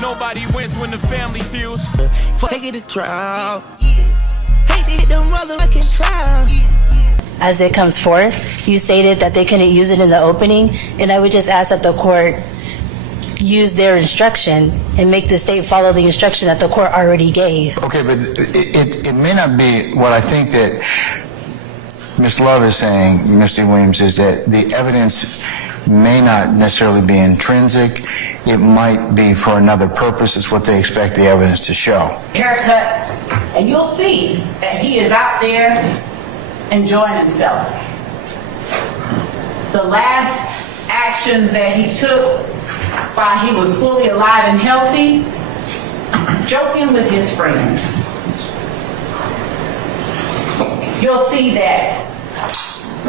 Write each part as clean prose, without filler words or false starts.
Nobody wins when the family feels. Take it to trial. Take it to motherfucking trial. As it comes forth, you stated that they couldn't use it in the opening, and I would just ask that the court use their instruction and make the state follow the instruction that the court already gave. Okay, but it may not be what I think that Ms. Love is saying, Mr. Williams, is that the evidence may not necessarily be intrinsic. It might be for another purpose. It's what they expect the evidence to show. Haircut, and you'll see that he is out there enjoying himself. The last actions that he took while he was fully alive and healthy, joking with his friends. You'll see that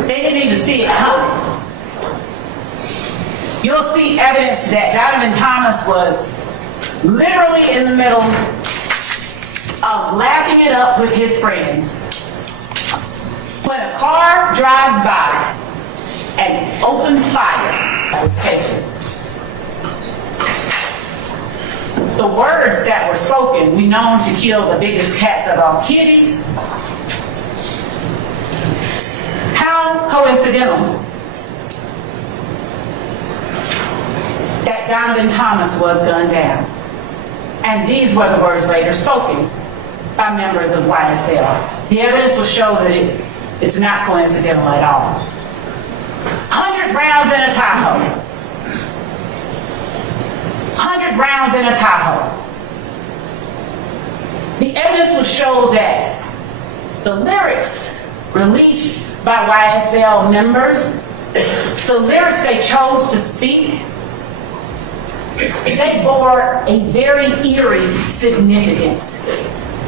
they didn't even see it coming. You'll see evidence that Donovan Thomas was literally in the middle of lapping it up with his friends. When a car drives by and opens fire, that was taken. The words that were spoken, we known to kill the biggest cats of all kitties. How coincidental that Donovan Thomas was gunned down. And these were the words later spoken by members of YSL. The evidence will show that it's not coincidental at all. 100 rounds in a Tahoe. 100 rounds in a Tahoe. The evidence will show that the lyrics released by YSL members, the lyrics they chose to speak, they bore a very eerie significance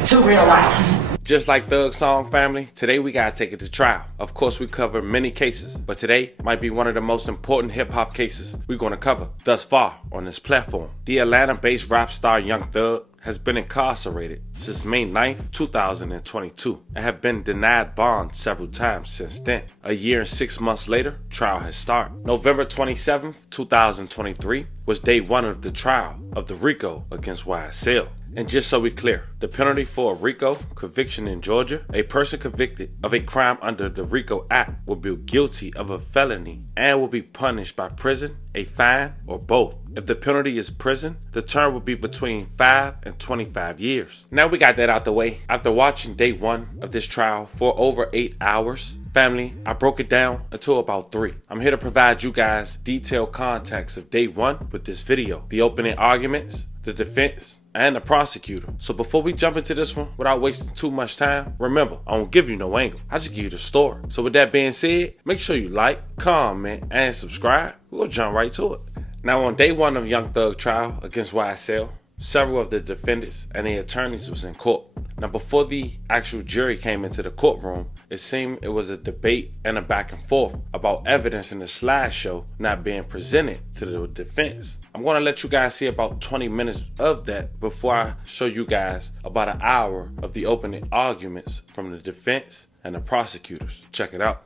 to real life. Just like Thug's song, family, today we gotta take it to trial. Of course, we cover many cases, but today might be one of the most important hip-hop cases we're gonna cover thus far on this platform. The Atlanta-based rap star Young Thug has been incarcerated since May 9th, 2022, and have been denied bond several times since then. A year and 6 months later, trial has started. November 27th, 2023 was day one of the trial of the RICO against YSL. And just so we're clear, the penalty for a RICO conviction in Georgia, a person convicted of a crime under the RICO Act will be guilty of a felony and will be punished by prison, a fine, or both. If the penalty is prison, the term will be between 5 and 25 years. Now we got that out the way. After watching day one of this trial for over 8 hours, family, I broke it down until about 3. I'm here to provide you guys detailed context of day one with this video, the opening arguments, the defense, and the prosecutor. So before we jump into this one, without wasting too much time, remember, I won't give you no angle. I just give you the story. So with that being said, make sure you like, comment, and subscribe. We'll jump right to it. Now on day one of Young Thug trial against YSL, several of the defendants and their attorneys was in court. Now before the actual jury came into the courtroom, it seemed it was a debate and a back and forth about evidence in the slideshow not being presented to the defense. I'm going to let you guys see about 20 minutes of that before I show you guys about an hour of the opening arguments from the defense and the prosecutors. Check it out.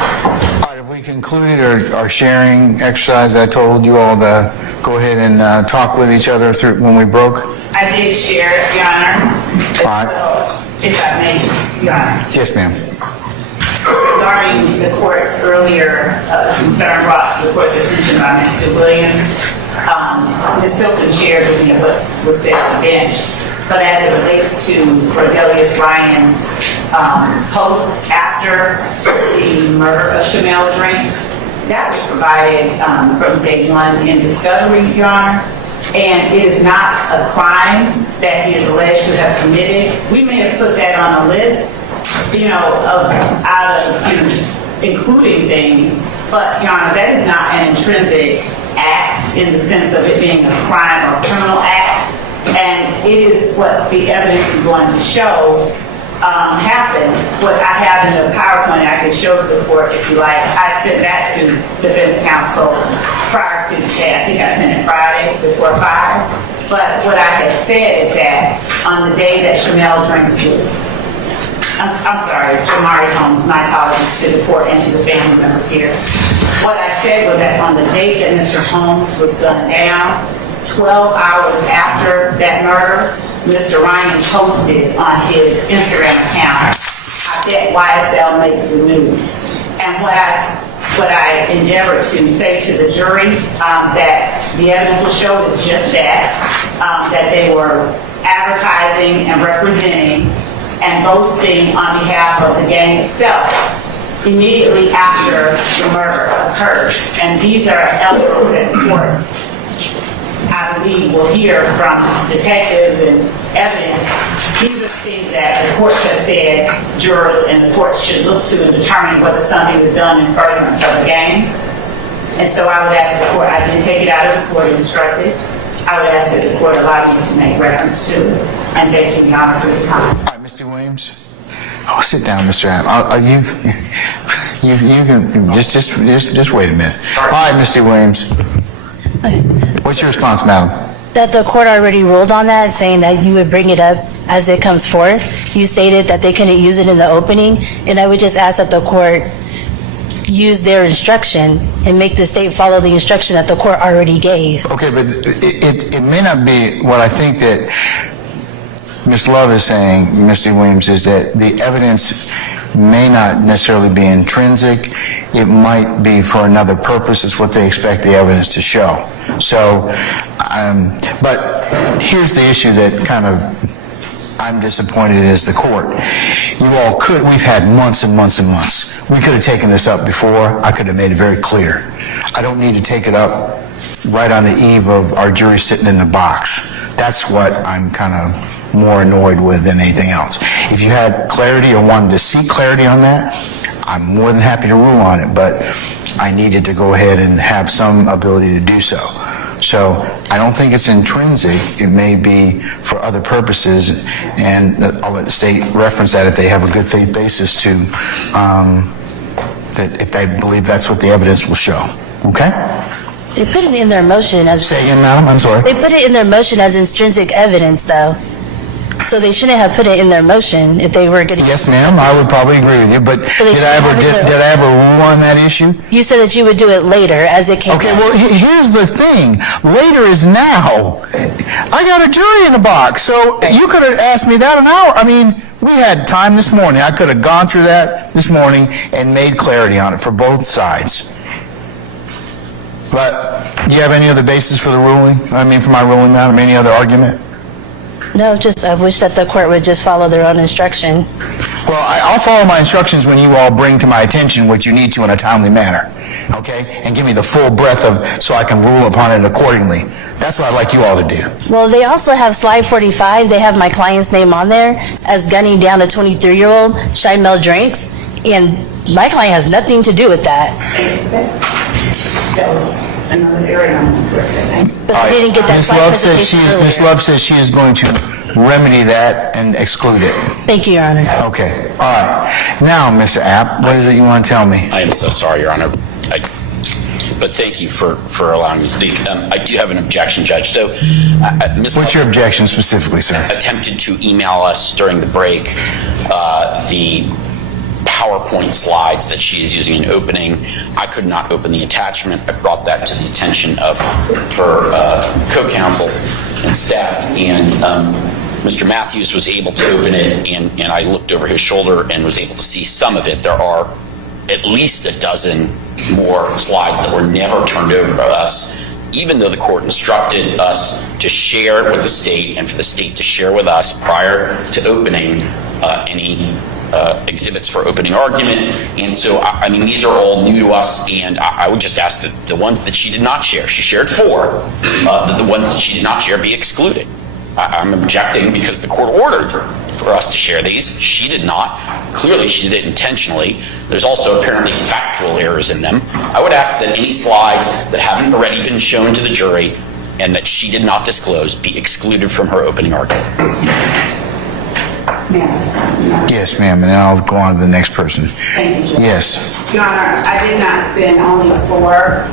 All right, if we concluded our sharing exercise, I told you all to go ahead and talk with each other through when we broke. I did share it, Your Honor. If I may, Your Honor. Yes, ma'am. Regarding the court's earlier concern brought to the court's attention by Mr. Williams, Ms. Hilton shared with me what was said on the bench. But as it relates to Cordelius Ryan's post after the murder of Shamel Drinks, that was provided from day one in discovery, Your Honor. And it is not a crime that he is alleged to have committed. We may have put that on a list, including things, but Your Honor, that is not an intrinsic act in the sense of it being a crime or criminal act. And it is what the evidence is going to show happened. What I have in the PowerPoint, I can show to the court if you like. I sent that to defense counsel prior to today. I think I sent it Friday before 5. But what I have said is that on the day that Shamel Drinks was, I'm sorry, Jamari Holmes, my apologies to the court and to the family members here. What I said was that on the date that Mr. Holmes was gunned down, 12 hours after that murder, Mr. Ryan posted on his Instagram account, "I bet YSL makes the news." And what I endeavored to say to the jury, that the evidence will show is just that they were advertising and representing and boasting on behalf of the gang itself immediately after the murder occurred. And these are elements that the court, I believe, will hear from detectives and evidence. These are things that the courts have said jurors and the courts should look to and determine whether something was done in furtherance of the gang. And so I would ask the court, I didn't take it out of the court instructed. I would ask that the court allow you to make reference to it. And thank you, Your Honor, for your time. All right, Mr. Williams. Oh, sit down, Mr. Adam. You can just wait a minute. All right, Mr. Williams. What's your response, madam? That the court already ruled on that, saying that you would bring it up as it comes forth. You stated that they couldn't use it in the opening, and I would just ask that the court use their instruction and make the state follow the instruction that the court already gave. Okay, but it may not be what I think that Ms. Love is saying, Mr. Williams, is that the evidence may not necessarily be intrinsic. It might be for another purpose. It's what they expect the evidence to show. So, but here's the issue that kind of I'm disappointed as the court. We've had months and months and months. We could have taken this up before. I could have made it very clear. I don't need to take it up right on the eve of our jury sitting in the box. That's what I'm kind of more annoyed with than anything else. If you had clarity or wanted to seek clarity on that, I'm more than happy to rule on it, but I needed to go ahead and have some ability to do so. So I don't think it's intrinsic. It may be for other purposes, and I'll let the state reference that if they have a good faith basis to, that if they believe that's what the evidence will show. Okay? They put it in their motion as... Say again, madam? I'm sorry. They put it in their motion as intrinsic evidence, though. So they shouldn't have put it in their motion if they were going to... Yes, ma'am, I would probably agree with you, but did I ever rule on that issue? You said that you would do it later as it came Okay, out. well, here's the thing. Later is now. I got a jury in the box, so you could have asked me that an hour. I mean, we had time this morning. I could have gone through that this morning and made clarity on it for both sides. But do you have any other basis for the ruling? I mean, for my ruling, madam, any other argument? No, just I wish that the court would just follow their own instruction. Well, I'll follow my instructions when you all bring to my attention what you need to in a timely manner, okay? And give me the full breadth of, so I can rule upon it accordingly. That's what I'd like you all to do. Well, they also have slide 45. They have my client's name on there as gunning down a 23-year-old, Shymel Drinks, and my client has nothing to do with that. That was another area on the court, I think. But I didn't get that slide presentation earlier. Ms. Love says she is going to remedy that and exclude it. Thank you, Your Honor. Okay, all right. Now, Mr. App, what is it you want to tell me? I am so sorry, Your Honor. But thank you for allowing me to speak. I do have an objection, Judge. So, Ms. What's your objection specifically, sir? Attempted to email us during the break the PowerPoint slides that she is using in opening. I could not open the attachment. I brought that to the attention of her co-counsels and staff, and Mr. Matthews was able to open it, and I looked over his shoulder and was able to see some of it. There are at least a dozen more slides that were never turned over to us, even though the court instructed us to share it with the state and for the state to share with us prior to opening any exhibits for opening argument. And so, I mean, these are all new to us, and I would just ask that the ones that she did not share, she shared 4, that the ones that she did not share be excluded. I'm objecting because the court ordered for us to share these. She did not. Clearly, she did it intentionally. There's also apparently factual errors in them. I would ask that any slides that haven't already been shown to the jury and that she did not disclose be excluded from her opening argument. Yes, ma'am, and then I'll go on to the next person. Thank you, Judge. Yes. Your Honor, I did not send only 4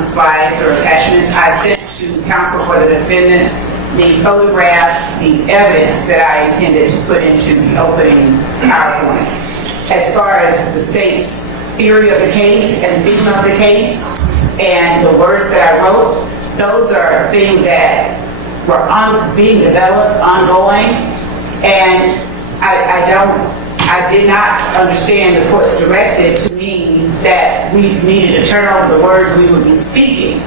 slides or attachments. I sent to counsel for the defendants the photographs, the evidence that I intended to put into the opening PowerPoint. As far as the state's theory of the case and theme of the case and the words that I wrote, those are things that were being developed, ongoing, and I did not understand the court's directive to mean that we needed to turn over the words we would be speaking.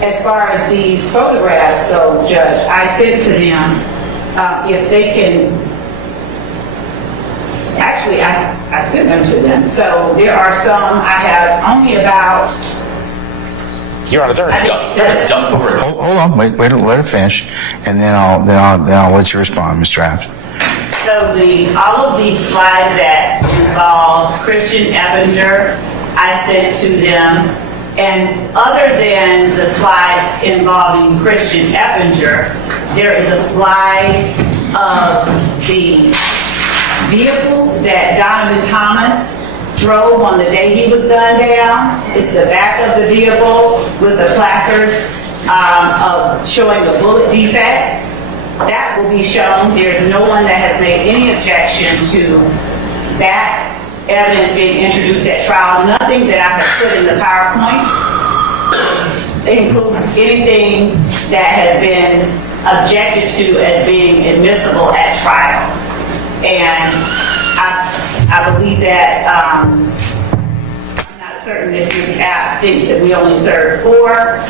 As far as these photographs go, Judge, I said to them, if they can, actually I sent them to them. So there are some, I have only about, Your Honor, they're done. Hold on, wait, let her finish, and then I'll let you respond, Mr. Adams. so all of these slides that involve Christian Eppinger, I sent to them. And other than the slides involving Christian Eppinger, there is a slide of the vehicle that Donovan Thomas drove on the day he was gunned down. It's the back of the vehicle with the placards of showing the bullet defects. That will be shown. There's no one that has made any objection to that evidence being introduced at trial. Nothing that I have put in the PowerPoint includes anything that has been objected to as being admissible at trial. And I believe that, I'm not certain if Mr. App thinks that we only served 4.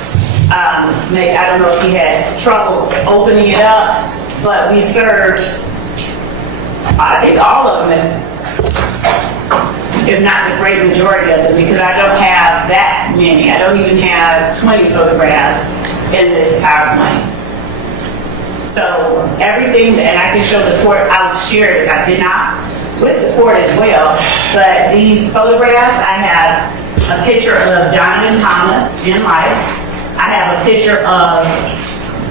Maybe, I don't know if he had trouble opening it up, but we served, I think, all of them, if not the great majority of them, because I don't have that many. I don't even have 20 photographs in this PowerPoint. So everything, and I can show the court, I will share it if I did not, with the court as well. But these photographs, I have a picture of Donovan Thomas in life. I have a picture of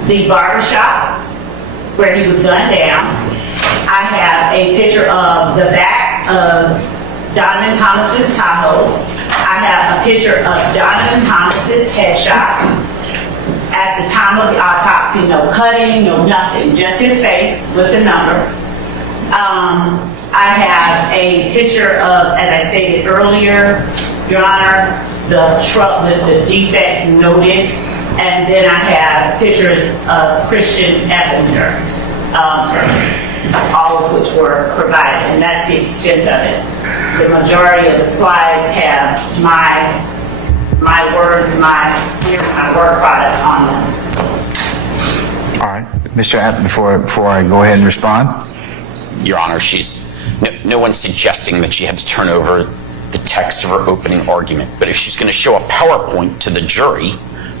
the barbershop where he was gunned down. I have a picture of the back of Donovan Thomas's Tahoe. I have a picture of Donovan Thomas's headshot. At the time of the autopsy, no cutting, no nothing, just his face with the number. I have a picture of, as I stated earlier, Your Honor, the truck with the defects noted, and then I have pictures of Christian Eppinger, all of which were provided, and that's the extent of it. The majority of the slides have my words, my work product on them. All right, Mr. App, before I go ahead and respond. Your Honor, no one's suggesting that she had to turn over the text of her opening argument. But if she's going to show a PowerPoint to the jury,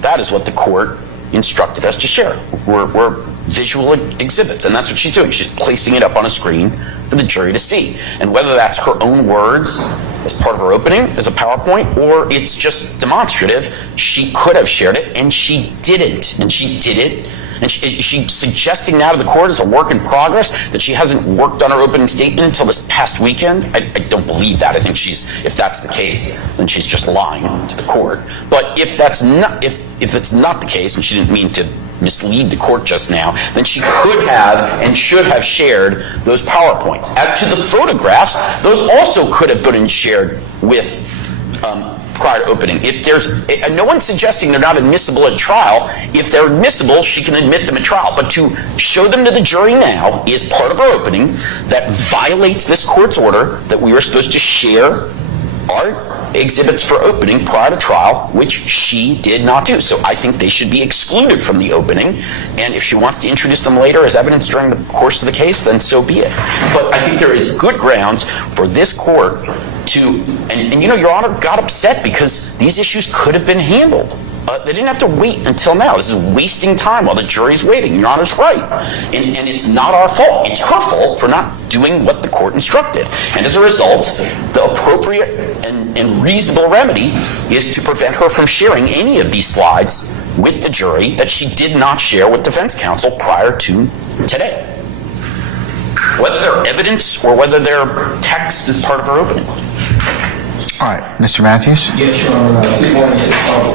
that is what the court instructed us to share. We're visual exhibits, and that's what she's doing. She's placing it up on a screen for the jury to see. And whether that's her own words as part of her opening as a PowerPoint, or it's just demonstrative, she could have shared it, and she didn't. And she did it. And she's suggesting now to the court as a work in progress that she hasn't worked on her opening statement until this past weekend. I don't believe that. I think if that's the case, then she's just lying to the court. But if that's not the case, and she didn't mean to mislead the court just now, then she could have and should have shared those PowerPoints. As to the photographs, those also could have been shared with prior to opening. If no one's suggesting they're not admissible at trial. If they're admissible, she can admit them at trial. But to show them to the jury now is part of our opening that violates this court's order that we were supposed to share our exhibits for opening prior to trial, which she did not do. So I think they should be excluded from the opening, and if she wants to introduce them later as evidence during the course of the case, then so be it. But I think there is good grounds for this court to, and Your Honor got upset because these issues could have been handled. They didn't have to wait until now. This is wasting time while the jury's waiting. Your Honor's right. And it's not our fault. It's her fault for not doing what the court instructed. And as a result, the appropriate and reasonable remedy is to prevent her from sharing any of these slides with the jury that she did not share with defense counsel prior to today. Whether they're evidence or whether they're text is part of her opening. All right, Mr. Matthews? Yes, Your Honor. Good morning to the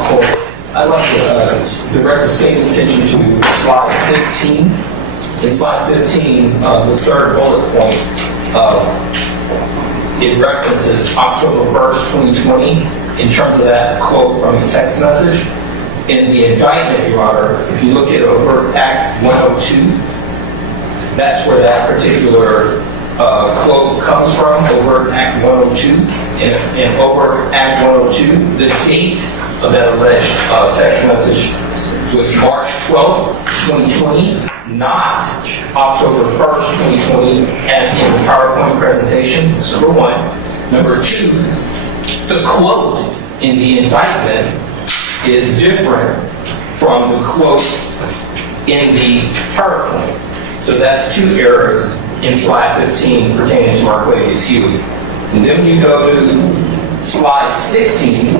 court. I'd like to direct the state's attention to slide 15. In slide 15, the third bullet point, it references October 1st, 2020 in terms of that quote from the text message. In the indictment, Your Honor, if you look at Overt Act 102, that's where that particular quote comes from, Overt Act 102. In Overt Act 102, the date of that alleged text message was March 12th, 2020, not October 1st, 2020, as in the PowerPoint presentation. That's number one. Number two, the quote in the indictment is different from the quote in the PowerPoint. So that's two errors in slide 15 pertaining to Marquez Huey. And then when you go to slide 16,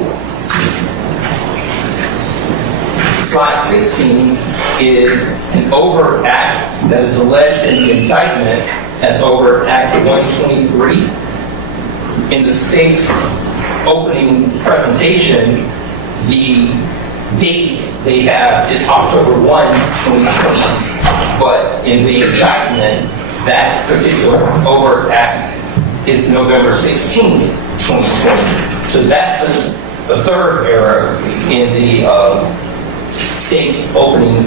slide 16 is an overt act that is alleged in the indictment as Overt Act 123. In the state's opening presentation, the date they have is October 1, 2020, but in the indictment, that particular overt act is November 16, 2020. So that's a third error in the state's opening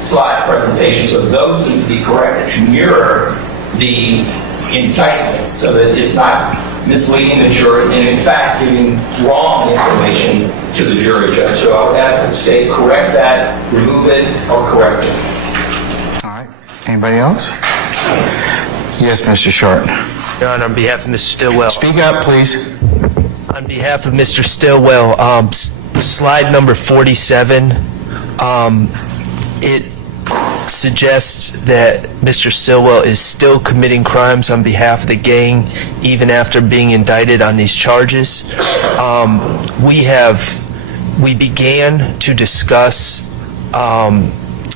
slide presentation. So those need to be corrected to mirror the indictment so that it's not misleading the jury and in fact giving wrong information to the jury judge. So I would ask that the state correct that, remove it, or correct it. All right. Anybody else? Yes, Mr. Short. Your Honor, on behalf of Mr. Stillwell. Speak up, please. On behalf of Mr. Stillwell, slide number 47, it suggests that Mr. Stillwell is still committing crimes on behalf of the gang even after being indicted on these charges. We began to discuss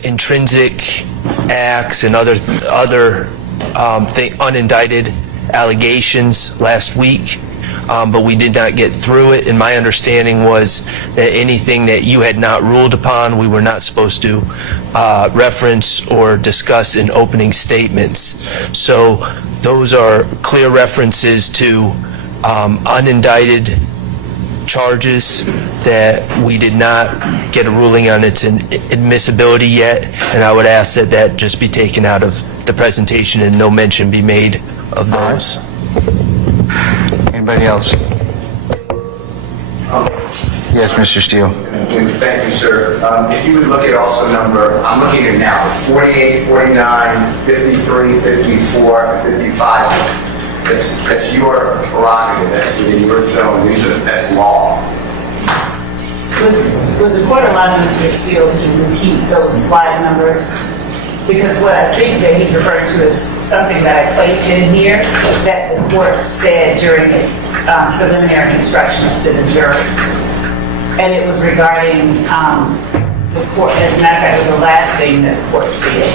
intrinsic acts and other unindicted allegations last week, but we did not get through it, and my understanding was that anything that you had not ruled upon, we were not supposed to reference or discuss in opening statements. So those are clear references to unindicted charges that we did not get a ruling on its admissibility yet, and I would ask that that just be taken out of the presentation and no mention be made of those. Anybody else? Yes, Mr. Steele. Thank you, sir. If you would look at also I'm looking at now, 48, 49, 53, 54, 55. That's your prerogative. That's within your zone. That's law. Would the court allow Mr. Steele to repeat those slide numbers? Because what I think that he's referring to is something that I placed in here that the court said during its preliminary instructions to the jury. And it was regarding the court, as a matter of fact, it was the last thing that the court said.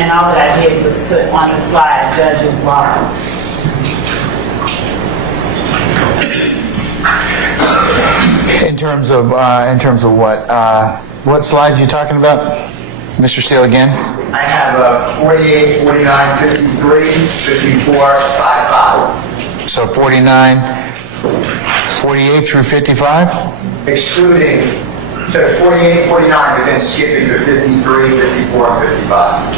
And all that I did was put on the slide, judge's law. In terms of what slides are you talking about, Mr. Steele, again? I have 48, 49, 53, 54, 55. So 49, 48 through 55? Excluding, so 48, 49, but then skipping to 53, 54, and 55.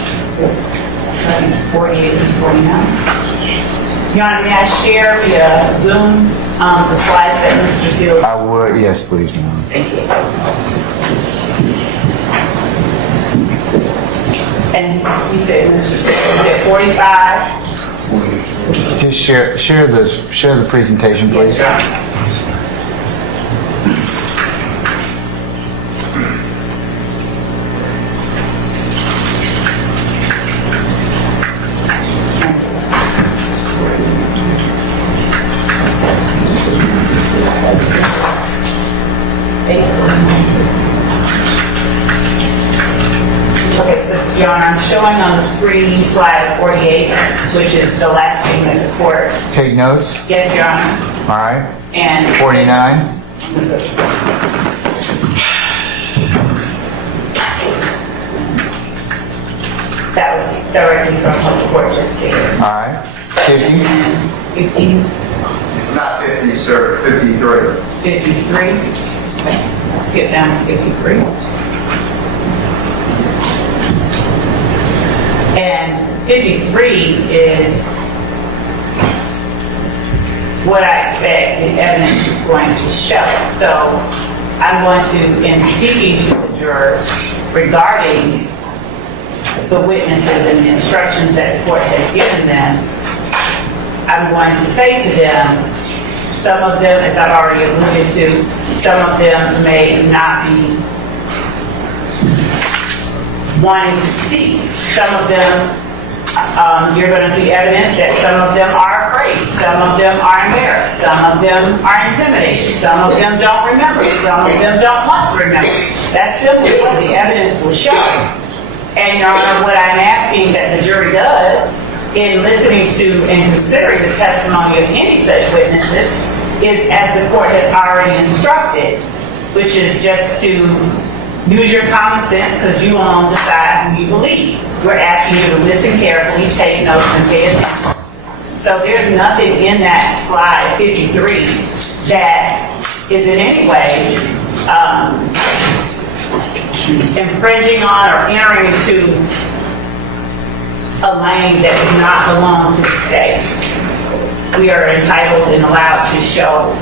48 and 49. Your Honor, may I share via Zoom the slides that Mr. Steele? I would, yes, please, ma'am. Thank you. And you said, Mr. Steele, is it 45? Just share the presentation, please. Yes, Your Honor. Okay, so Your Honor, I'm showing on the screen slide 48, which is the last thing that the court. Take notes. Yes, Your Honor. All right. And 49. that was directly from what the court just said. All right. 50. 50. It's not 50, sir, 53. 53. Okay, let's get down to 53. And 53 is what I expect the evidence is going to show. So I'm going to, in speaking to the jurors regarding the witnesses and the instructions that the court has given them, I'm going to say to them, some of them, as I've already alluded to, some of them may not be wanting to speak. Some of them, you're going to see evidence that some of them are afraid, some of them are embarrassed, some of them are intimidated, some of them don't remember, some of them don't want to remember. That's simply what the evidence will show. And Your Honor, what I'm asking that the jury does in listening to and considering the testimony of any such witnesses is, as the court has already instructed, which is just to use your common sense because you won't decide who you believe. We're asking you to listen carefully, take notes, and pay attention. So there's nothing in that slide 53 that is in any way infringing on or entering into a lane that does not belong to the state. We are entitled and allowed to show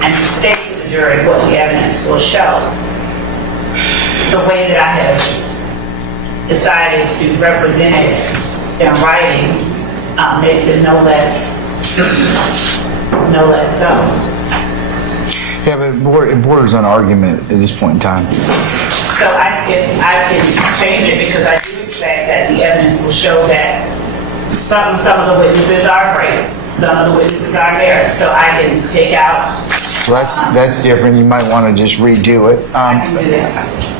and to state to the jury what the evidence will show. The way that I have decided to represent it in writing makes it no less so. Yeah, but it borders on argument at this point in time. So I can change it because I do expect that the evidence will show that some of the witnesses are afraid, some of the witnesses are embarrassed. So I can take out. Well, that's different. You might want to just redo it. I can do that.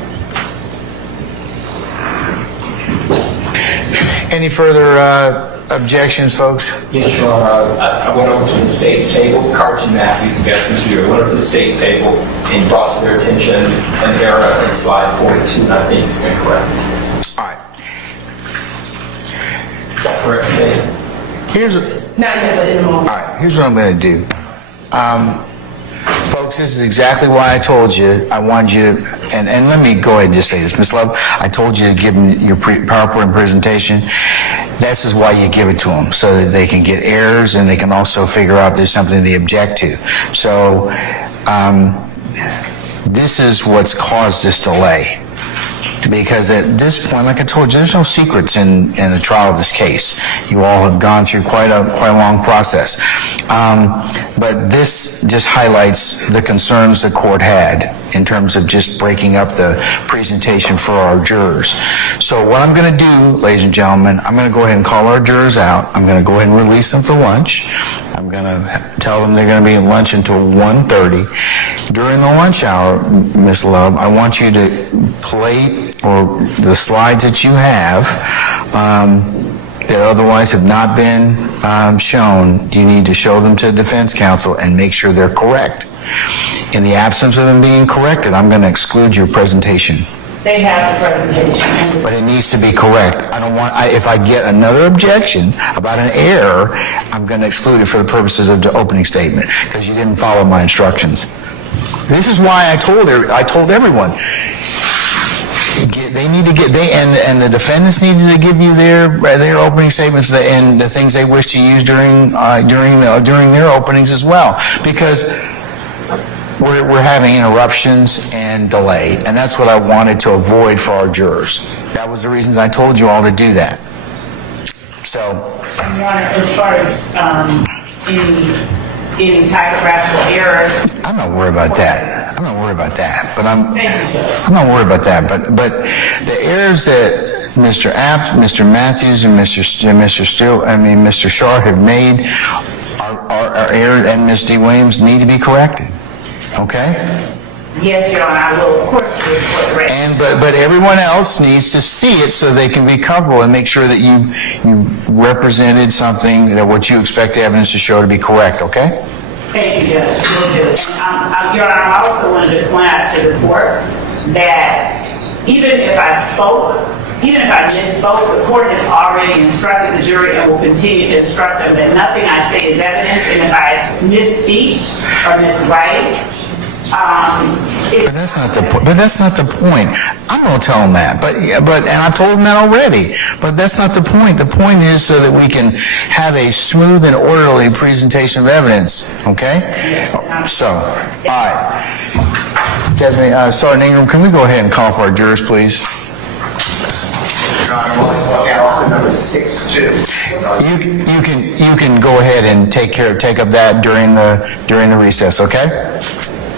Any further objections, folks? Yes, Your Honor. I went over to the state's table, Carson Matthews and Beth Monsieur went over to the state's table and brought to their attention an error in slide 42, and I think it's incorrect. All right. Is that correct, State? All right, here's what I'm going to do. Folks, this is exactly why I told you I want you to, and let me go ahead and just say this. Ms. Love, I told you to give them your PowerPoint presentation. This is why you give it to them, so that they can get errors and they can also figure out if there's something they object to. So this is what's caused this delay. Because at this point, like I told you, there's no secrets in the trial of this case. You all have gone through quite a long process. But this just highlights the concerns the court had in terms of just breaking up the presentation for our jurors. So what I'm going to do, ladies and gentlemen, I'm going to go ahead and call our jurors out. I'm going to go ahead and release them for lunch. I'm going to tell them they're going to be at lunch until 1:30. During the lunch hour, Ms. Love, I want you to play or the slides that you have that otherwise have not been shown. You need to show them to the defense counsel and make sure they're correct. In the absence of them being corrected, I'm going to exclude your presentation. They have the presentation. But it needs to be correct. I don't want, if I get another objection about an error, I'm going to exclude it for the purposes of the opening statement because you didn't follow my instructions. This is why I told everyone. They need to get, and the defendants needed to give you their opening statements and the things they wish to use during their openings as well, because we're having interruptions and delay, and that's what I wanted to avoid for our jurors. That was the reasons I told you all to do that. So, Your Honor, as far as any typographical errors, I'm not worried about that. But I'm not worried about that. But the errors that Mr. Apt, Mr. Matthews, and Mr. Shaw have made are errors, and Ms. D. Williams need to be corrected. Okay? yes, Your Honor, I will, of course, correct. And but everyone else needs to see it so they can be comfortable and make sure that you represented something that what you expect the evidence to show to be correct. Okay? Thank you, Judge. We'll do it. Your Honor, I also wanted to point out to the court that even if I spoke even if I misspoke, the court has already instructed the jury and will continue to instruct them that nothing I say is evidence, and if I misspeak or miswrite, But that's not the point. But that's not the point. I'm going to tell them that. But and I told them that already. But that's not the point. The point is so that we can have a smooth and orderly presentation of evidence. Okay. So, all right. Desmond, Sergeant Ingram, can we go ahead and call for our jurors, please? Your Honor, we'll look at also number 6-2. You can go ahead and take up that during the recess. Okay.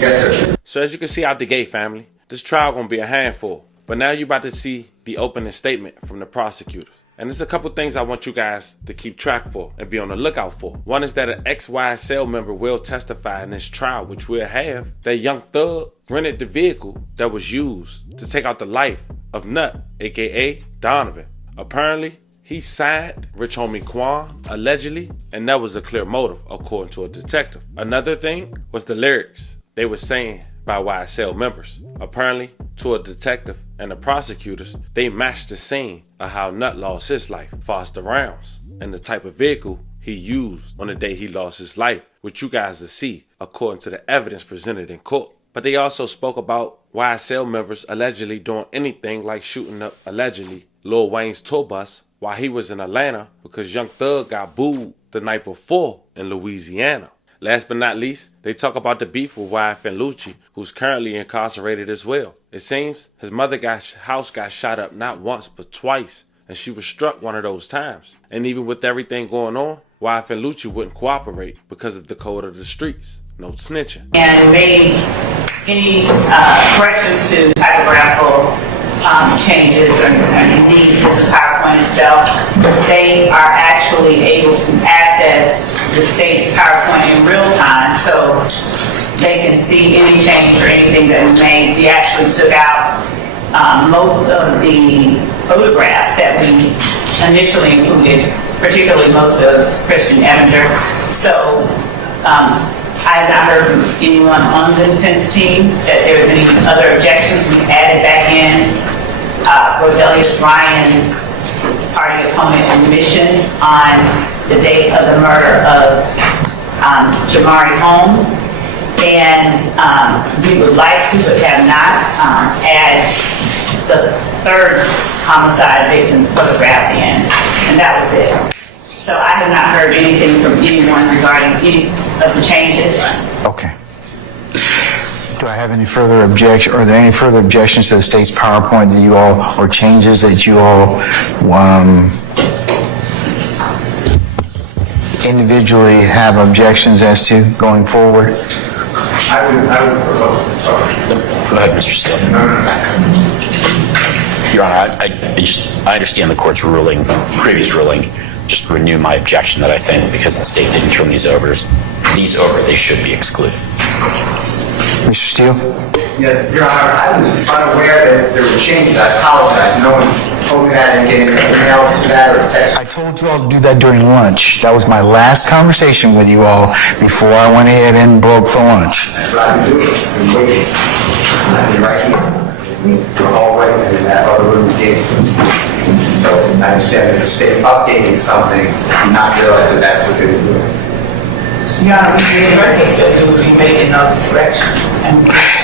Yes, sir. So as you can see out the gate, family, this trial gonna be a handful. But now you're about to see the opening statement from the prosecutors. And there's a couple things I want you guys to keep track for and be on the lookout for. One is that an ex-YSL member will testify in this trial, which we'll have, that Young Thug rented the vehicle that was used to take out the life of Nut, aka Donovan. Apparently, he signed Rich Homie Quan, allegedly, and that was a clear motive, according to a detective. Another thing was the lyrics they were saying by YSL members. Apparently, to a detective and the prosecutors, they matched the scene of how Nut lost his life, Foster rounds, and the type of vehicle he used on the day he lost his life, which you guys will see according to the evidence presented in court. But they also spoke about YSL members allegedly doing anything like shooting up, allegedly, Lil Wayne's tour bus while he was in Atlanta because Young Thug got booed the night before in Louisiana. Last but not least, they talk about the beef with YFN Lucci, who's currently incarcerated as well. It seems his mother's house got shot up not once but twice, and she was struck one of those times. And even with everything going on, YFN Lucci wouldn't cooperate because of the code of the streets. No snitching. And made any corrections to typographical changes or needs in the PowerPoint itself, they are actually able to access the state's PowerPoint in real time, so they can see any change or anything that was made. We actually took out most of the photographs that we initially included, particularly most of Christian Evander. So I have not heard from anyone on the defense team that there was any other objections. We added back in Rodelius Ryan's party opponent admission on the date of the murder of Jamari Holmes. And we would like to, but have not, add the third homicide victim's photograph in. And that was it. So I have not heard anything from anyone regarding any of the changes. Okay. Do I have any further objection? Are there any further objections to the state's PowerPoint that you all, or changes that you all individually have objections as to going forward? I would propose, sorry. Go ahead, Mr. Steele. Your Honor, I understand the court's ruling, previous ruling. Just renew my objection that I think because the state didn't turn these over, they should be excluded. Mr. Steele? Yeah, Your Honor, I was unaware that there were changes. I apologize. No one told me that and gave me an email to that or a text. I told you all to do that during lunch. That was my last conversation with you all before I went ahead and broke for lunch. That's what I've been doing. I've been waiting. I've been right here. The hallway and in that other room gate. So I understand that the state updating something, and not realize that that's what they were doing. Yeah, we would be making those corrections.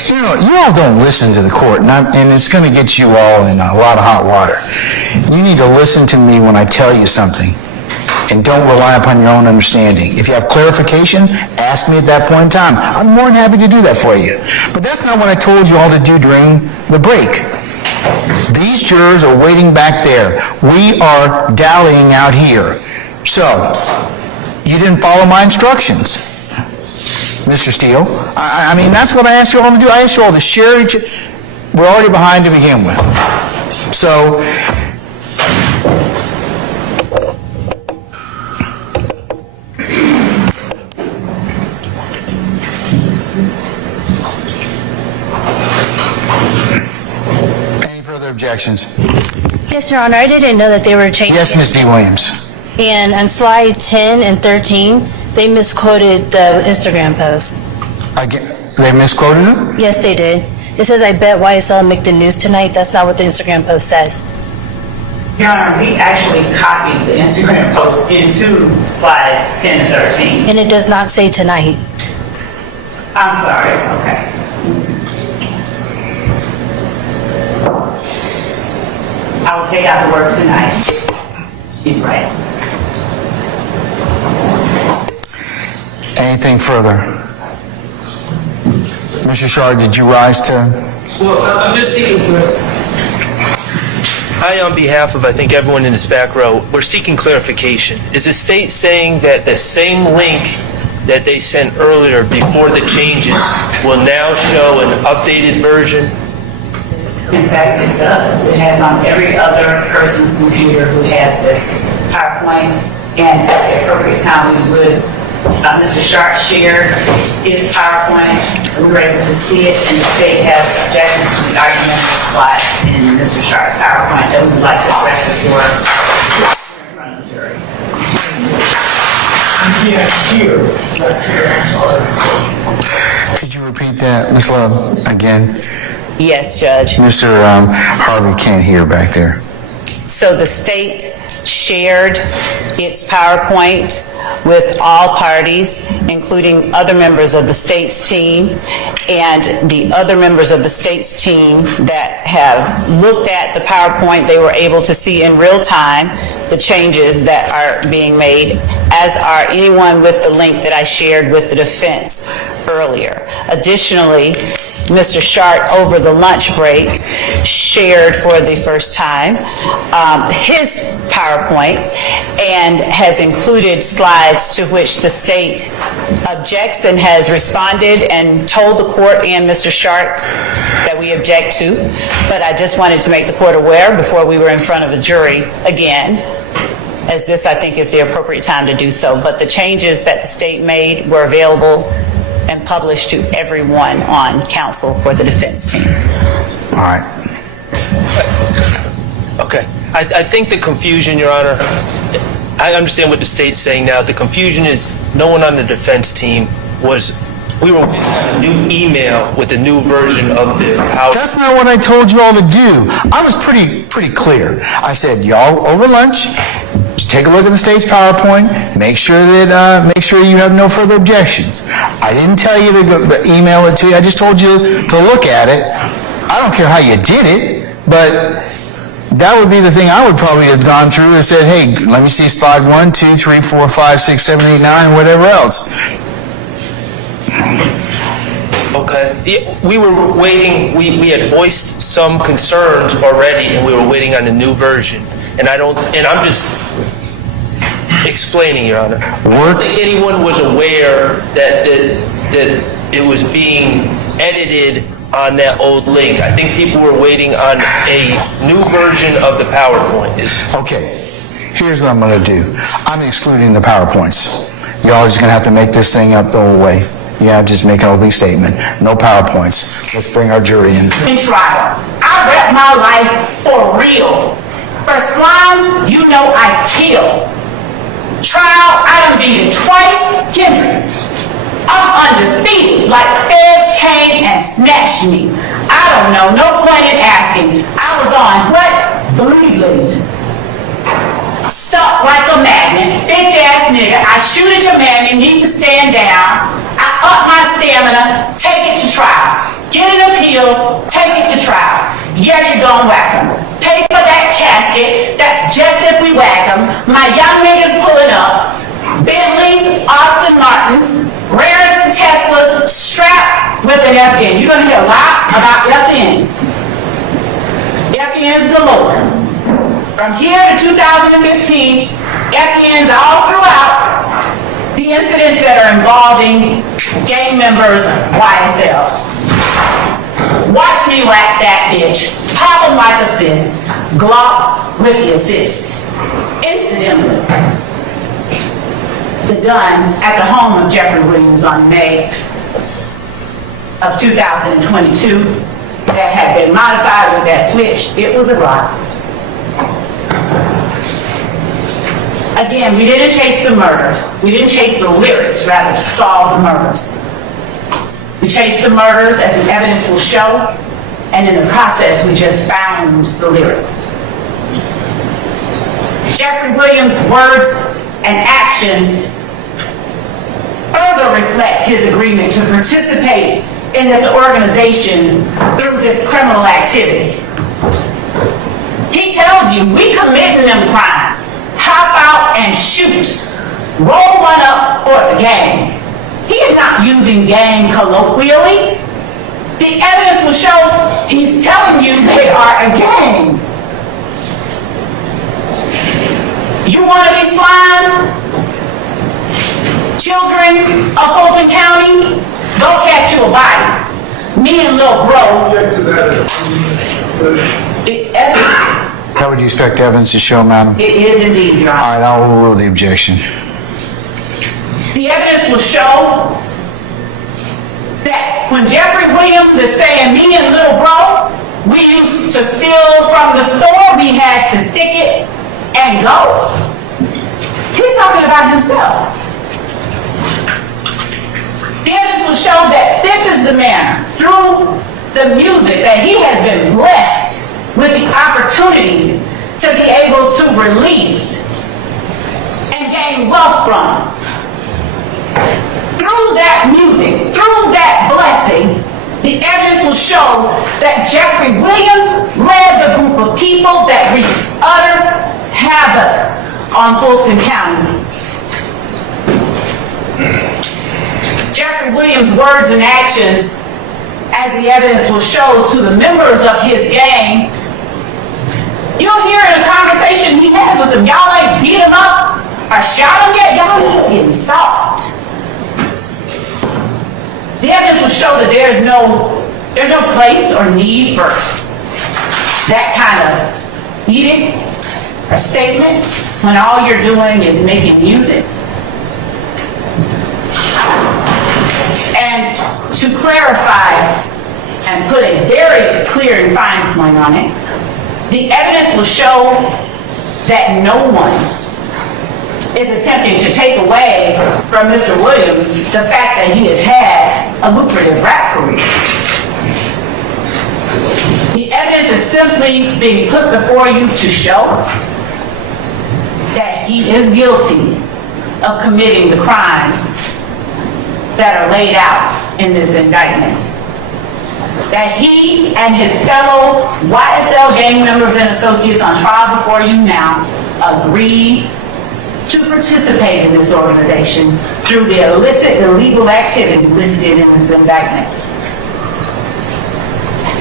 You know, you all don't listen to the court, and it's going to get you all in a lot of hot water. You need to listen to me when I tell you something, and don't rely upon your own understanding. If you have clarification, ask me at that point in time. I'm more than happy to do that for you. But that's not what I told you all to do during the break. These jurors are waiting back there. We are dallying out here. So, you didn't follow my instructions, Mr. Steele. I mean, that's what I asked you all to do. I asked you all to share each... We're already behind to begin with. So... Any further objections? Yes, Your Honor, I didn't know that they were changing. Yes, Ms. D. Williams. And on slide 10 and 13, they misquoted the Instagram post. They misquoted it? Yes, they did. It says, I bet YSL make the news tonight. That's not what the Instagram post says. Your Honor, we actually copied the Instagram post into slides 10 to 13. And it does not say tonight. I'm sorry, okay. I will take out the word tonight. He's right. Anything further? Mr. Shard, did you rise to? Well, I'm just seeking I, on behalf of, I think, everyone in this back row, we're seeking clarification. Is the state saying that the same link that they sent earlier before the changes will now show an updated version? In fact, it does. It has on every other person's computer who has this PowerPoint, and at the appropriate time we would. Mr. Sharp shared his PowerPoint. We were able to see it, and the state has objections to the argumentative slide in Mr. Sharp's PowerPoint that we would like to press before in front of the jury. Could you repeat that, Ms. Love, again? Yes, Judge. Mr. Harvey can't hear back there. So the state shared its PowerPoint with all parties, including other members of the state's team, and the other members of the state's team that have looked at the PowerPoint, they were able to see in real time the changes that are being made, as are anyone with the link that I shared with the defense earlier. Additionally, Mr. Sharp, over the lunch break, shared for the first time his PowerPoint and has included slides to which the state objects and has responded and told the court and Mr. Sharp that we object to. But I just wanted to make the court aware before we were in front of a jury again, as this, I think, is the appropriate time to do so. But the changes that the state made were available and published to everyone on counsel for the defense team. All right. Okay. I think the confusion, Your Honor, I understand what the state's saying now. The confusion is no one on the defense team was, we were waiting on a new email with a new version of the PowerPoint. That's not what I told you all to do. I was pretty clear. I said, y'all, over lunch, take a look at the state's PowerPoint. Make sure you have no further objections. I didn't tell you to email it to you. I just told you to look at it. I don't care how you did it, but that would be the thing I would probably have gone through and said, hey, let me see slide 1, 2, 3, 4, 5, 6, 7, 8, 9, whatever else. Okay. We were waiting, we had voiced some concerns already, and we were waiting on a new version. And I'm just explaining, Your Honor. I don't think anyone was aware that it was being edited on that old link. I think people were waiting on a new version of the PowerPoint. Okay, here's what I'm going to do. I'm excluding the PowerPoints. Y'all are just going to have to make this thing up the whole way. Yeah, just make an opening statement. No PowerPoints. Let's bring our jury in. In trial, I rep my life for real. For slimes, you know I kill. Trial, I done beat it twice, Kendricks. I'm undefeated, like feds came and snatched me. I don't know, no point in asking. I was on what? Bleeding. Stuck like a magnet, bitch ass nigga. I shoot at your man, you need to stand down. I up my stamina, take it to trial. Get an appeal, take it to trial. Yeah, you're gonna whack them. Pay for that casket, that's just if we whack them. My young niggas pulling up. Bentleys, Austin Martins, Rares, Teslas, strapped with an FN. You're gonna hear a lot about FNs. FNs galore. From here to 2015, FNs all throughout the incidents that are involving gang members, YSL. Watch me whack that bitch. Pop him like assist. Glock with the assist. Incidentally, the gun at the home of Jeffrey Williams on May of 2022 that had been modified with that switch, it was a Glock. Again, we didn't chase the murders. We didn't chase the lyrics, rather to solve the murders. We chased the murders, as the evidence will show, and in the process, we just found the lyrics. Jeffrey Williams' words and actions further reflect his agreement to participate in this organization through this criminal activity. He tells you, we committing them crimes. Hop out and shoot. Roll one up for the gang. He's not using gang colloquially. The evidence will show he's telling you they are a gang. You want to be slime? Children of Fulton County, go catch you a body. Me and Lil Bro. The evidence. How would you expect evidence to show, madam? It is indeed, Your Honor. All right, I'll overrule the objection. The evidence will show that when Jeffrey Williams is saying me and Lil Bro, we used to steal from the store, we had to stick it and go. He's talking about himself. The evidence will show that this is the man, through the music, that he has been blessed with the opportunity to be able to release and gain wealth from. Through that music, through that blessing, the evidence will show that Jeffrey Williams led the group of people that wreaked utter havoc on Fulton County. Jeffrey Williams' words and actions, as the evidence will show to the members of his gang, you'll hear in a conversation he has with them, y'all ain't beat him up or shot him yet, y'all he's getting soft. The evidence will show that there's no place or need for that kind of edict or statement when all you're doing is making music. And to clarify and put a very clear and fine point on it, the evidence will show that no one is attempting to take away from Mr. Williams the fact that he has had a lucrative rap career. The evidence is simply being put before you to show that he is guilty of committing the crimes that are laid out in this indictment. That he and his fellow YSL gang members and associates on trial before you now agreed to participate in this organization through the illicit, illegal activity listed in this indictment.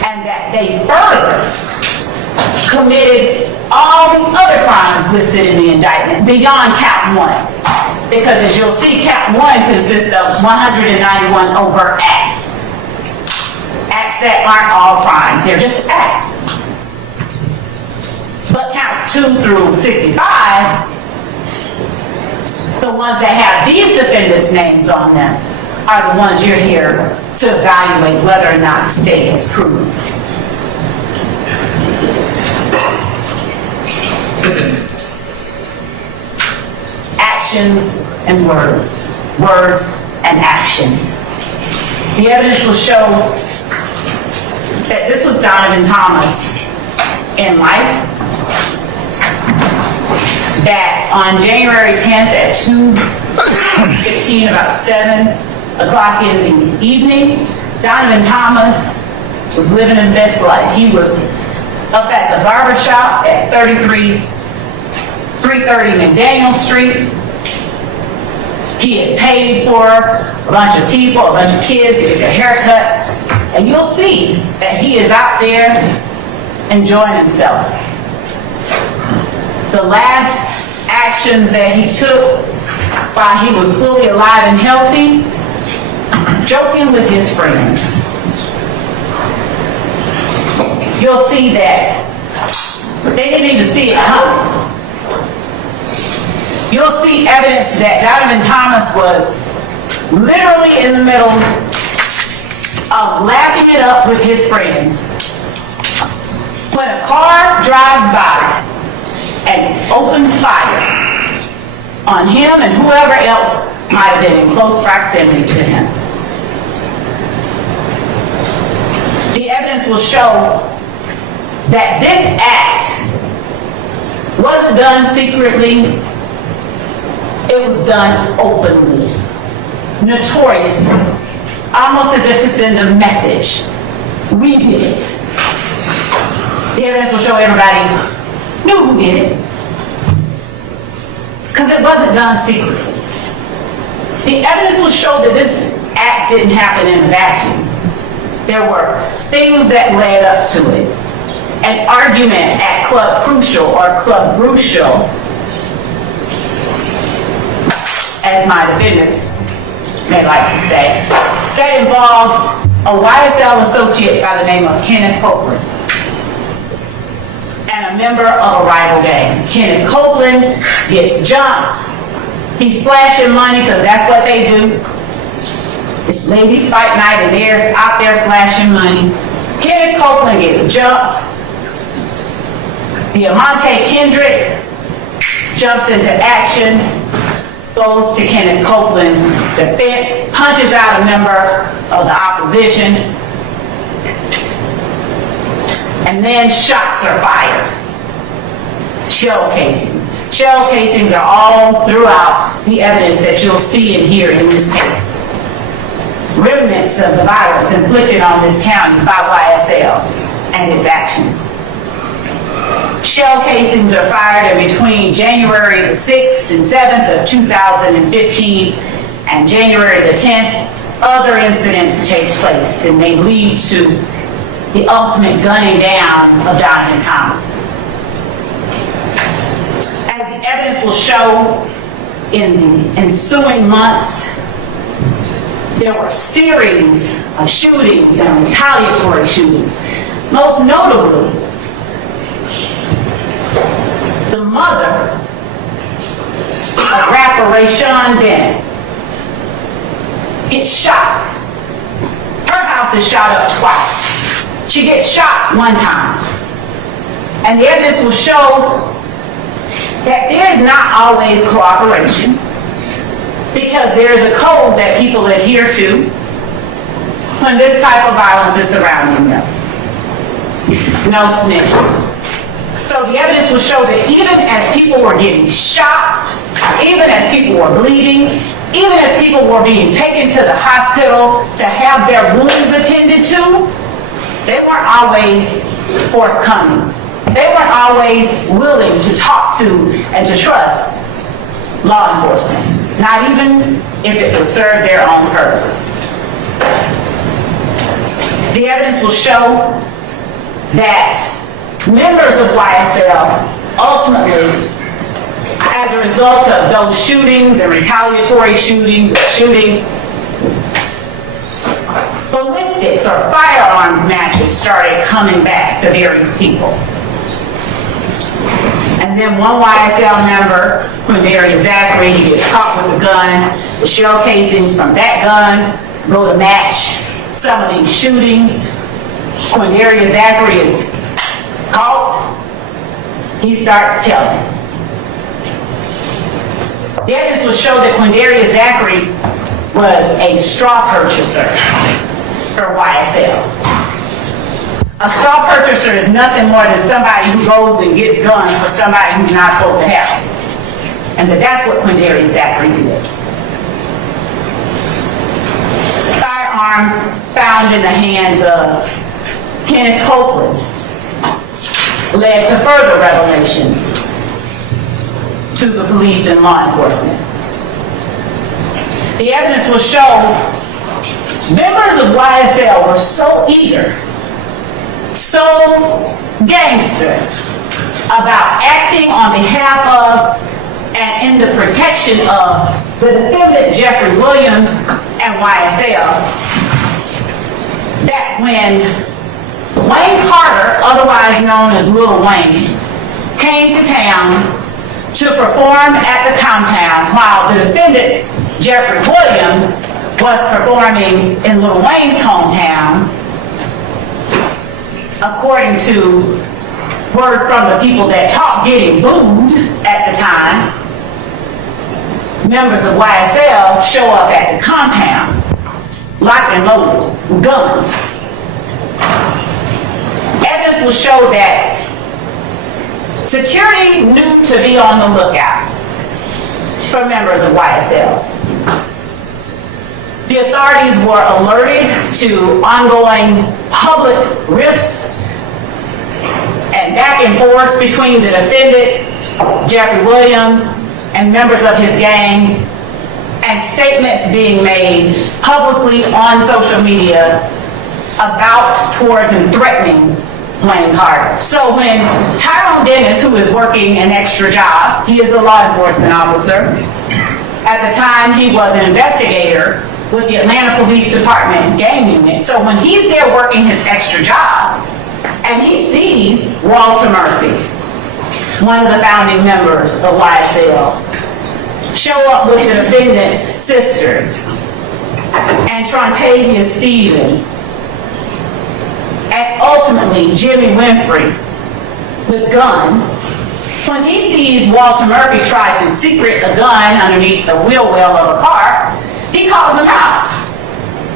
And that they further committed all the other crimes listed in the indictment beyond count one. Because as you'll see, count one consists of 191 overt acts. Acts that aren't all crimes, they're just acts. But counts 2 through 65, the ones that have these defendants' names on them, are the ones you're here to evaluate whether or not the state has proved. Actions and words. Words and actions. The evidence will show that this was Donovan Thomas in life. That on January 10th at 2:15, about 7 o'clock in the evening, Donovan Thomas was living his best life. He was up at the barber shop at 330 McDaniel Street. He had paid for a bunch of people, a bunch of kids to get their hair cut. And you'll see that he is out there enjoying himself. The last actions that he took while he was fully alive and healthy, joking with his friends. You'll see that they didn't even see it coming. You'll see evidence that Donovan Thomas was literally in the middle of lapping it up with his friends when a car drives by and opens fire on him and whoever else might have been in close proximity to him. The evidence will show that this act Wasn't done secretly. It was done openly, notoriously, almost as if to send a message. We did it. The evidence will show everybody knew who did it. Because it wasn't done secretly. The evidence will show that this act didn't happen in a vacuum. There were things that led up to it. An argument at Club Crucial or Club Brucial, as my defendants may like to say, that involved a YSL associate by the name of Kenneth Copeland and a member of a rival gang. Kenneth Copeland gets jumped. He's flashing money because that's what they do. It's ladies fight night and they're out there flashing money. Kenneth Copeland gets jumped. Diamante Kendrick jumps into action, goes to Kenneth Copeland's defense, punches out a member of the opposition, and then shots are fired. Shell casings. Shell casings are all throughout the evidence that you'll see and hear in this case. Remnants of the violence inflicted on this county by YSL and its actions. Shell casings are fired in between January the 6th and 7th of 2015 and January the 10th. Other incidents take place and they lead to the ultimate gunning down of Donovan Thomas. As the evidence will show, in the ensuing months, there were series of shootings and retaliatory shootings. Most notably, the mother of rapper Rayshawn Bennett gets shot. Her house is shot up twice. She gets shot one time. And the evidence will show that there is not always cooperation because there is a code that people adhere to when this type of violence is surrounding them. No snitching. So the evidence will show that even as people were getting shot, even as people were bleeding, even as people were being taken to the hospital to have their wounds attended to, they weren't always forthcoming. They weren't always willing to talk to and to trust law enforcement, not even if it would serve their own purposes. The evidence will show that members of YSL ultimately, as a result of those shootings and retaliatory shootings, ballistics or firearms matches started coming back to various people. And then one YSL member, Quindarius Zachary, he gets caught with a gun. The shell casings from that gun go to match some of these shootings. Quindarius Zachary is caught. He starts telling. The evidence will show that Quindarius Zachary was a straw purchaser for YSL. A straw purchaser is nothing more than somebody who goes and gets guns for somebody who's not supposed to have them. And that's what Quindarius Zachary did. Firearms found in the hands of Kenneth Copeland led to further revelations to the police and law enforcement. The evidence will show members of YSL were so eager, so gangster about acting on behalf of and in the protection of the defendant Jeffrey Williams and YSL that when Wayne Carter, otherwise known as Lil Wayne, came to town to perform at the compound while the defendant Jeffrey Williams was performing in Lil Wayne's hometown. According to word from the people that talked getting booed at the time, members of YSL show up at the compound, locked and loaded with guns. Evidence will show that Security knew to be on the lookout for members of YSL. The authorities were alerted to ongoing public rifts and back and forth between the defendant, Jeffrey Williams, and members of his gang, and statements being made publicly on social media about, towards, and threatening Wayne Carter. So when Tyrone Dennis, who is working an extra job, he is a law enforcement officer. At the time, he was an investigator with the Atlanta Police Department gang unit. So when he's there working his extra job, and he sees Walter Murphy, one of the founding members of YSL, show up with the defendant's sisters and Trontavia Stevens, and ultimately Jimmy Winfrey with guns. When he sees Walter Murphy try to secret a gun underneath the wheel well of a car, he calls him out.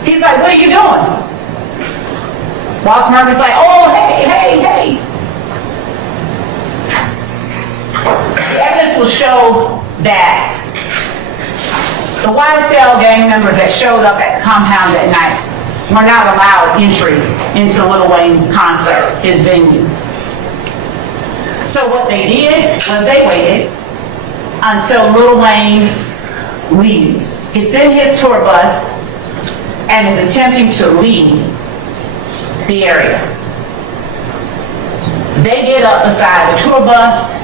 He's like, "What are you doing?" Walter Murphy's like, "Oh, hey. The evidence will show that the YSL gang members that showed up at the compound that night were not allowed entry into Lil Wayne's concert, his venue. So what they did was they waited until Lil Wayne leaves, gets in his tour bus, and is attempting to leave the area. They get up beside the tour bus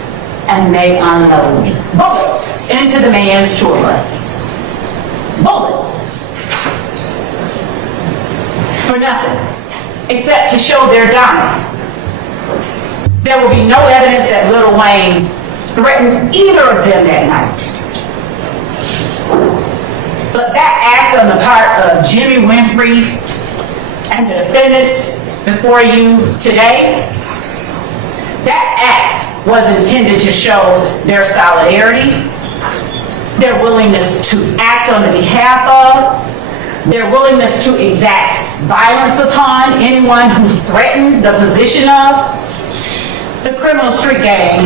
and they unload bullets into the man's tour bus. Bullets. For nothing, except to show their dominance. There will be no evidence that Lil Wayne threatened either of them that night. But that act on the part of Jimmy Winfrey and the defendants before you today, that act was intended to show their solidarity, their willingness to act on the behalf of, their willingness to exact violence upon anyone who threatened the position of the criminal street gang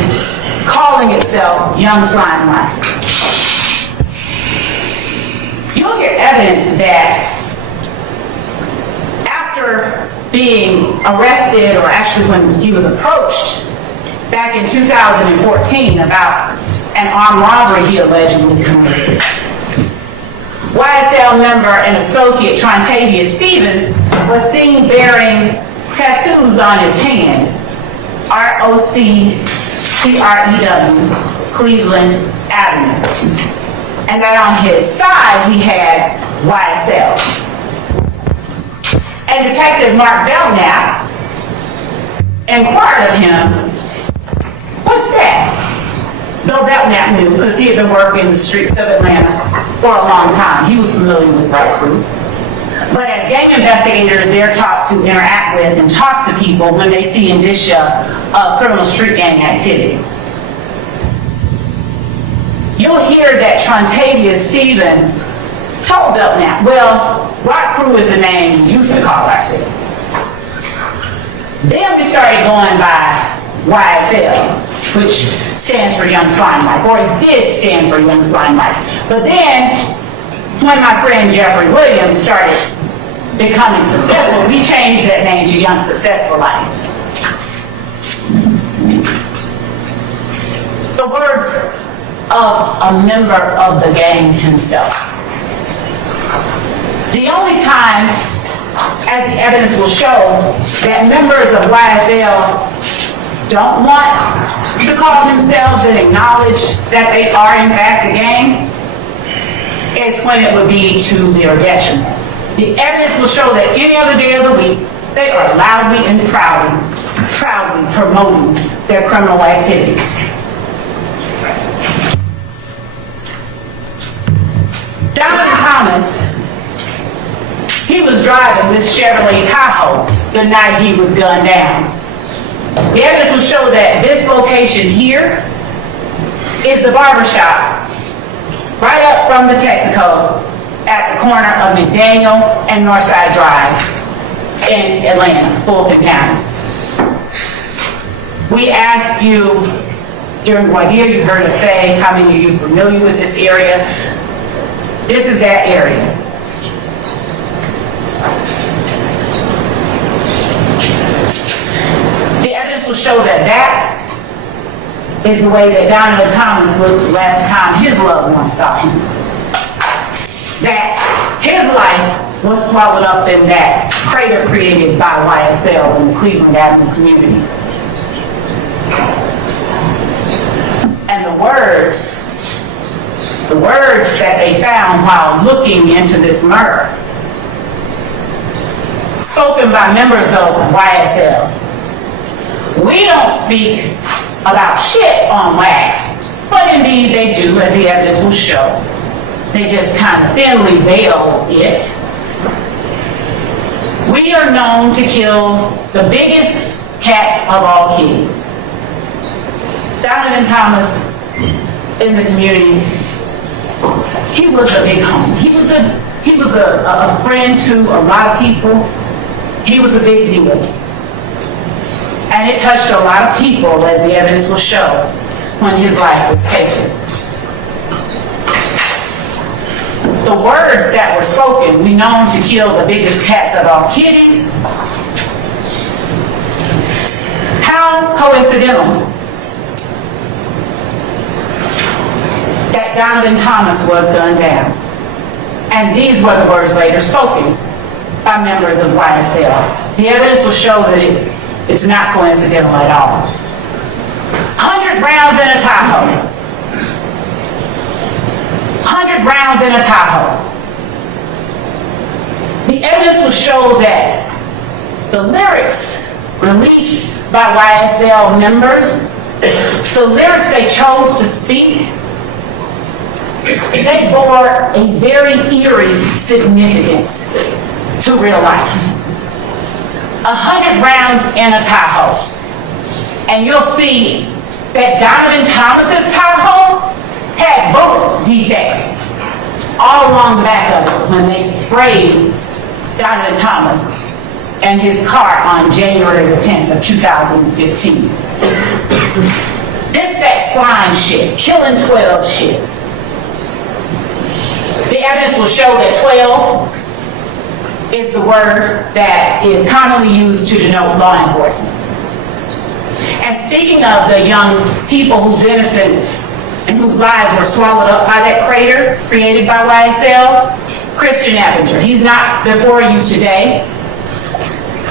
calling itself Young Slimelight. You'll hear evidence that after being arrested, or actually when he was approached back in 2014 about an armed robbery he allegedly committed, YSL member and associate Trontavia Stevens was seen bearing tattoos on his hands, ROCCREW, Cleveland Avenue. And that on his side he had YSL. And Detective Mark Belknap inquired of him, "What's that?" Bill Belknap knew because he had been working the streets of Atlanta for a long time. He was familiar with RICO. But as gang investigators, they're taught to interact with and talk to people when they see indicia of criminal street gang activity. You'll hear that Trontavia Stevens told Belknap, "Well, Rock Crew is the name we used to call ourselves. Then we started going by YSL, which stands for Young Slimelight, or it did stand for Young Slimelight. But then, when my friend Jeffrey Williams started becoming successful, we changed that name to Young Successful Life." The words of a member of the gang himself. The only time, as the evidence will show, that members of YSL don't want to call themselves and acknowledge that they are in fact a gang is when it would be to their detriment. The evidence will show that any other day of the week, they are loudly and proudly promoting their criminal activities. Donald Thomas, he was driving this Chevrolet Tahoe the night he was gunned down. The evidence will show that this location here is the barbershop right up from the Texaco at the corner of McDaniel and Northside Drive in Atlanta, Fulton County. We ask you During voir dire, you heard us say, how many of you are familiar with this area? This is that area. The evidence will show that that is the way that Donovan Thomas looked last time his loved one saw him. That his life was swallowed up in that crater created by YSL in the Cleveland Avenue community. And the words that they found while looking into this murder, spoken by members of YSL. We don't speak about shit on wax, but indeed they do, as the evidence will show. They just kind of thinly veil it. We are known to kill the biggest cats of all kitties. Donovan Thomas in the community, he was a big homie. He was a friend to a lot of people. He was a big deal. And it touched a lot of people, as the evidence will show, when his life was taken. The words that were spoken, we known to kill the biggest cats of all kitties. How coincidental that Donovan Thomas was gunned down. And these were the words later spoken by members of YSL. The evidence will show that it's not coincidental at all. 100 rounds in a Tahoe. 100 rounds in a Tahoe. The evidence will show that the lyrics released by YSL members, the lyrics they chose to speak, they bore a very eerie significance to real life. 100 rounds in a Tahoe. And you'll see that Donovan Thomas's Tahoe had bullet defects all along the back of it when they sprayed Donovan Thomas and his car on January the 10th of 2015. This that slime shit, killing 12 shit. The evidence will show that 12 is the word that is commonly used to denote law enforcement. And speaking of the young people whose innocence and whose lives were swallowed up by that crater created by YSL, Christian Epinger. He's not before you today,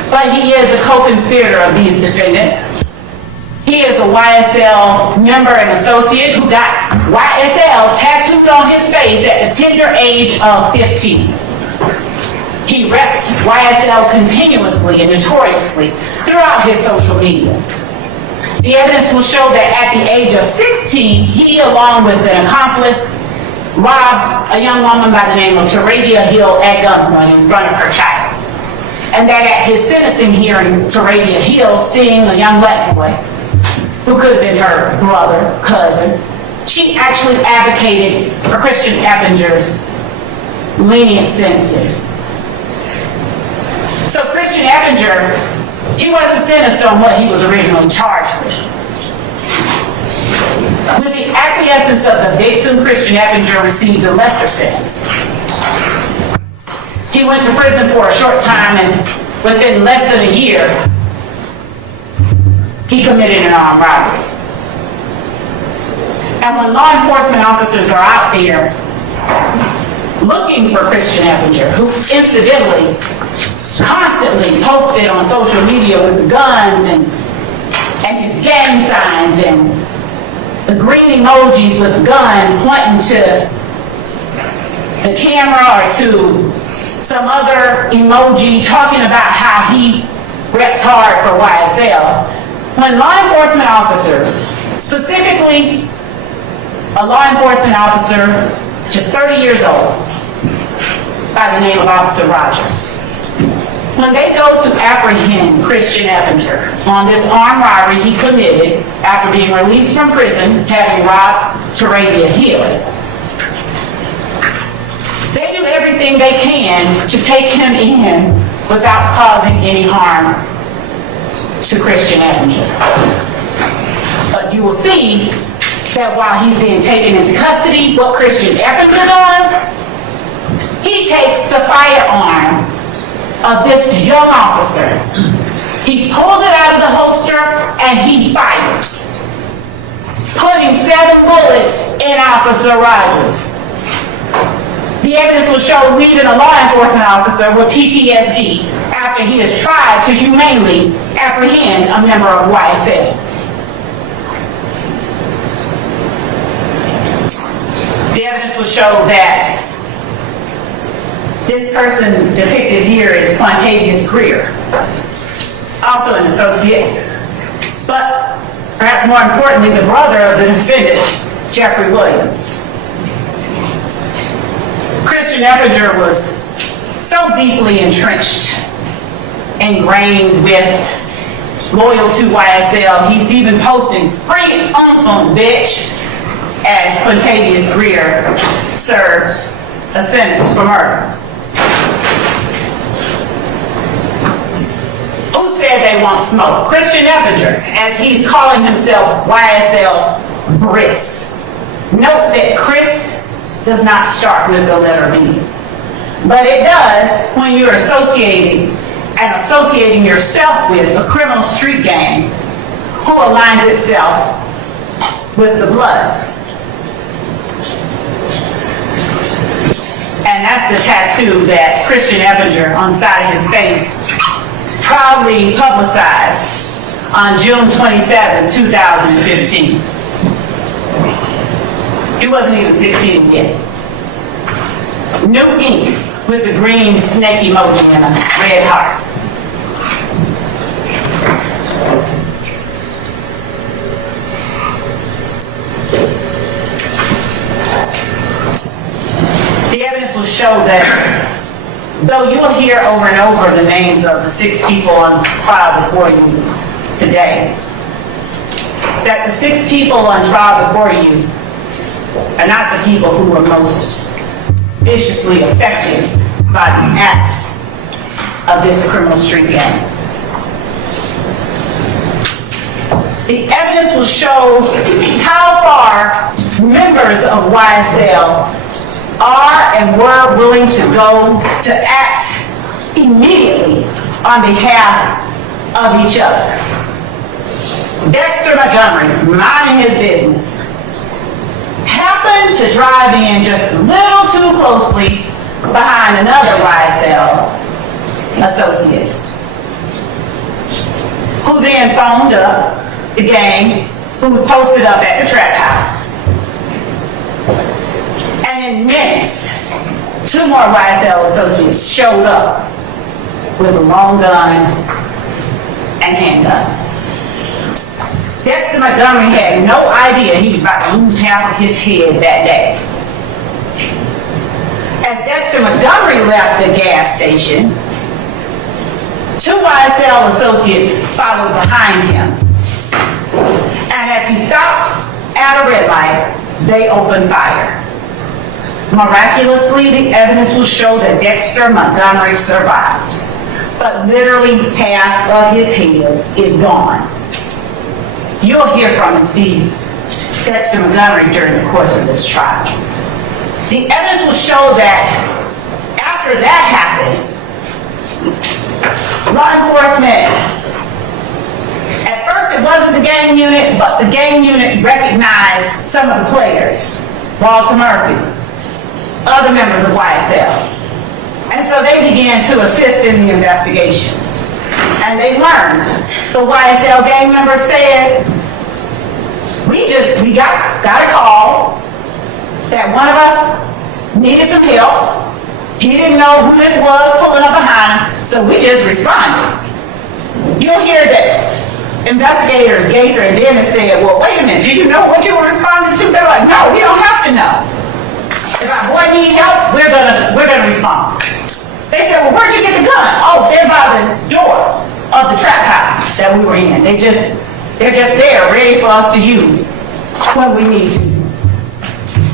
but he is a co-conspirator of these defendants. He is a YSL member and associate who got YSL tattooed on his face at the tender age of 15. He repped YSL continuously and notoriously throughout his social media. The evidence will show that at the age of 16, he, along with an accomplice, robbed a young woman by the name of Taradia Hill at gunpoint in front of her child. And that at his sentencing hearing, Taradia Hill, seeing a young black boy, who could have been her brother, cousin, she actually advocated for Christian Epinger's lenient sentencing. So Christian Epinger, he wasn't sentenced on what he was originally charged with. With the acquiescence of the victim, Christian Epinger received a lesser sentence. He went to prison for a short time, and within less than a year, he committed an armed robbery. And when law enforcement officers are out there looking for Christian Epinger, who incidentally constantly posted on social media with the guns and his gang signs and the green emojis with the gun pointing to the camera or to some other emoji talking about how he reps hard for YSL. When law enforcement officers, specifically a law enforcement officer just 30 years old by the name of Officer Rogers, when they go to apprehend Christian Epinger on this armed robbery he committed after being released from prison, having robbed Taradia Hill, they do everything they can to take him in without causing any harm to Christian Epinger. But you you will see that while he's being taken into custody, what Christian Eppinger does, he takes the firearm of this young officer. He pulls it out of the holster and he fires, putting 7 bullets in Officer Rogers. The evidence will show leaving a law enforcement officer with PTSD after he has tried to humanely apprehend a member of YSL. The evidence will show that this person depicted here is Quantavious Greer, also an associate, but perhaps more importantly, the brother of the defendant, Jeffrey Williams. Christian Eppinger was so deeply entrenched, ingrained with, loyal to YSL, he's even posting free bitch as Quantavious Greer served a sentence for murder. Who said they want smoke? Christian Eppinger, as he's calling himself YSL Briss. Note that Chris does not start with the letter B, but it does when you're associating yourself with a criminal street gang who aligns itself with the Bloods. And that's the tattoo that Christian Eppinger on the side of his face proudly publicized on June 27, 2015. He wasn't even 16 yet. New ink with the green snake emoji and a red heart. The evidence will show that though you'll hear over and over the names of the 6 people on trial before you today, that the 6 people on trial before you are not the people who were most viciously affected by the acts of this criminal street gang. The evidence will show how far members of YSL are and were willing to go to act immediately on behalf of each other. Dexter Montgomery, minding his business, happened to drive in just a little too closely behind another YSL associate, who then phoned up the gang who was posted up at the trap house. And in minutes, 2 more YSL associates showed up with a long gun and handguns. Dexter Montgomery had no idea he was about to lose half of his head that day. As Dexter Montgomery left the gas station, 2 YSL associates followed behind him. And as he stopped at a red light, they opened fire. Miraculously, the evidence will show that Dexter Montgomery survived, but literally half of his head is gone. You'll hear from and see Dexter Montgomery during the course of this trial. The evidence will show that after that happened, law enforcement, at first it wasn't the gang unit, but the gang unit recognized some of the players, Walter Murphy, other members of YSL. And so they began to assist in the investigation. And they learned, the YSL gang members said, we got a call that one of us needed some help. He didn't know who this was pulling up behind him, so we just responded. You'll hear that investigators, Gaither and Dennis, said, well, wait a minute, did you know what you were responding to? They're like, no, we don't have to know. If our boy needs help, we're gonna respond. They said, well, where'd you get the gun? Oh, they're by the door of the trap house that we were in. They're just there, ready for us to use when we need to.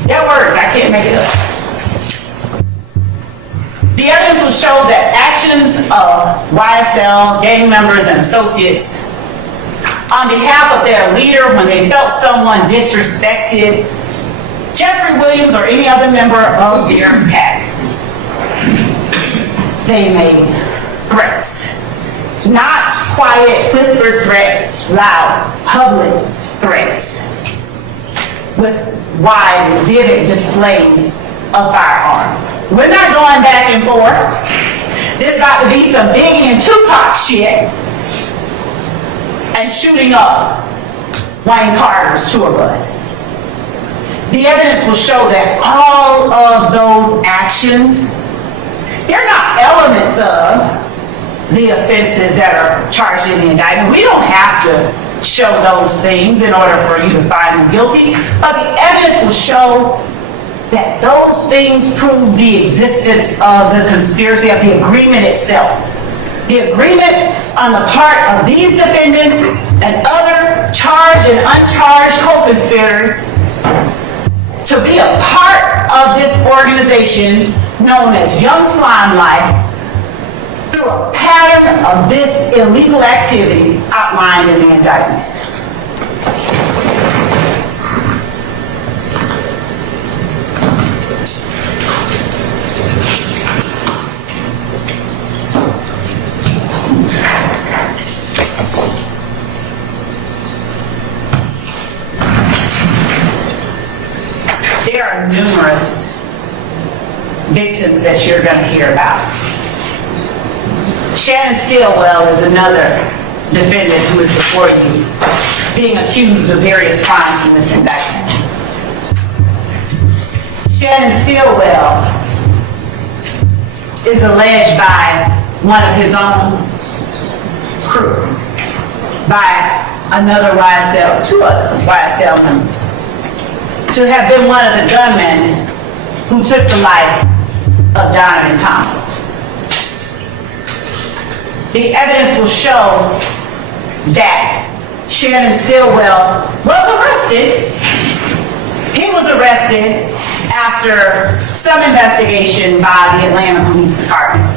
Their words, I can't make it up. The evidence will show that actions of YSL gang members and associates on behalf of their leader when they felt someone disrespected Jeffrey Williams or any other member of their pack. They made threats. Not quiet, whisper threats, loud, public threats. With wide, vivid displays of firearms. We're not going back and forth. This about to be some Biggie and Tupac shit. And shooting up Wayne Carter's tour bus. The evidence will show that all of those actions, they're not elements of the offenses that are charged in the indictment. We don't have to show those things in order for you to find them guilty, but the evidence will show that those things prove the existence of the conspiracy, of the agreement itself. The agreement on the part of these defendants and other charged and uncharged co-conspirators to be a part of this organization known as Young Slime Life through a pattern of this illegal activity outlined in the indictment. There are numerous victims that you're going to hear about. Shannon Stillwell is another defendant who is before you, being accused of various crimes in this indictment. Shannon Stillwell is alleged by one of his own crew, by another YSL, two other YSL members, to have been one of the gunmen who took the life of Donovan Thomas. The evidence will show that Shannon Stillwell was arrested. He was arrested after some investigation by the Atlanta Police Department.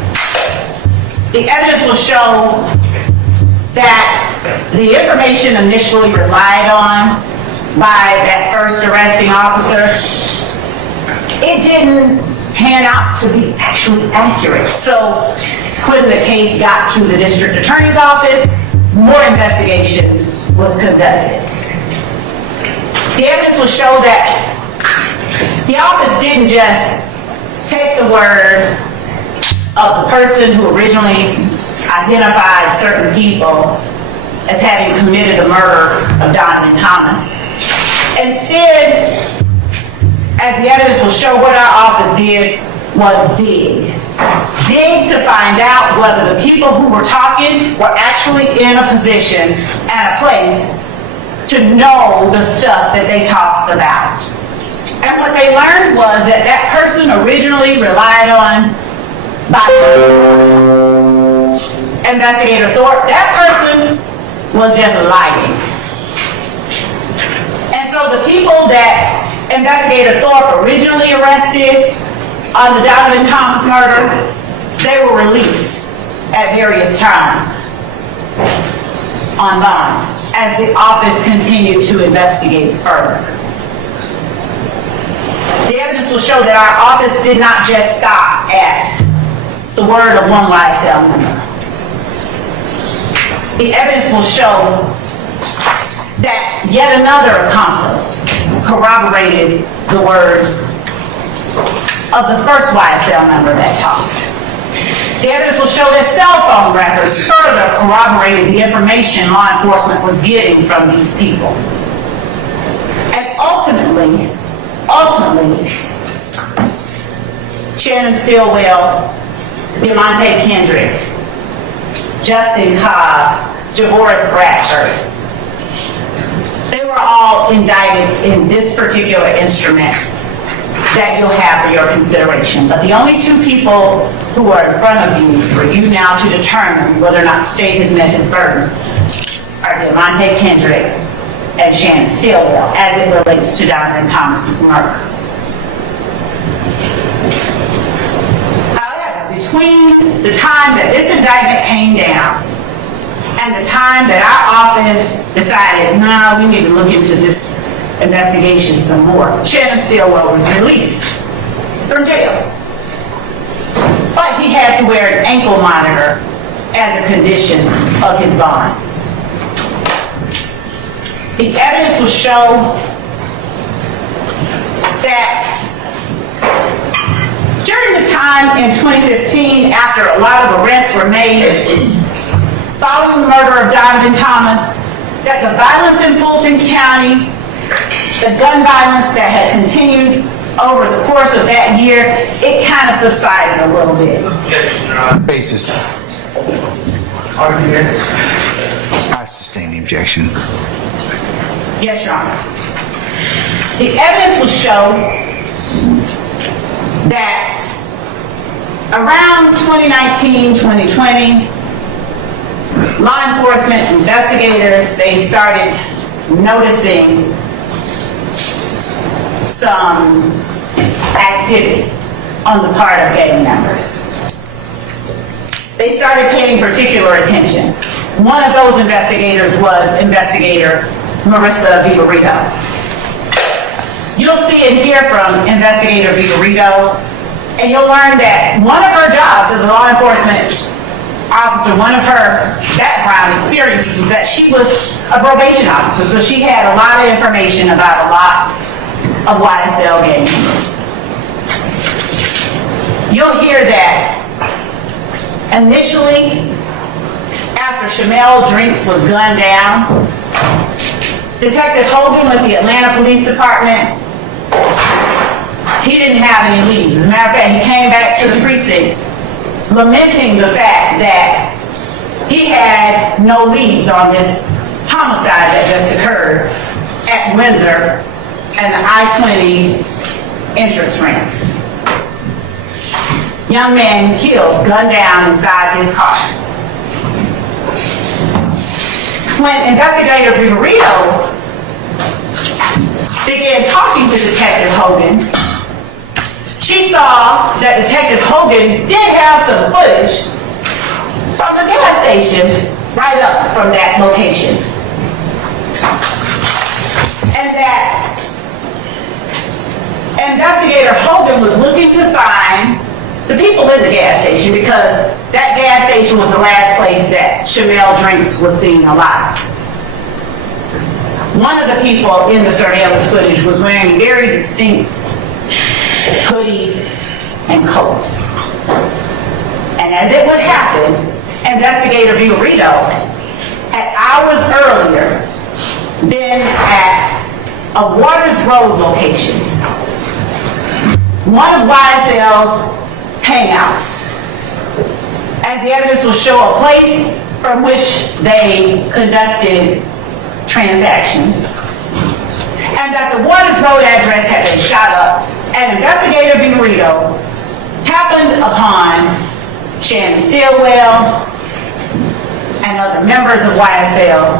The evidence will show that the information initially relied on by that first arresting officer, it didn't pan out to be actually accurate. So when the case got to the district attorney's office, more investigation was conducted. The evidence will show that the office didn't just take the word of the person who originally identified certain people as having committed the murder of Donovan Thomas. Instead, as the evidence will show, what our office did was dig. Dig to find out whether the people who were talking were actually in a position and a place to know the stuff that they talked about. And what they learned was that that person originally relied on by Investigator Thorpe, that person was just lying. And so the people that Investigator Thorpe originally arrested on the Donovan Thomas murder, they were released at various times on bond as the office continued to investigate further. The evidence will show that our office did not just stop at the word of one YSL member. The evidence will show that yet another accomplice corroborated the words of the first YSL member that talked. The evidence will show that cell phone records further corroborated the information law enforcement was getting from these people. And ultimately, Shannon Stillwell, Demonte Kendrick, Justin Cobb, Javoris Bradford, they were all indicted in this particular instrument that you'll have for your consideration. But the only two people who are in front of you for you now to determine whether or not the state has met his burden are Demonte Kendrick and Shannon Stillwell as it relates to Donovan Thomas's murder. However, between the time that this indictment came down and the time that our office decided, nah, we need to look into this investigation some more, Shannon Stillwell was released from jail. But he had to wear an ankle monitor as a condition of his bond. The evidence will show that during the time in 2015, after a lot of arrests were made following the murder of Donovan Thomas, that the violence in Fulton County, the gun violence that had continued over the course of that year, it kind of subsided a little bit. Basis. I sustain the objection. Yes, Your Honor. The evidence will show that around 2019, 2020, law enforcement investigators, they started noticing some activity on the part of gang members. They started paying particular attention. One of those investigators was investigator Marissa Vivarito. You'll see and hear from investigator Vivarito, and you'll learn that one of her jobs as a law enforcement officer, one of her background experiences was that she was a probation officer, so she had a lot of information about a lot of YSL gang members. You'll hear that initially, after Shamel Drinks was gunned down, Detective Hogan with the Atlanta Police Department, he didn't have any leads. As a matter of fact, he came back to the precinct lamenting the fact that he had no leads on this homicide that just occurred at Windsor and the I-20 entrance ramp. Young man killed, gunned down inside his car. When investigator Vivarito began talking to Detective Hogan, she saw that Detective Hogan did have some footage from the gas station right up from that location. And that investigator Hogan was looking to find the people in the gas station because that gas station was the last place that Shamel Drinks was seen alive. One of the people in the surveillance footage was wearing a very distinct hoodie and coat. And as it would happen, investigator Vivarito had hours earlier been at a Waters Road location, one of YSL's hangouts. As the evidence will show, a place from which they conducted transactions. And that the Waters Road address had been shot up, and investigator Vivarito happened upon Shannon Stillwell and other members of YSL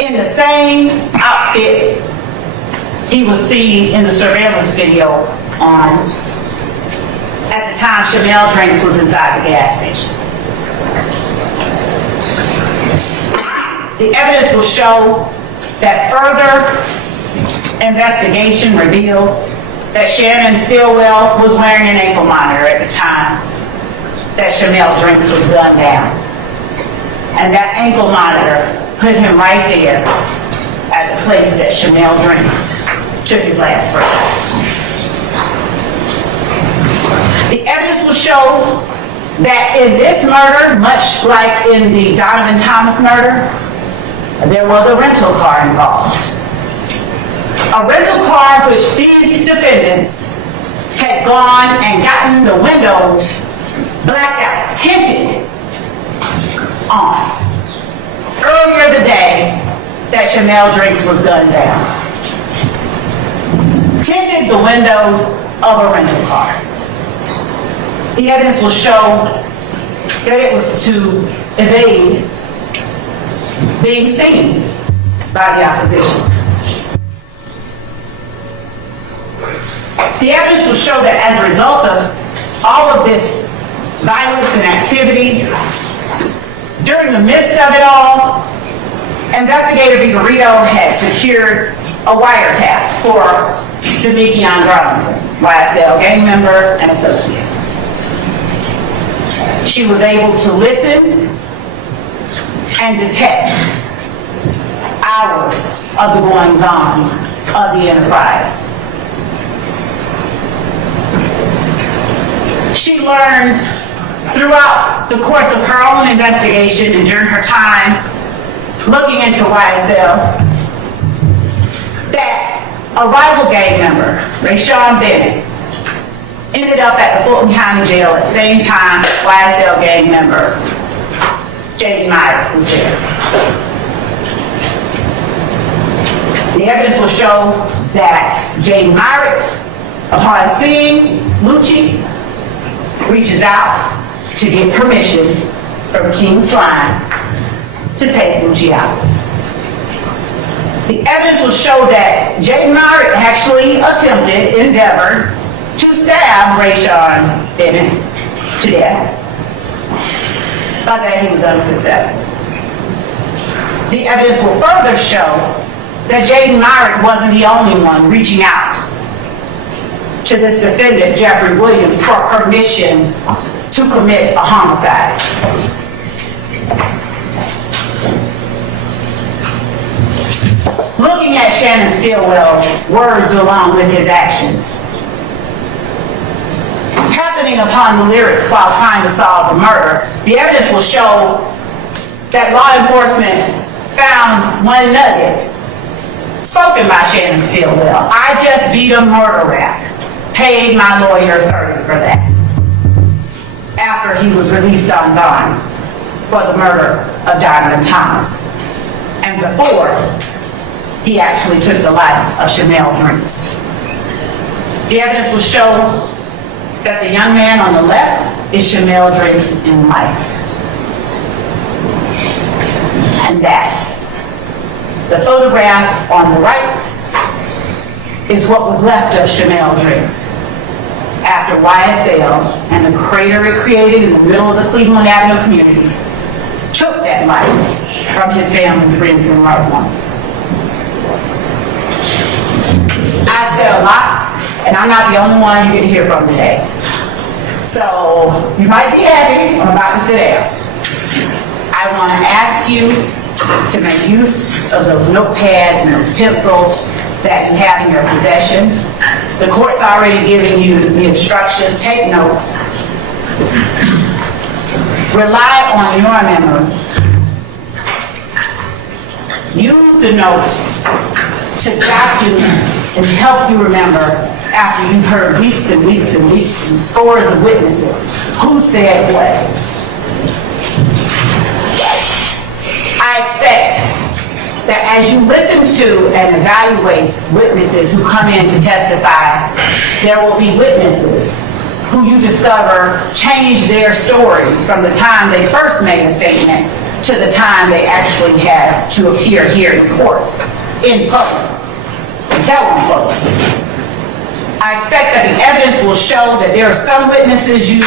in the same outfit he was seen in the surveillance video on at the time Shamel Drinks was inside the gas station. The evidence will show that further investigation revealed that Shannon Stillwell was wearing an ankle monitor at the time that Shamel Drinks was gunned down. And that ankle monitor put him right there at the place that Shamel Drinks took his last breath. The evidence will show that in this murder, much like in the Donovan Thomas murder, there was a rental car involved. A rental car which these defendants had gone and gotten the windows blacked out, tinted on, earlier the day that Shamel Drinks was gunned down. Tinted the windows of a rental car. The evidence will show that it was to evade being seen by the opposition. The evidence will show that as a result of all of this violence and activity, During the midst of it all, Investigator Vigorito had secured a wiretap for Damikion Garlington, YSL gang member and associate. She was able to listen and detect hours of the goings-on of the enterprise. She learned throughout the course of her own investigation and during her time looking into YSL that a rival gang member, Rayshawn Bennett, ended up at the Fulton County Jail at the same time YSL gang member Jaden Myrick was there. The evidence will show that Jaden Myrick, upon seeing Lucci, reaches out to get permission from King Slime to take Lucci out. The evidence will show that Jaden Myrick actually endeavored to stab Rayshawn Bennett to death, but that he was unsuccessful. The evidence will further show that Jaden Myrick wasn't the only one reaching out to this defendant, Jeffrey Williams, for permission to commit a homicide. Looking at Shannon Stillwell's words along with his actions, happening upon the lyrics while trying to solve the murder, the evidence will show that law enforcement found one nugget spoken by Shannon Stillwell. I just beat a murder rap. Paid my lawyer $30 for that. After he was released on bond for the murder of Diamond Thomas. And before he actually took the life of Chanel Drinks. The evidence will show that the young man on the left is Chanel Drinks in life. And that the photograph on the right is what was left of Chanel Drinks after YSL and the crater it created in the middle of the Cleveland Avenue community took that life from his family, friends, and loved ones. I said a lot, and I'm not the only one you get to hear from today. So you might be happy, I'm about to sit down. I want to ask you to make use of those notepads and those pencils that you have in your possession. The court's already given you the instruction, take notes. Rely on your memory. Use the notes to document and help you remember after you've heard weeks and weeks and weeks and scores of witnesses who said what. I expect that as you listen to and evaluate witnesses who come in to testify, there will be witnesses who you discover changed their stories from the time they first made a statement to the time they actually had to appear here in court, in public, and tell them folks. I expect that the evidence will show that there are some witnesses you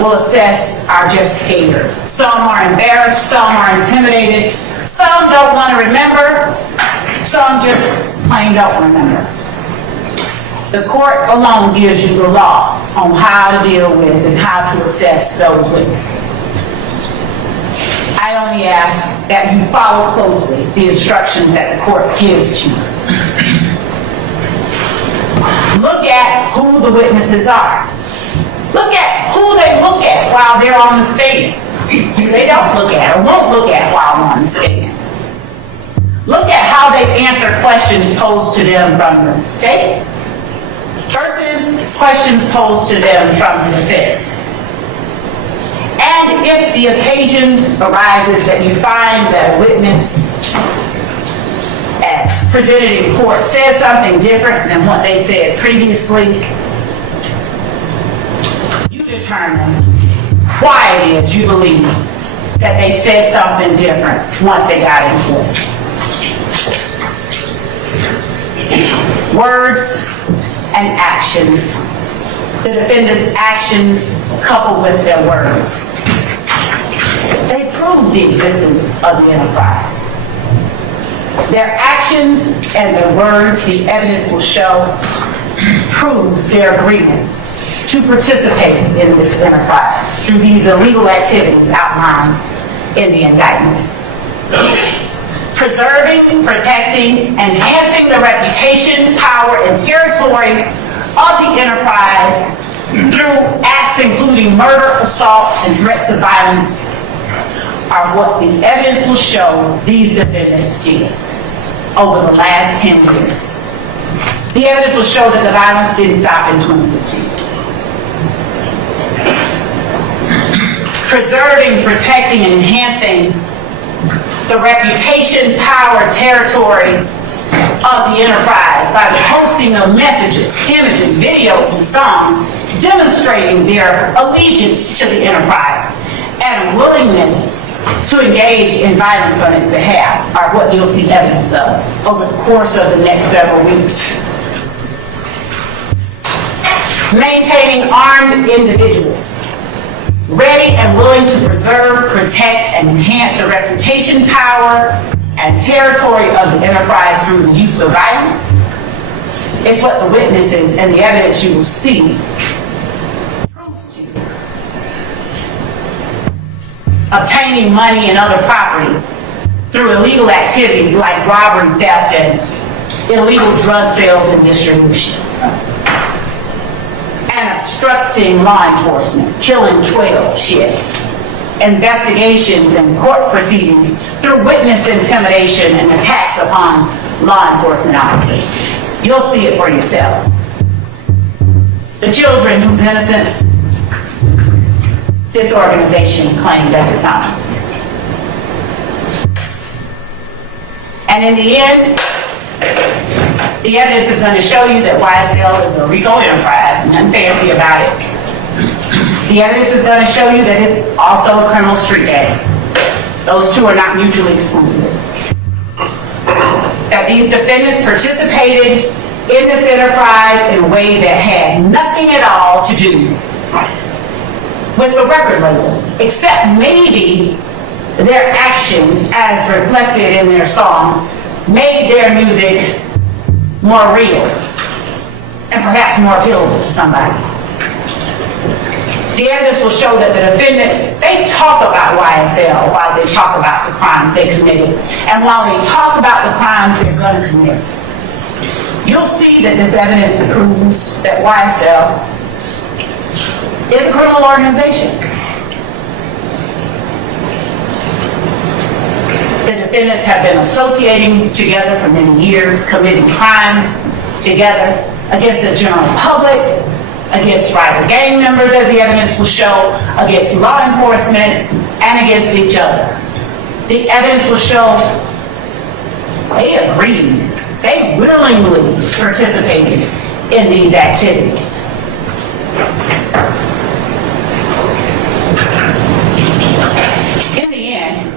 will assess are just scared. Some are embarrassed, some are intimidated, some don't want to remember, some just plain don't remember. The court alone gives you the law on how to deal with and how to assess those witnesses. I only ask that you follow closely the instructions that the court gives you. Look at who the witnesses are. Look at who they look at while they're on the stand. They don't look at or won't look at while on the stand. Look at how they answer questions posed to them from the state versus questions posed to them from the defense. And if the occasion arises that you find that a witness as presented in court says something different than what they said previously, you determine why it is you believe that they said something different once they got in court. Words and actions. The defendant's actions coupled with their words. They prove prove the existence of the enterprise. Their actions and their words, the evidence will show, proves their agreement to participate in this enterprise through these illegal activities outlined in the indictment. Preserving, protecting, enhancing the reputation, power, and territory of the enterprise through acts including murder, assault, and threats of violence are what the evidence will show these defendants did over the last 10 years. The evidence will show that the violence didn't stop in 2015. Preserving, protecting, and enhancing the reputation, power, territory of the enterprise by the posting of messages, images, videos, and songs demonstrating their allegiance to the enterprise and a willingness to engage in violence on its behalf are what you'll see evidence of over the course of the next several weeks. Maintaining armed individuals ready and willing to preserve, protect, and enhance the reputation, power, and territory of the enterprise through the use of violence. It's what the witnesses and the evidence you will see proves to you. Obtaining money and other property through illegal activities like robbery, theft, and illegal drug sales and distribution. And obstructing law enforcement, killing 12 shifts. Investigations and court proceedings through witness intimidation and attacks upon law enforcement officers. You'll see it for yourself. The children whose innocence this organization claimed as its own. And in the end, the evidence is going to show you that YSL is a RICO enterprise, nothing fancy about it. The evidence is going to show you that it's also a criminal street gang. Those two are not mutually exclusive. That these defendants participated in this enterprise in a way that had nothing at all to do with the record label, except maybe their actions as reflected in their songs made their music more real and perhaps more appealable to somebody. The evidence will show that the defendants, they talk about YSL while they talk about the crimes they committed. And while they talk about the crimes they're going to commit, you'll see that this evidence proves that YSL is a criminal organization. The defendants have been associating together for many years, committing crimes together against the general public, against rival gang members, as the evidence will show, against law enforcement, and against each other. The evidence will show they agreed, they willingly participated in these activities. In the end,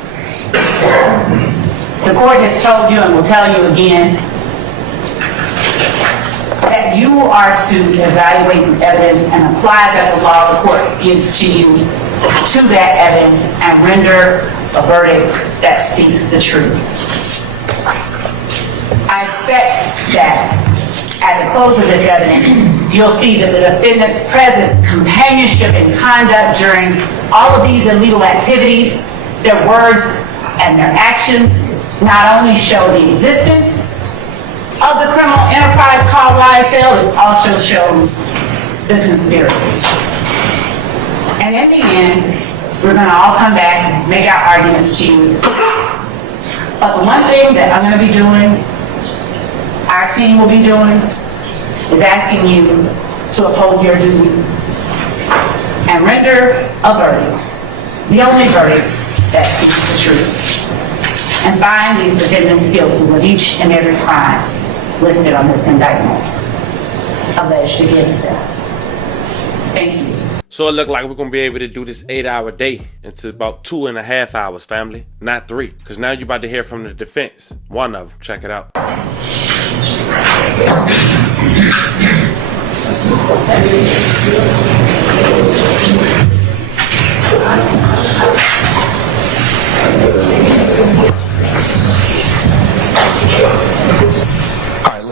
the court has told you and will tell you again that you are to evaluate the evidence and apply that the law the court gives to you to that evidence and render a verdict that speaks the truth. I expect that at the close of this evidence, you'll see that the defendant's presence, companionship, and conduct during all of these illegal activities, their words and their actions not only show the existence of the criminal enterprise called YSL, it also shows the conspiracy. And in the end, we're going to all come back and make our arguments to you. But the one thing that I'm going to be doing, our team will be doing, is asking you to uphold your duty and render a verdict, the only verdict that speaks the truth, and find these defendants guilty of each and every crime listed on this indictment alleged against them. Thank you. So it looked like we're going to be able to do this 8-hour day into about 2.5 hours, family. Not 3. Because now you're about to hear from the defense. One of them. Check it out.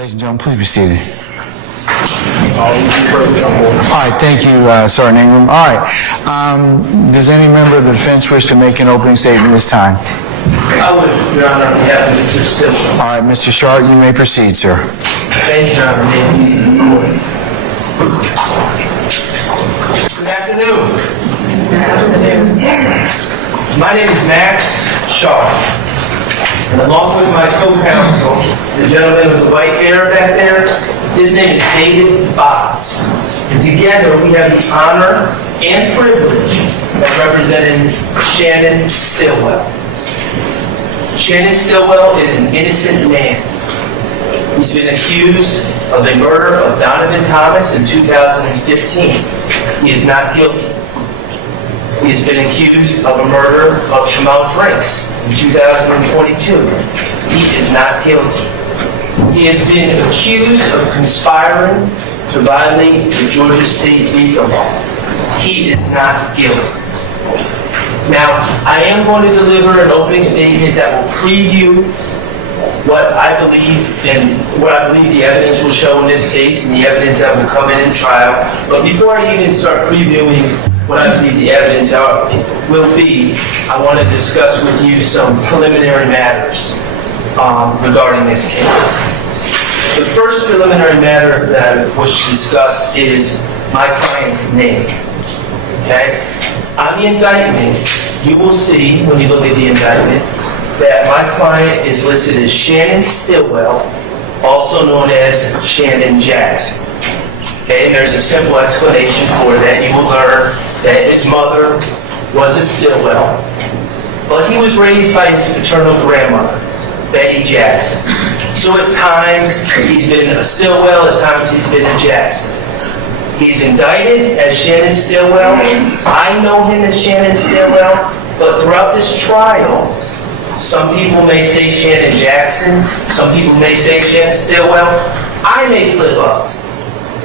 Ladies and gentlemen, please be seated. All right, thank you, Sergeant Ingram. All right, does any member of the defense wish to make an opening statement this time? I would, Your Honor, on behalf of Mr. Stillwell. All right, Mr. Sharp, you may proceed, sir. Thank you, Your Honor. May it please the court. Good afternoon. Good afternoon. My name is Max Sharp, and along with my co-counsel, the gentleman with the white hair back there, his name is David Botts. And together we have the honor and privilege of representing Shannon Stillwell. Shannon Stillwell is an innocent man. He's been accused of the murder of Donovan Thomas in 2015. He is not guilty. He has been accused of a murder of Jamal Drakes in 2022. He is not guilty. He has been accused of conspiring to violate the Georgia State RICO law. He is not guilty. Now, I am going to deliver an opening statement that will preview what I believe the evidence will show in this case and the evidence that will come in trial. But before I even start previewing what I believe the evidence will be, I want to discuss with you some preliminary matters regarding this case. The first preliminary matter that I wish to discuss is my client's name. Okay? On the indictment, you will see, when you look at the indictment, that my client is listed as Shannon Stillwell, also known as Shannon Jackson. Okay, and there's a simple explanation for that. You will learn that his mother was a Stillwell, but he was raised by his paternal grandmother, Betty Jackson. So at times he's been a Stillwell, at times he's been a Jackson. He's indicted as Shannon Stillwell. I know him as Shannon Stillwell, but throughout this trial, some people may say Shannon Jackson, some people may say Shannon Stillwell. I may slip up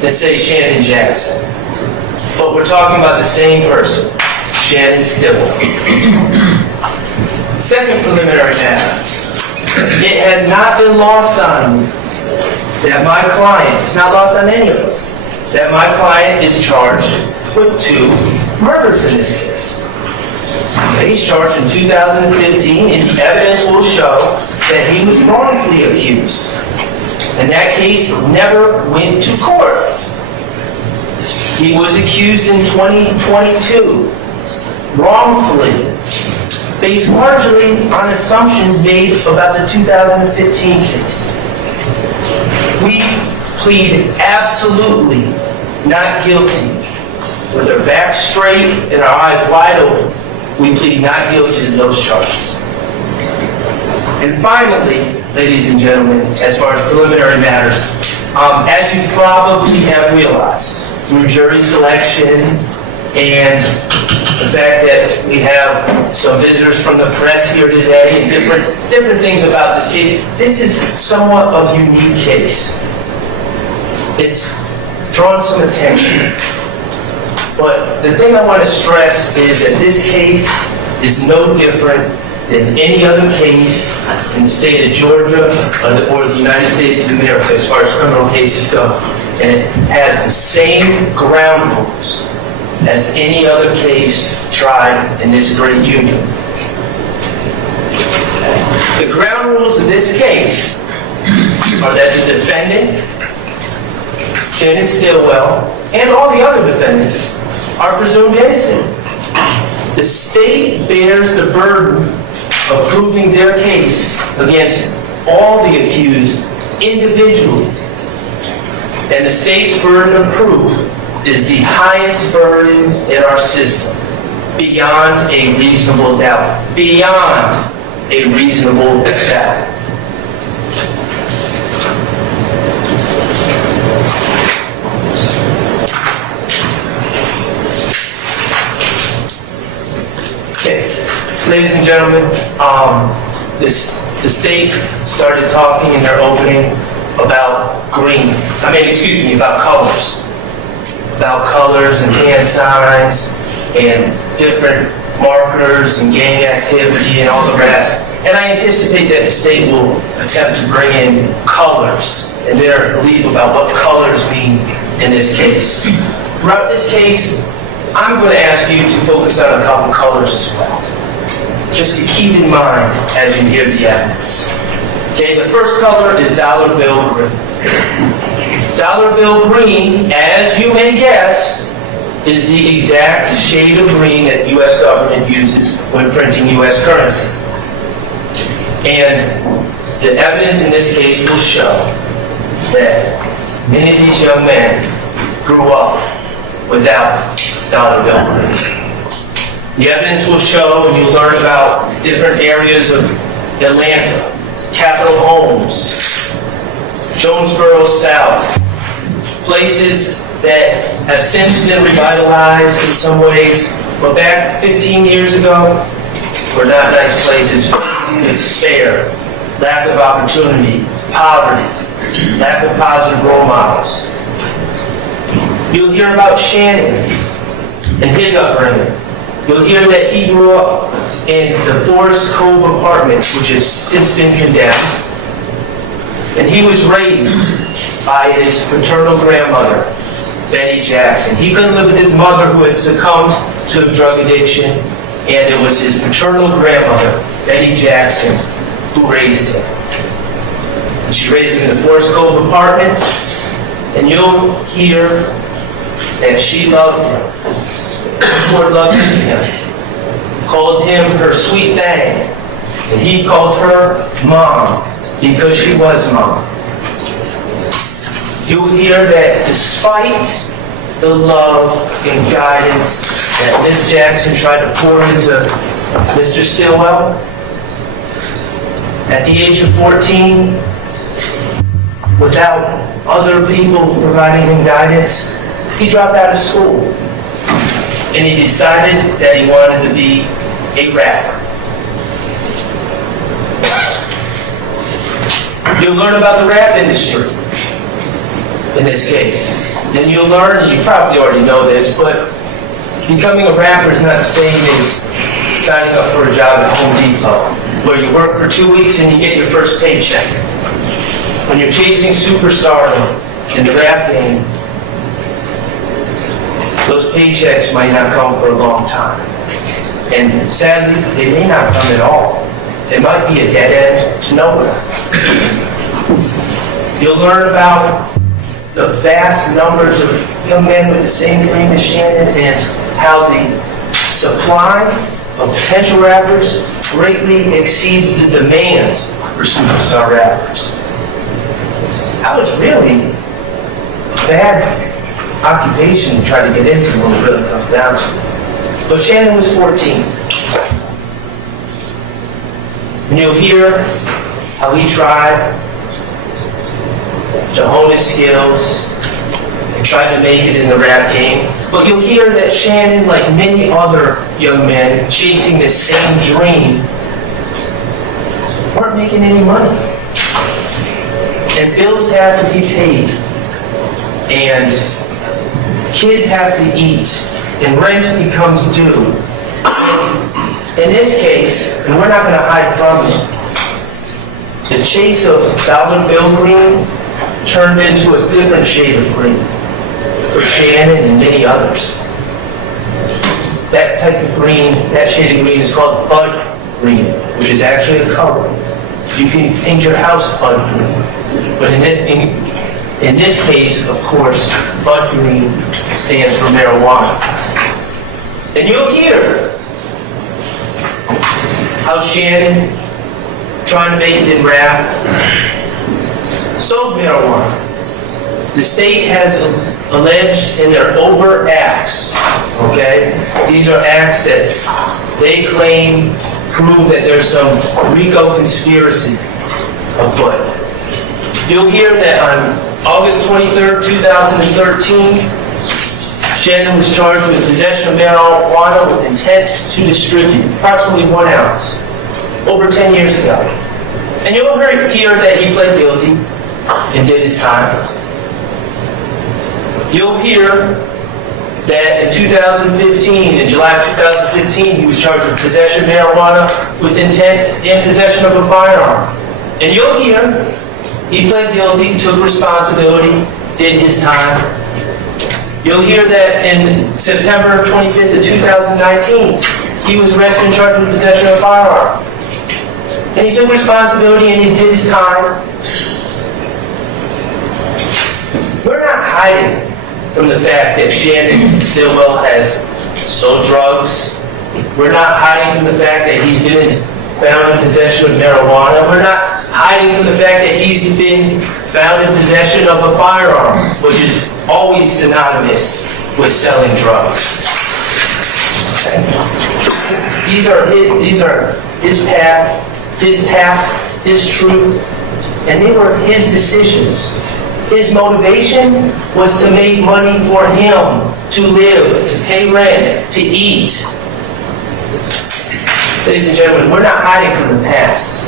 and say Shannon Jackson. But we're talking about the same person, Shannon Stillwell. Second preliminary matter. It has not been lost on me that my client, it's not lost on any of us, that my client is charged with 2 murders in this case. He's charged in 2015, and the evidence will show that he was wrongfully accused. And that case never went to court. He was accused in 2022, wrongfully, based largely on assumptions made about the 2015 case. We plead absolutely not guilty. With our backs straight and our eyes wide open, we plead not guilty to those charges. And finally, ladies and gentlemen, as far as preliminary matters, as you probably have realized through jury selection and the fact that we have some visitors from the press here today and different things about this case, this is somewhat of a unique case. It's drawn some attention. But the thing I want to stress is that this case is no different than any other case in the state of Georgia or the United States of America as far as criminal cases go. And it has the same ground rules as any other case tried in this great union. The ground rules of this case are that the defendant, Shannon Stillwell, and all the other defendants are presumed innocent. The state bears the burden of proving their case against all the accused individually. And the state's burden of proof is the highest burden in our system, beyond a reasonable doubt. Beyond a reasonable doubt. Ladies and gentlemen, the state started talking in their opening about about colors. About colors and hand signs and different markers and gang activity and all the rest. And I anticipate that the state will attempt to bring in colors and their belief about what colors mean in this case. Throughout this case, I'm going to ask you to focus on a couple colors as well, just to keep in mind as you hear the evidence. Okay, the first color is dollar bill green. Dollar bill green, as you may guess, is the exact shade of green that the U.S. government uses when printing U.S. currency. And the evidence in this case will show that many of these young men grew up without dollar bill green. The evidence will show, and you'll learn about different areas of Atlanta, Capitol Homes, Jonesboro South, places that have since been revitalized in some ways, but back 15 years ago were not nice places. Despair, lack of opportunity, poverty, lack of positive role models. You'll hear about Shannon and his upbringing. You'll hear that he grew up in the Forest Cove Apartments, which has since been condemned. And he was raised by his paternal grandmother, Betty Jackson. He couldn't live with his mother, who had succumbed to drug addiction, and it was his paternal grandmother, Betty Jackson, who raised him. And she raised him in the Forest Cove Apartments, and you'll hear that she loved him, poured love into him, called him her sweet thing, and he called her Mom, because she was Mom. You'll hear that despite the love and guidance that Miss Jackson tried to pour into Mr. Stillwell, at the age of 14, without other people providing him guidance, he dropped out of school. And he decided that he wanted to be a rapper. You'll learn about the rap industry in this case. Then you'll learn, and you probably already know this, but becoming a rapper is not the same as signing up for a job at Home Depot, where you work for 2 weeks and you get your first paycheck. When you're chasing superstardom in the rap game, those paychecks might not come for a long time. And sadly, they may not come at all. It might be a dead end to nowhere. You'll learn about the vast numbers of young men with the same dream as Shannon and how the supply of potential rappers greatly exceeds the demand for superstar rappers. That was really a bad occupation to try to get into when it really comes down to it. But Shannon was 14. And you'll hear how he tried to hone his skills and try to make it in the rap game. But you'll hear that Shannon, like many other young men chasing this same dream, weren't making any money. And bills have to be paid. And kids have to eat. And rent becomes due. In this case, and we're not going to hide from it, the chase of dollar bill green turned into a different shade of green for Shannon and many others. That type of green, that shade of green is called bud green, which is actually a color. You can paint your house bud green. But in this case, of course, bud green stands for marijuana. And you'll hear how Shannon, trying to make it in rap, sold marijuana. The state has alleged in their overt acts, okay? These are acts that they claim prove that there's some RICO conspiracy afoot. You'll hear that on August 23rd, 2013, Shannon was charged with possession of marijuana with intent to distribute approximately 1 ounce over 10 years ago. And you'll hear that he pled guilty and did his time. You'll hear that in 2015, in July of 2015, he was charged with possession of marijuana with intent and possession of a firearm. And you'll hear, he pled guilty, took responsibility, did his time. You'll hear that in September 25th of 2019, he was arrested and charged with possession of a firearm. And he took responsibility and he did his time. We're not hiding from the fact that Shannon Stillwell has sold drugs. We're not hiding from the fact that he's been found in possession of marijuana. We're not hiding from the fact that he's been found in possession of a firearm, which is always synonymous with selling drugs. These are his past, his truth, and they were his decisions. His motivation was to make money for him, to live, to pay rent, to eat. Ladies and gentlemen, we're not hiding from the past.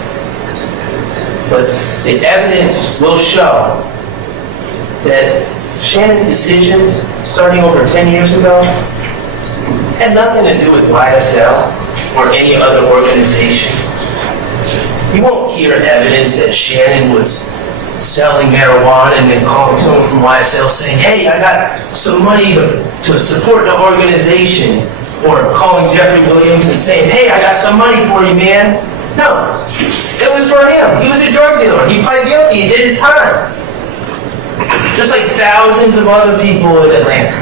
But the evidence will show that Shannon's decisions, starting over 10 years ago, had nothing to do with YSL or any other organization. You won't hear evidence that Shannon was selling marijuana and then calling someone from YSL saying, hey, I got some money to support the organization, or calling Jeffrey Williams and saying, hey, I got some money for you, man. No, it was for him. He was a drug dealer. He pled guilty. He did his time. Just like thousands of other people in Atlanta.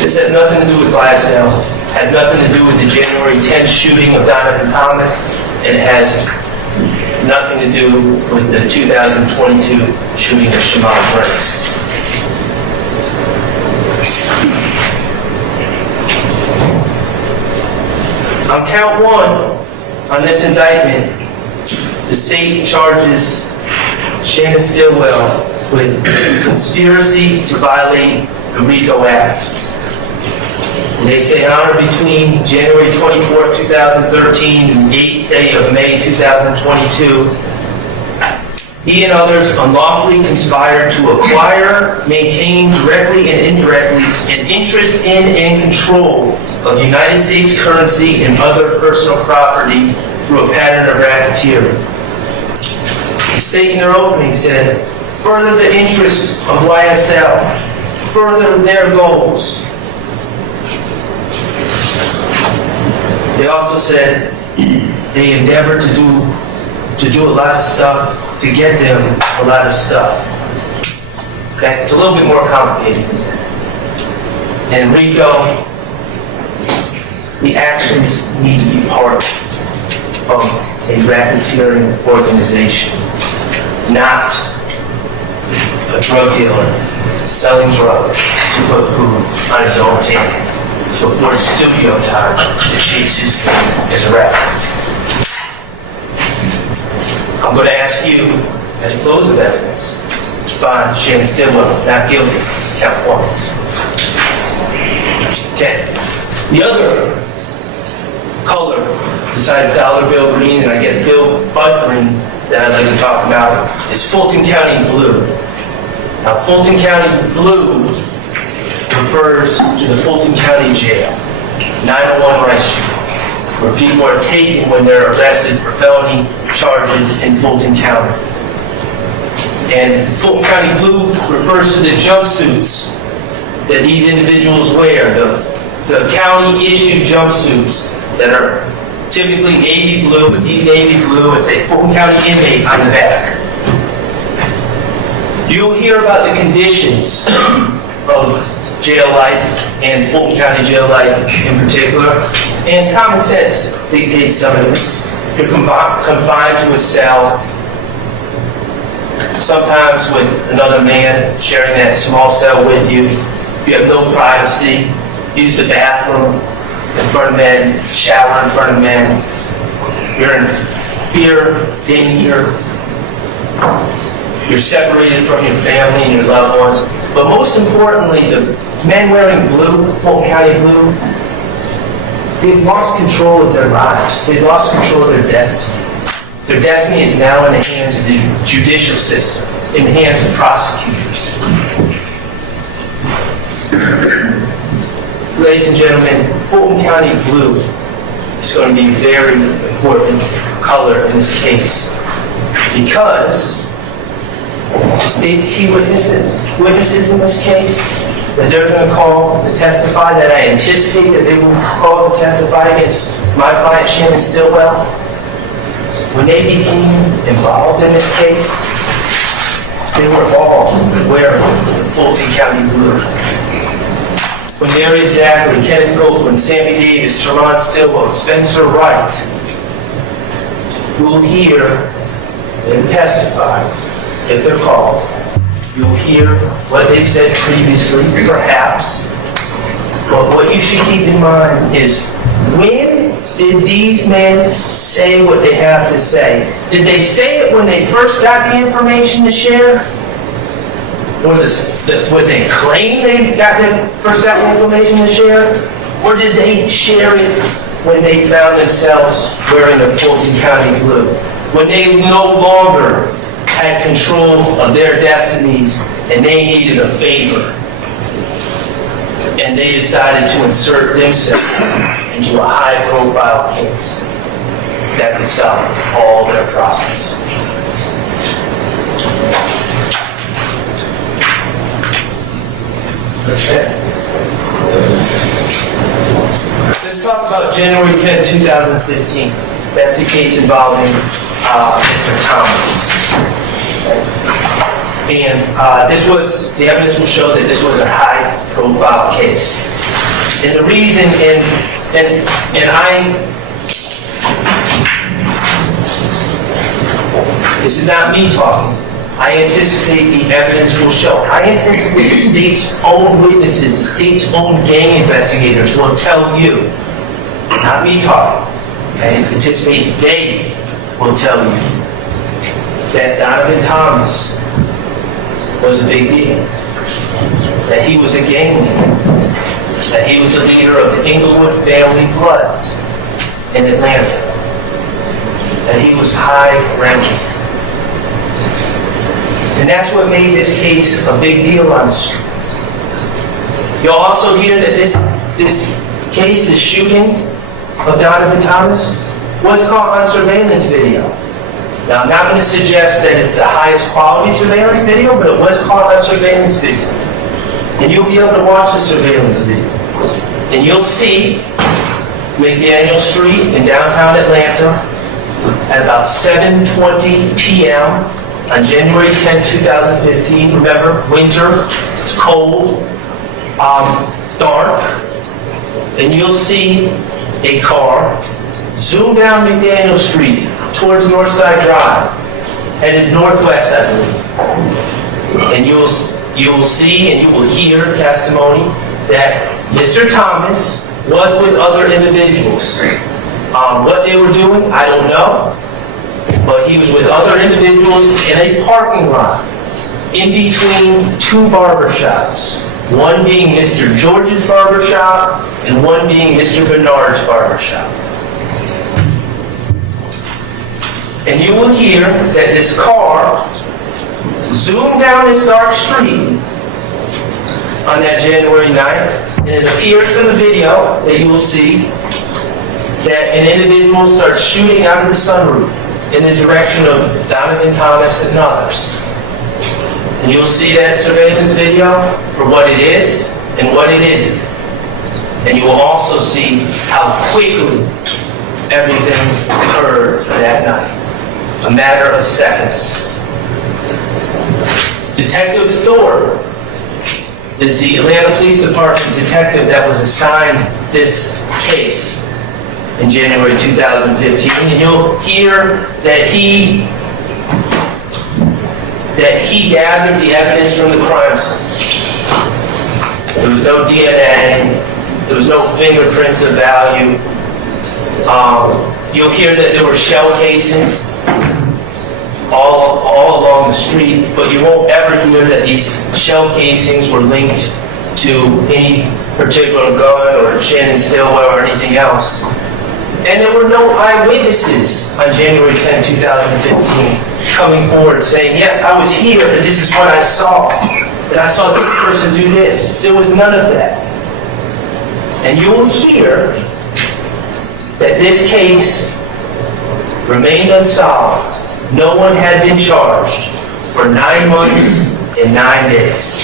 This has nothing to do with YSL. Has nothing to do with the January 10th shooting of Donovan Thomas. It has nothing to do with the 2022 shooting of Shamar Briggs. On count one, on this indictment, the state charges Shannon Stillwell with conspiracy to violate the RICO Act. And they say on or between January 24, 2013 and the 8th day of May 2022, he and others unlawfully conspired to acquire, maintain directly and indirectly an interest in and control of United States currency and other personal property through a pattern of racketeering. The state in their opening said, further the interests of YSL, further their goals. They also said they endeavored to do a lot of stuff to get them a lot of stuff. Okay, it's a little bit more complicated than that. And RICO, the actions need to be part of a racketeering organization, not a drug dealer selling drugs to put food on his own table before his studio time to chase his dream as a rapper. I'm going to ask you, as a close of evidence, to find Shannon Stillwell not guilty. Count one. Okay. The other color, besides dollar bill green and I guess bud green, that I'd like to talk about is Fulton County blue. Now, Fulton County blue refers to the Fulton County Jail, 901 Rice Street, where people are taken when they're arrested for felony charges in Fulton County. And Fulton County blue refers to the jumpsuits that these individuals wear, the county-issued jumpsuits that are typically navy blue, a deep navy blue, and say Fulton County inmate on the back. You'll hear about the conditions of jail life and Fulton County jail life in particular, and common sense dictates some of this. You're confined to a cell, sometimes with another man sharing that small cell with you. You have no privacy. Use the bathroom in front of men, shower in front of men. You're in fear, danger. You're separated from your family and your loved ones. But most importantly, the men wearing blue, Fulton County blue, they've lost control of their lives. They've lost control of their destiny. Their destiny is now in the hands of the judicial system, in the hands of prosecutors. ladies and gentlemen, Fulton County blue is going to be a very important color in this case because the state's key witnesses in this case that they're going to call to testify, that I anticipate that they will call to testify against my client Shannon Stillwell, when they became involved in this case, they were all wearing the Fulton County blue. When Mary Zachary, Kenneth Copeland, Sammy Davis, Tremont Stillwell, Spencer Wright will hear them testify if they're called. You'll hear what they've said previously, perhaps. But what you should keep in mind is, when did these men say what they have to say? Did they say it when they first got the information to share? Or when they claimed they first got the information to share? Or did they share it when they found themselves wearing the Fulton County blue? When they no longer had control of their destinies and they needed a favor. And they decided to insert themselves into a high-profile case that could solve all their problems. Let's talk about January 10, 2015. That's the case involving Mr. Thomas. And the evidence will show that this was a high-profile case. And the reason, this is not me talking. I anticipate the evidence will show. I anticipate the state's own witnesses, the state's own gang investigators will tell you, not me talking. I anticipate they will tell you that Donovan Thomas was a big deal, that he was a gang leader, that he was the leader of the Inglewood family Bloods in Atlanta, that he was high-ranking. And that's what made this case a big deal on the streets. You'll also hear that this case, this shooting of Donovan Thomas, was caught on surveillance video. Now, I'm not going to suggest that it's the highest quality surveillance video, but it was caught on surveillance video. And you'll be able to watch the surveillance video. And you'll see McDaniel Street in downtown Atlanta at about 7:20 p.m. on January 10, 2015. Remember, winter, it's cold, dark, and you'll see a car zoom down McDaniel Street towards Northside Drive, headed northwest, I believe. And you'll see and you will hear testimony that Mr. Thomas was with other individuals. What they were doing, I don't know. But he was with other individuals in a parking lot in between two barbershops. One being Mr. George's barbershop and one being Mr. Bernard's barbershop. And you will hear that this car zoomed down this dark street on that January 9th, and it appears from the video that you will see that an individual starts shooting out of the sunroof in the direction of Donovan Thomas and others. And you'll see that surveillance video for what it is and what it isn't. And you will also see how quickly everything occurred that night. A matter of seconds. Detective Thorpe is the Atlanta Police Department detective that was assigned this case in January 2015, and you'll hear that he gathered the evidence from the crime scene. There was no DNA, there was no fingerprints of value. You'll hear that there were shell casings all along the street, but you won't ever hear that these shell casings were linked to any particular gun or Shannon Stillwell or anything else. And there were no eyewitnesses on January 10, 2015 coming forward saying, yes, I was here and this is what I saw. And I saw this person do this. There was none of that. And you will hear that this case remained unsolved. No one had been charged for 9 months and 9 days.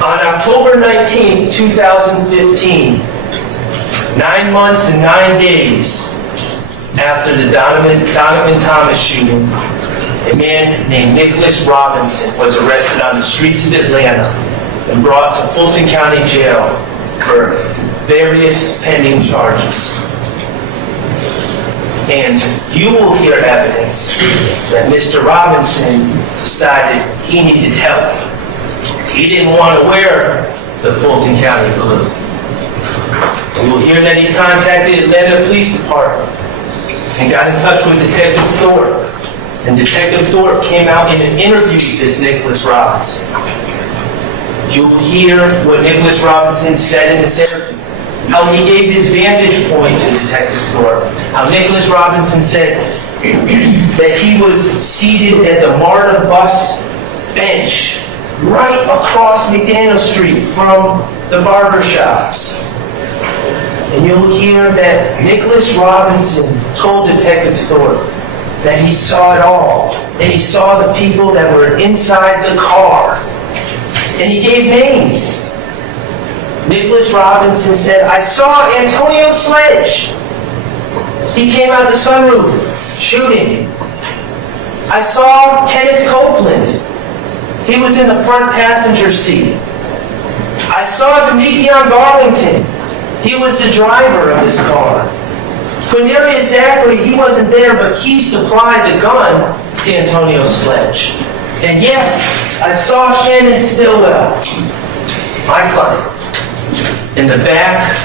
On October 19, 2015, 9 months and 9 days after the Donovan Thomas shooting, a man named Nicholas Robinson was arrested on the streets of Atlanta and brought to Fulton County Jail for various pending charges. And you will hear evidence that Mr. Robinson decided he needed help. He didn't want to wear the Fulton County blue. You will hear that he contacted Atlanta Police Department and got in touch with Detective Thorpe. And Detective Thorpe came out and interviewed this Nicholas Robinson. You'll hear what Nicholas Robinson said in this interview. How he gave his vantage point to Detective Thorpe. How Nicholas Robinson said that he was seated at the MARTA bus bench right across McDaniel Street from the barber shops. And you'll hear that Nicholas Robinson told Detective Thorpe that he saw it all. That he saw the people that were inside the car. And he gave names. Nicholas Robinson said, I saw Antonio Sledge. He came out of the sunroof shooting. I saw Kenneth Copeland. He was in the front passenger seat. I saw Demetrion Garlington. He was the driver of this car. Quindarius Zachary, he wasn't there, but he supplied the gun to Antonio Sledge. And yes, I saw Shannon Stillwell, my client, in the back,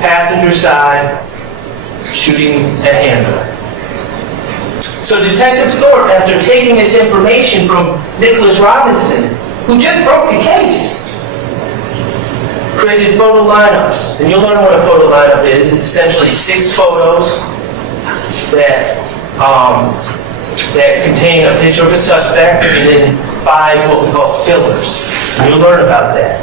passenger side, shooting a handler. So Detective Thorpe, after taking this information from Nicholas Robinson, who just broke the case, created photo lineups. And you'll learn what a photo lineup is. It's essentially 6 photos that contain a picture of a suspect and then 5 what we call fillers. And you'll learn about that.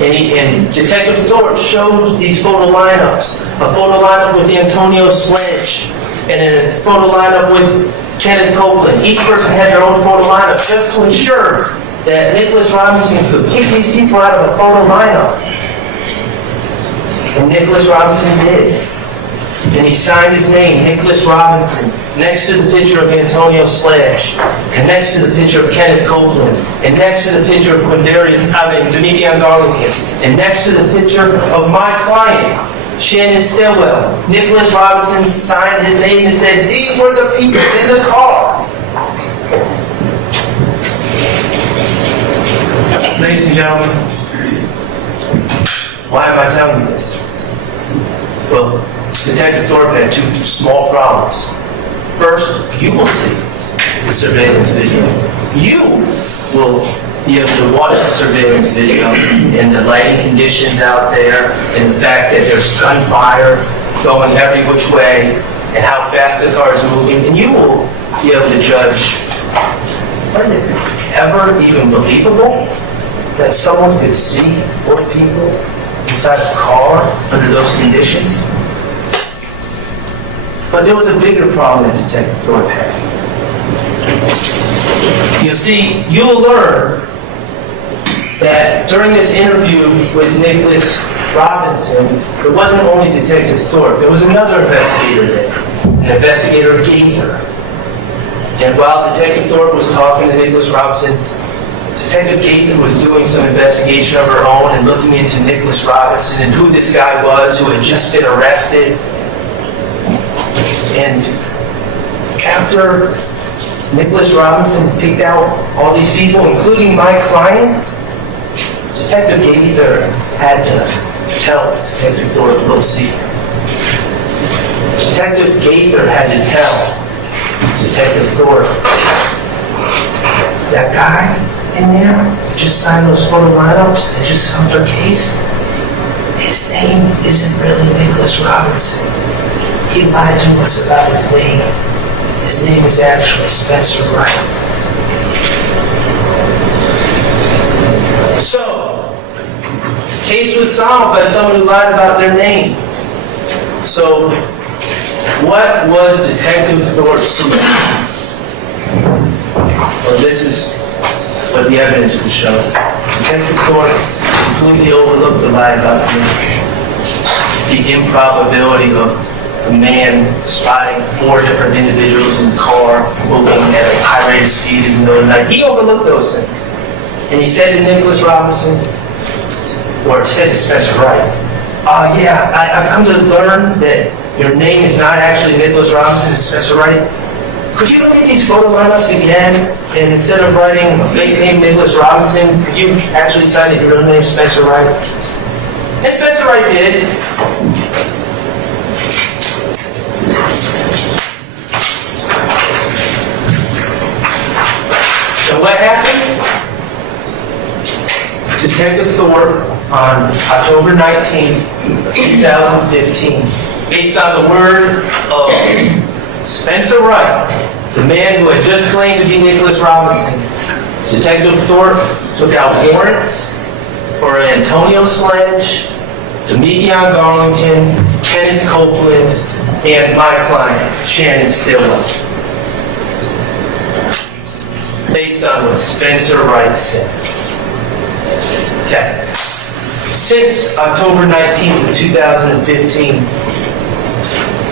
And Detective Thorpe showed these photo lineups. A photo lineup with Antonio Sledge and a photo lineup with Kenneth Copeland. Each person had their own photo lineup just to ensure that Nicholas Robinson could pick these people out of a photo lineup. And Nicholas Robinson did. And he signed his name, Nicholas Robinson, next to the picture of Antonio Sledge, and next to the picture of Kenneth Copeland, and next to the picture of Demetrion Garlington, and next to the picture of my client, Shannon Stillwell. Nicholas Robinson signed his name and said, these were the people in the car. Ladies and gentlemen, why am I telling you this? Well, Detective Thorpe had 2 small problems. First, you will see the surveillance video. You will be able to watch the surveillance video and the lighting conditions out there and the fact that there's gunfire going every which way and how fast the car is moving. And you will be able to judge, was it ever even believable that someone could see 4 people inside a car under those conditions? But there was a bigger problem that Detective Thorpe had. You see, you'll learn that during this interview with Nicholas Robinson, it wasn't only Detective Thorpe, there was another investigator there, an investigator Gaither. And while Detective Thorpe was talking to Nicholas Robinson, Detective Gaither was doing some investigation of her own and looking into Nicholas Robinson and who this guy was who had just been arrested. And after Nicholas Robinson picked out all these people, including my client, Detective Gaither had to tell Detective Thorpe a little secret. Detective Gaither had to tell Detective Thorpe, that guy in there who just signed those photo lineups that just solved our case, his name isn't really Nicholas Robinson. He lied to us about his name. His name is actually Spencer Wright. So, case was solved by someone who lied about their name. So, what was Detective Thorpe's solution? Well, this is what the evidence would show. Detective Thorpe completely overlooked the lie about the improbability of a man spotting 4 different individuals in the car moving at a high rate of speed in the middle of the night. He overlooked those things. And he said to Nicholas Robinson, or said to Spencer Wright, yeah, I've come to learn that your name is not actually Nicholas Robinson, it's Spencer Wright. Could you look at these photo lineups again, and instead of writing a fake name Nicholas Robinson, could you actually sign your real name Spencer Wright? And Spencer Wright did. So what happened? Detective Thorpe on October 19, 2015, based on the word of Spencer Wright, the man who had just claimed to be Nicholas Robinson, Detective Thorpe took out warrants for Antonio Sledge, Demekion Garlington, Kenneth Copeland, and my client, Shannon Stillwell, based on what Spencer Wright said. Okay. Since October 19th, 2015,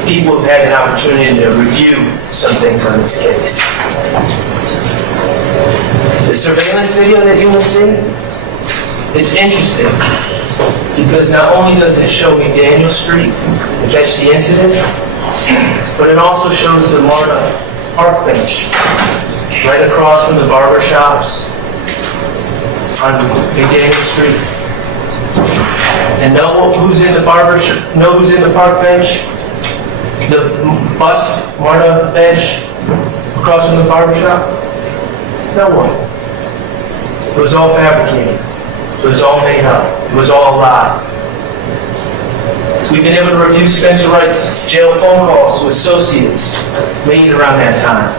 people have had an opportunity to review some things on this case. The surveillance video that you will see, it's interesting because not only does it show me Daniel Street to catch the incident, but it also shows the Marta park bench right across from the barber shops on Big Daniel Street. And know who's in the know who's in the park bench? The bus Marta bench across from the barber shop? No one. It was all fabricated. It was all made up. It was all a lie. We've been able to review Spencer Wright's jail phone calls to associates made around that time.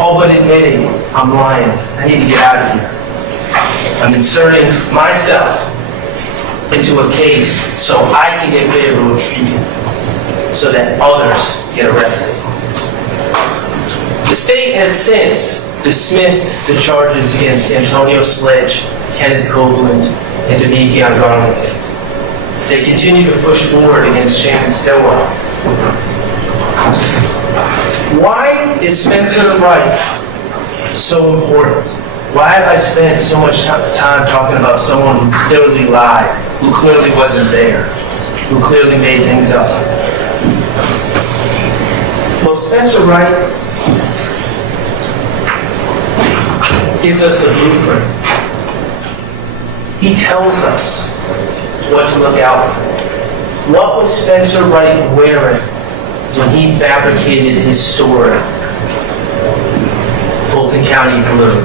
All but admitting, I'm lying. I need to get out of here. I'm inserting myself into a case so I can get favorable treatment, so that others get arrested. The state has since dismissed the charges against Antonio Sledge, Kenneth Copeland, and Demekion Garlington. They continue to push forward against Shannon Stillwell. Why is Spencer Wright so important? Why have I spent so much time talking about someone who clearly lied, who clearly wasn't there, who clearly made things up? Well, Spencer Wright gives us the blueprint. He tells us what to look out for. What was Spencer Wright wearing when he fabricated his story? Fulton County blue.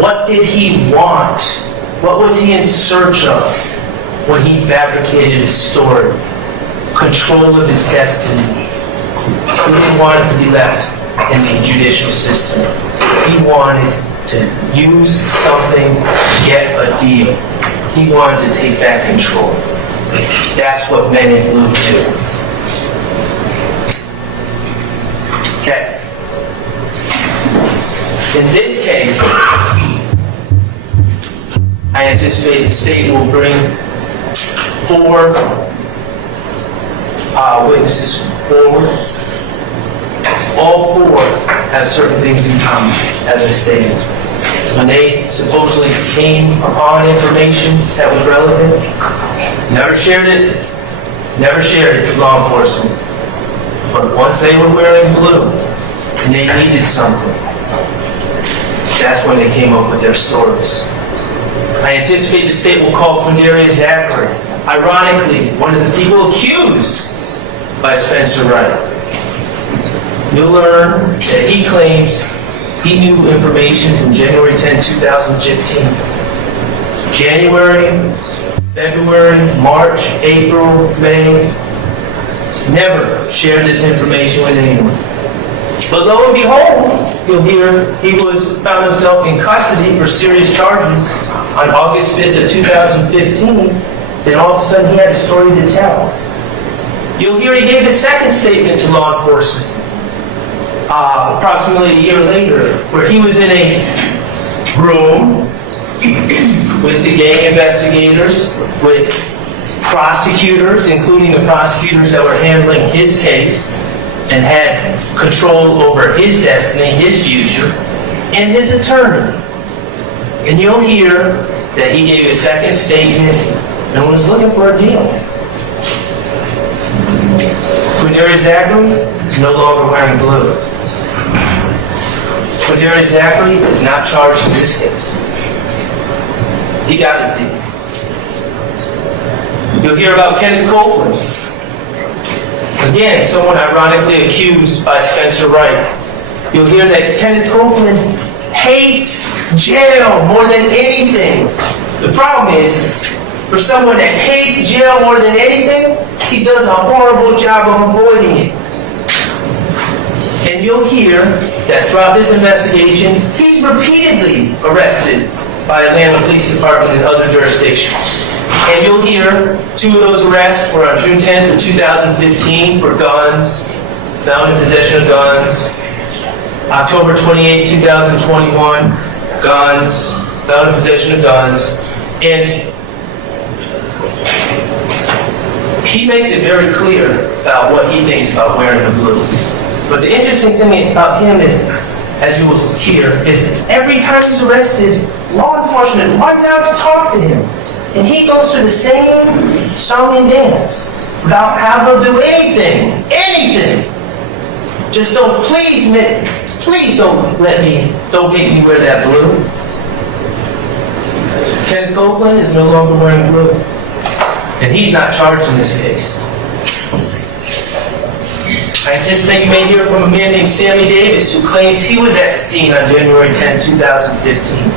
What did he want? What was he in search of when he fabricated his story? Control of his destiny. He didn't want it to be left in the judicial system. He wanted to use something to get a deal. He wanted to take back control. That's what men in blue do. Okay. In this case, I anticipate the state will bring 4 witnesses forward. All 4 have certain things in common, as I stated. When they supposedly came upon information that was relevant, never shared it with law enforcement. But once they were wearing blue and they needed something, that's when they came up with their stories. I anticipate the state will call Quindarius Zachary, ironically, one of the people accused by Spencer Wright. You'll learn that he claims he knew information from January 10, 2015. January, February, March, April, May, never shared this information with anyone. But lo and behold, you'll hear he found himself in custody for serious charges on August 5th of 2015. Then all of a sudden he had a story to tell. You'll hear he gave a second statement to law enforcement approximately a year later, where he was in a room with the gang investigators, with prosecutors, including the prosecutors that were handling his case and had control over his destiny, his future, and his attorney. And you'll hear that he gave a second statement and was looking for a deal. Quindarius Zachary is no longer wearing blue. Quindarius Zachary is not charged in this case. He got his deal. You'll hear about Kenneth Copeland. Again, someone ironically accused by Spencer Wright. You'll hear that Kenneth Copeland hates jail more than anything. The problem is, for someone that hates jail more than anything, he does a horrible job of avoiding it. And you'll hear that throughout this investigation, he's repeatedly arrested by Atlanta Police Department and other jurisdictions. And you'll hear 2 of those arrests were on June 10th of 2015 for guns, found in possession of guns. October 28, 2021, guns, found in possession of guns. And he makes it very clear about what he thinks about wearing the blue. But the interesting thing about him is, as you will hear, is every time he's arrested, law enforcement runs out to talk to him. And he goes through the same song and dance about how he'll do anything. Just don't, please don't make me wear that blue. Kenneth Copeland is no longer wearing blue. And he's not charged in this case. I anticipate you may hear from a man named Sammy Davis, who claims he was at the scene on January 10, 2015.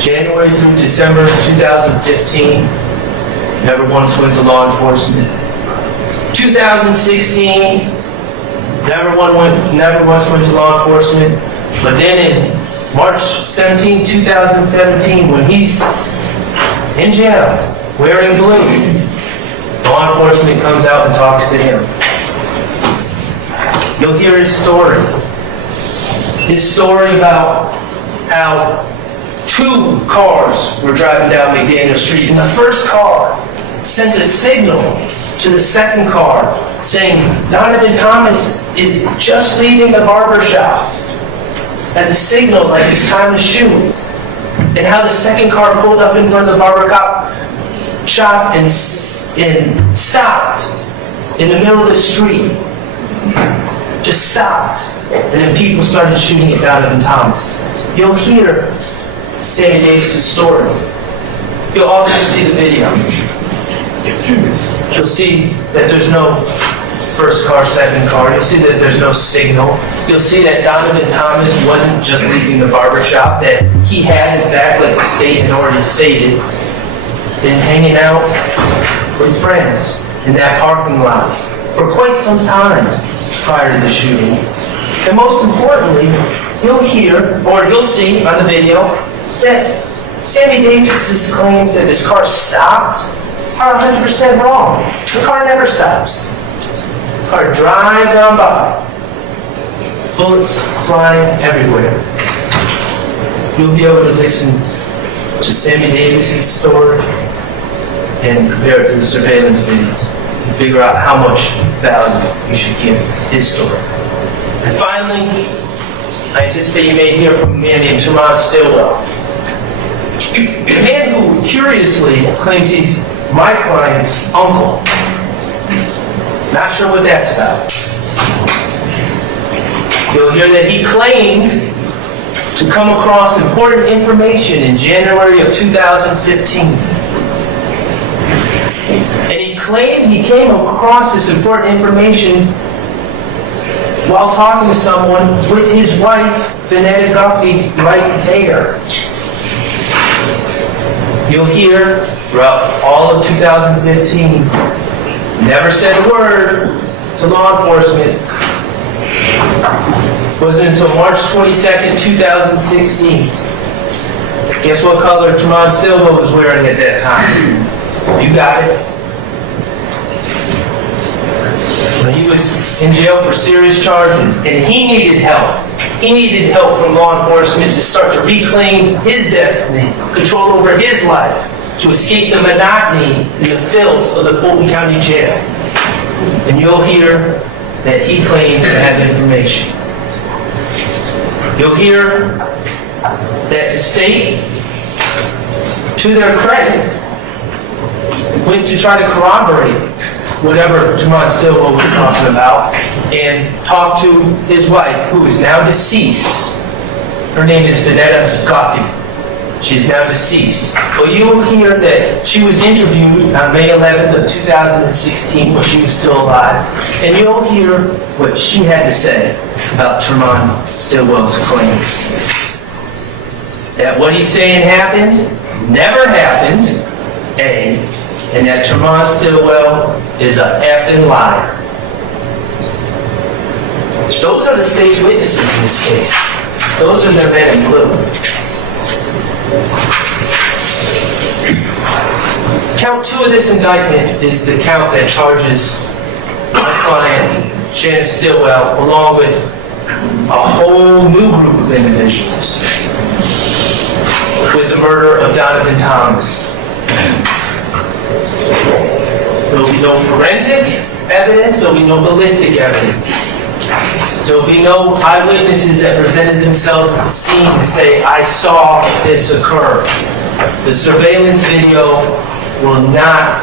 January through December 2015, never once went to law enforcement. 2016, never once went to law enforcement. But then in March 17, 2017, when he's in jail, wearing blue, law enforcement comes out and talks to him. You'll hear his story. His story about how 2 cars were driving down McDaniel Street, and the first car sent a signal to the second car saying, Donovan Thomas is just leaving the barber shop, as a signal like it's time to shoot. And how the second car pulled up in front of the barber shop and stopped in the middle of the street. Just stopped. And then people started shooting at Donovan Thomas. You'll hear Sammy Davis' story. You'll also see the video. You'll see that there's no first car, second car. You'll see that there's no signal. You'll see that Donovan Thomas wasn't just leaving the barbershop, that he had, in fact, like the state had already stated, been hanging out with friends in that parking lot for quite some time prior to the shooting. And most importantly, you'll hear, or you'll see on the video, that Sammy Davis' claims that this car stopped are 100% wrong. The car never stops. The car drives on by. Bullets flying everywhere. You'll be able to listen to Sammy Davis' story and compare it to the surveillance video and figure out how much value you should give his story. And finally, I anticipate you may hear from a man named Teron Stillwell. A man who curiously claims he's my client's uncle. Not sure what that's about. You'll hear that he claimed to come across important information in January of 2015. And he claimed he came across this important information while talking to someone with his wife, Vanetta Guffey, right there. You'll hear throughout all of 2015, never said a word to law enforcement, Wasn't until March 22nd, 2016. Guess what color Tremont Stillwell was wearing at that time? You got it. When he was in jail for serious charges, and he needed help. He needed help from law enforcement to start to reclaim his destiny, control over his life, to escape the monotony and the filth of the Fulton County Jail. And you'll hear that he claimed to have information. You'll hear that the state, to their credit, went to try to corroborate whatever Tremont Stillwell was talking about and talked to his wife, who is now deceased. Her name is Vanetta Goffey. She's now deceased. But you'll hear that she was interviewed on May 11th of 2016 when she was still alive. And you'll hear what she had to say about Tremont Stillwell's claims. That what he's saying happened, never happened, A, and that Tremont Stillwell is a effing liar. Those are the state's witnesses in this case. Those are their men in blue. Count 2 of this indictment is the count that charges my client, Shannon Stillwell, along with a whole new group of individuals, with the murder of Donovan Thomas. There will be no forensic evidence, there will be no ballistic evidence. There will be no eyewitnesses that presented themselves at the scene to say, I saw this occur. The surveillance video will not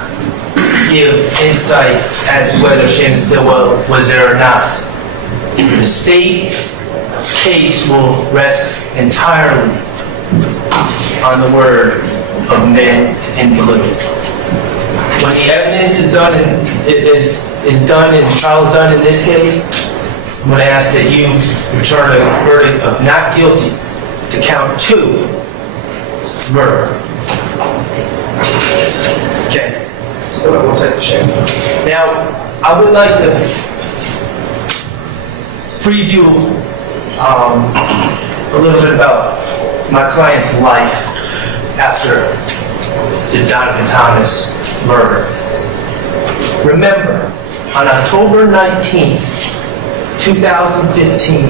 give insight as to whether Shannon Stillwell was there or not. The state's case will rest entirely on the word of men in blue. When the evidence is done and trial is done in this case, I'm going to ask that you return a verdict of not guilty to count 2, murder. Okay. One second, Shannon. Now, I would like to preview a little bit about my client's life after the Donovan Thomas murder. Remember, on October 19th, 2015,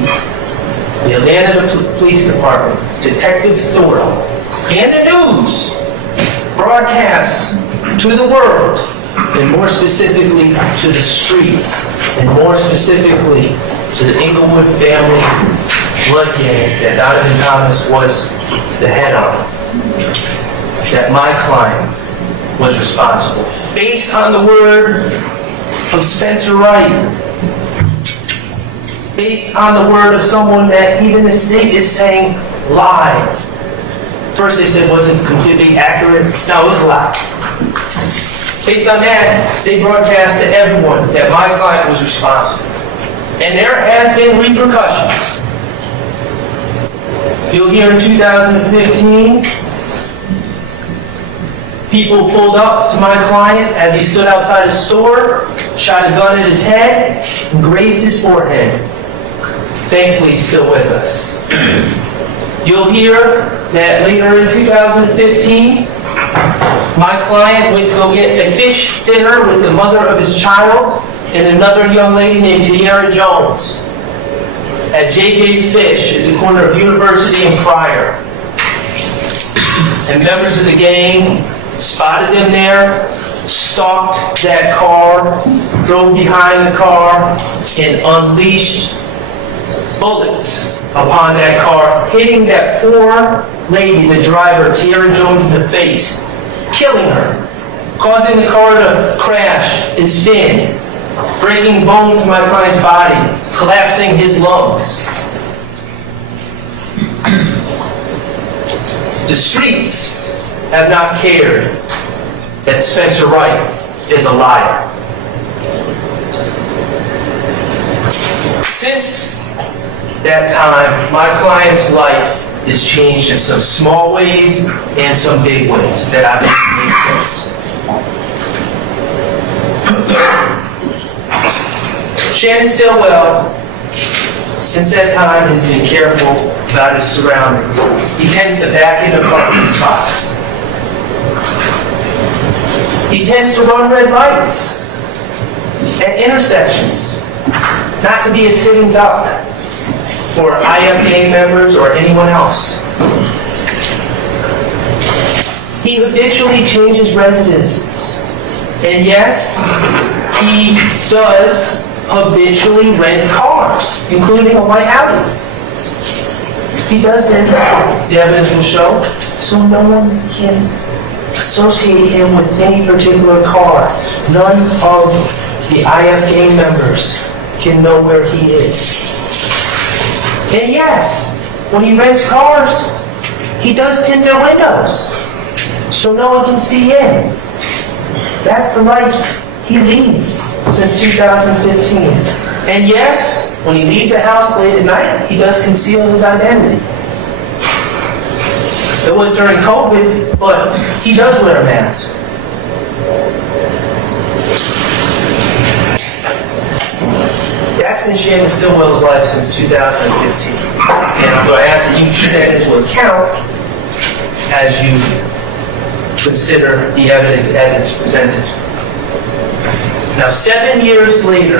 the Atlanta Police Department, Detective Thorpe, and the news broadcast to the world, and more specifically to the streets, and more specifically to the Inglewood family blood gang that Donovan Thomas was the head of, that my client was responsible. Based on the word of Spencer Wright, based on the word of someone that even the state is saying lied. First they said it wasn't completely accurate. No, it was a lie. Based on that, they broadcast to everyone that my client was responsible. And there has been repercussions. You'll hear in 2015, people pulled up to my client as he stood outside his store, shot a gun at his head, and grazed his forehead. Thankfully, he's still with us. You'll hear that later in 2015, my client went to go get a fish dinner with the mother of his child and another young lady named Tiara Jones at JJ's Fish at the corner of University and Pryor. And members of the gang spotted them there, stalked that car, drove behind the car, and unleashed bullets upon that car, hitting that poor lady, the driver, Tiara Jones, in the face, killing her, causing the car to crash and spin, breaking bones in my client's body, collapsing his lungs. The streets have not cared that Spencer Wright is a liar. Since that time, my client's life is changed in some small ways and some big ways that I think make sense. Shannon Stillwell since that time, has been careful about his surroundings. He tends to back into parking spots. He tends to run red lights at intersections, not to be a sitting duck for YFN members or anyone else. He habitually changes residences. And yes, he does habitually rent cars, including a white Audi. He does this, the evidence will show, so no one can associate him with any particular car. None of the YFN members can know where he is. And yes, when he rents cars, he does tint their windows, so no one can see in. That's the life he leads since 2015. And yes, when he leaves the house late at night, he does conceal his identity. It was during COVID, but he does wear a mask. That's been Shannon Stillwell's life since 2015. And I'm going to ask that you keep that into account as you consider the evidence as it's presented. Now, 7 years later,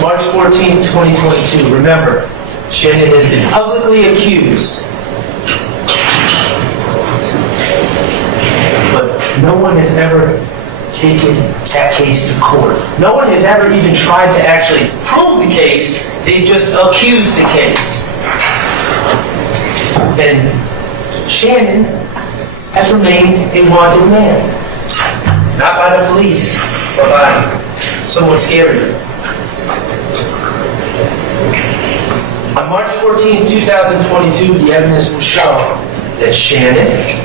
March 14, 2022, remember, Shannon has been publicly accused, but no one has ever taken that case to court. No one has ever even tried to actually prove the case. They just accused the case. And Shannon has remained a wanted man. Not by the police, but by someone scarier. On March 14, 2022, the evidence will show that Shannon,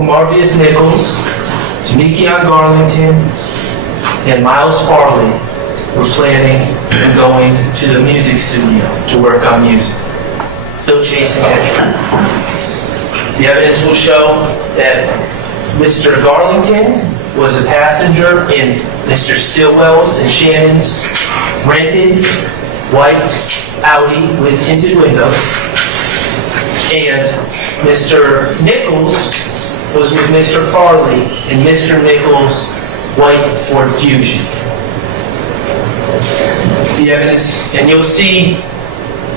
Marvius Nichols, Nikion Garlington, and Miles Farley were planning on going to the music studio to work on music. Still chasing it. The evidence will show that Mr. Garlington was a passenger in Mr. Stillwell's and Shannon's rented white Audi with tinted windows, and Mr. Nichols was with Mr. Farley in Mr. Nichols' white Ford Fusion. The evidence, and you'll see,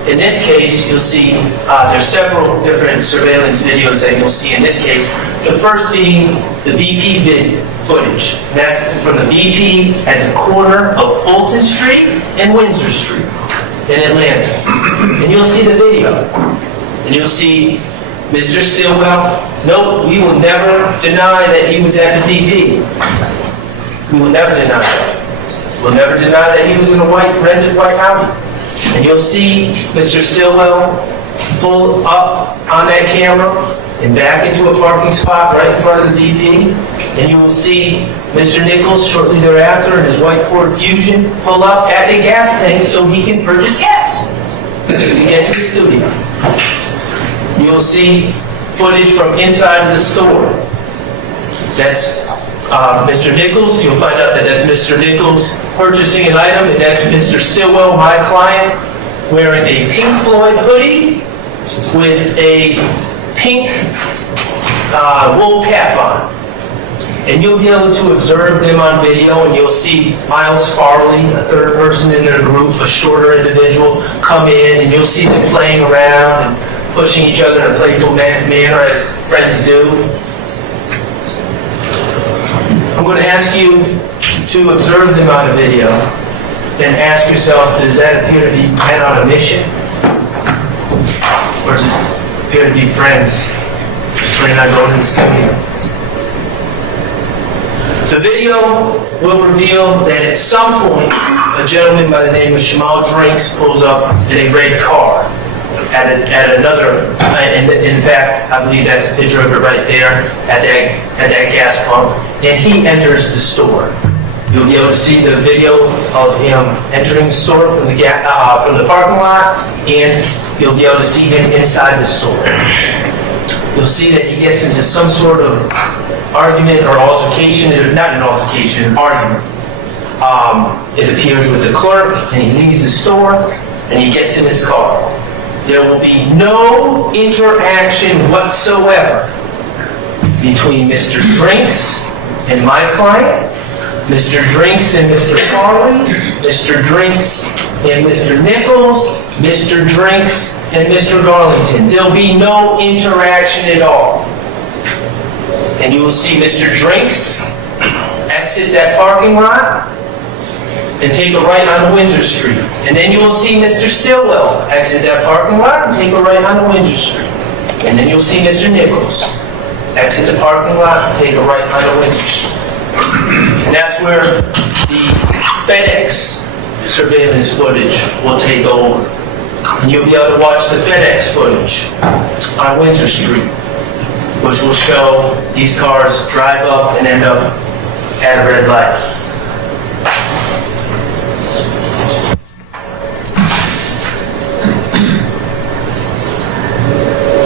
in this case, you'll see there's several different surveillance videos that you'll see in this case. The first being the BP footage. And that's from the BP at the corner of Fulton Street and Windsor Street in Atlanta. And you'll see the video. And you'll see Mr. Stillwell. No, we will never deny that he was at the BP. We will never deny that. We'll never deny that he was in a rented white Audi. And you'll see Mr. Stillwell pull up on that camera and back into a parking spot right in front of the BP. And you will see Mr. Nichols shortly thereafter in his white Ford Fusion pull up at the gas tank so he can purchase gas to get to the studio. You'll see footage from inside of the store. That's Mr. Nichols. You'll find out that that's Mr. Nichols purchasing an item, and that's Mr. Stillwell, my client, wearing a Pink Floyd hoodie with a pink wool cap on. And you'll be able to observe them on video, and you'll see Miles Farley, a third person in their group, a shorter individual, come in, and you'll see them playing around and pushing each other in a playful manner as friends do. I'm going to ask you to observe them on a video and ask yourself, does that appear to be men on a mission? Or does it appear to be friends just planning on going to the studio? The video will reveal that at some point, a gentleman by the name of Shamal Drinks pulls up in a red car at another, and in fact, I believe that's a picture of it right there at that gas pump, and he enters the store. You'll be able to see the video of him entering the store from the parking lot, and you'll be able to see him inside the store. You'll see that he gets into some sort of argument or altercation, not an altercation, an argument It appears with the clerk, and he leaves the store, and he gets in his car. There will be no interaction whatsoever between Mr. Drinks and my client, Mr. Drinks and Mr. Farley, Mr. Drinks and Mr. Nichols, Mr. Drinks and Mr. Garlington. There'll be no interaction at all. And you will see Mr. Drinks exit that parking lot and take a right on Windsor Street. And then you will see Mr. Stillwell exit that parking lot and take a right on Windsor Street. And then you'll see Mr. Nichols exit the parking lot and take a right on Windsor Street. And that's where the FedEx surveillance footage will take over. And you'll be able to watch the FedEx footage on Windsor Street, which will show these cars drive up and end up at a red light.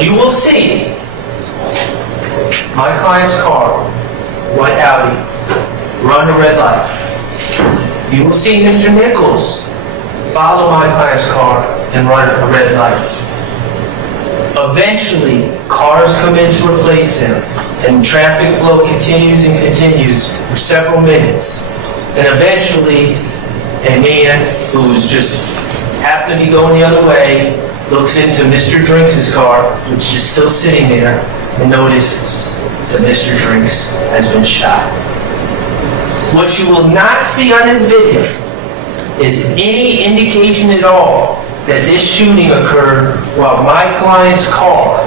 You will see my client's car, white Audi, run a red light. You will see Mr. Nichols follow my client's car and run a red light. Eventually, cars come in to replace him, and traffic flow continues and continues for several minutes. And eventually, a man who's just happened to be going the other way looks into Mr. Drinks' car, which is still sitting there, and notices that Mr. Drinks has been shot. What you will not see on this video is any indication at all that this shooting occurred while my client's car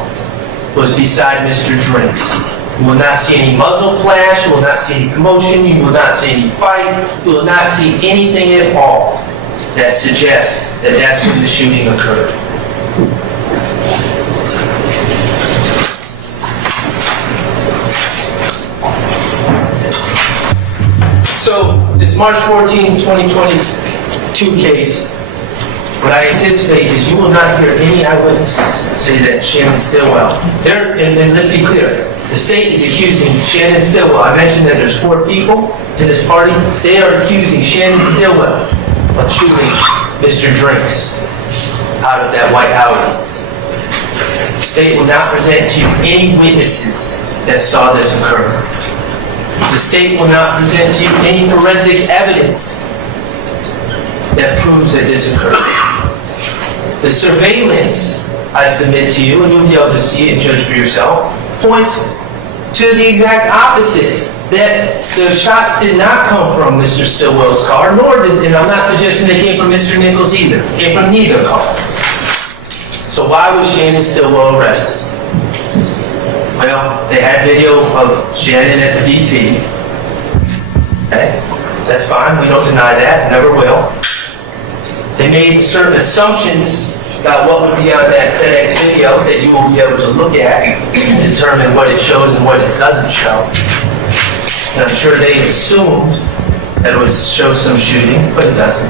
was beside Mr. Drinks. You will not see any muzzle flash, you will not see any commotion, you will not see any fight, you will not see anything at all that suggests that that's when the shooting occurred. So, this March 14, 2022 case, what I anticipate is you will not hear any eyewitnesses say that Shannon Stillwell, and let's be clear, the state is accusing Shannon Stillwell. I mentioned that there's 4 people in this party. They are accusing Shannon Stillwell of shooting Mr. Drinks out of that white Audi. The state will not present to you any witnesses that saw this occur. The state will not present to you any forensic evidence that proves that this occurred. The surveillance I submit to you, and you'll be able to see it and judge for yourself, points to the exact opposite. That the shots did not come from Mr. Stillwell's car, nor did, and I'm not suggesting they came from Mr. Nichols either. They came from neither car. So why was Shannon Stillwell arrested? Well, they had video of Shannon at the BP. Okay, that's fine. We don't deny that. Never will. They made certain assumptions about what would be on that FedEx video that you will be able to look at and determine what it shows and what it doesn't show. And I'm sure they assumed that it would show some shooting, but it doesn't.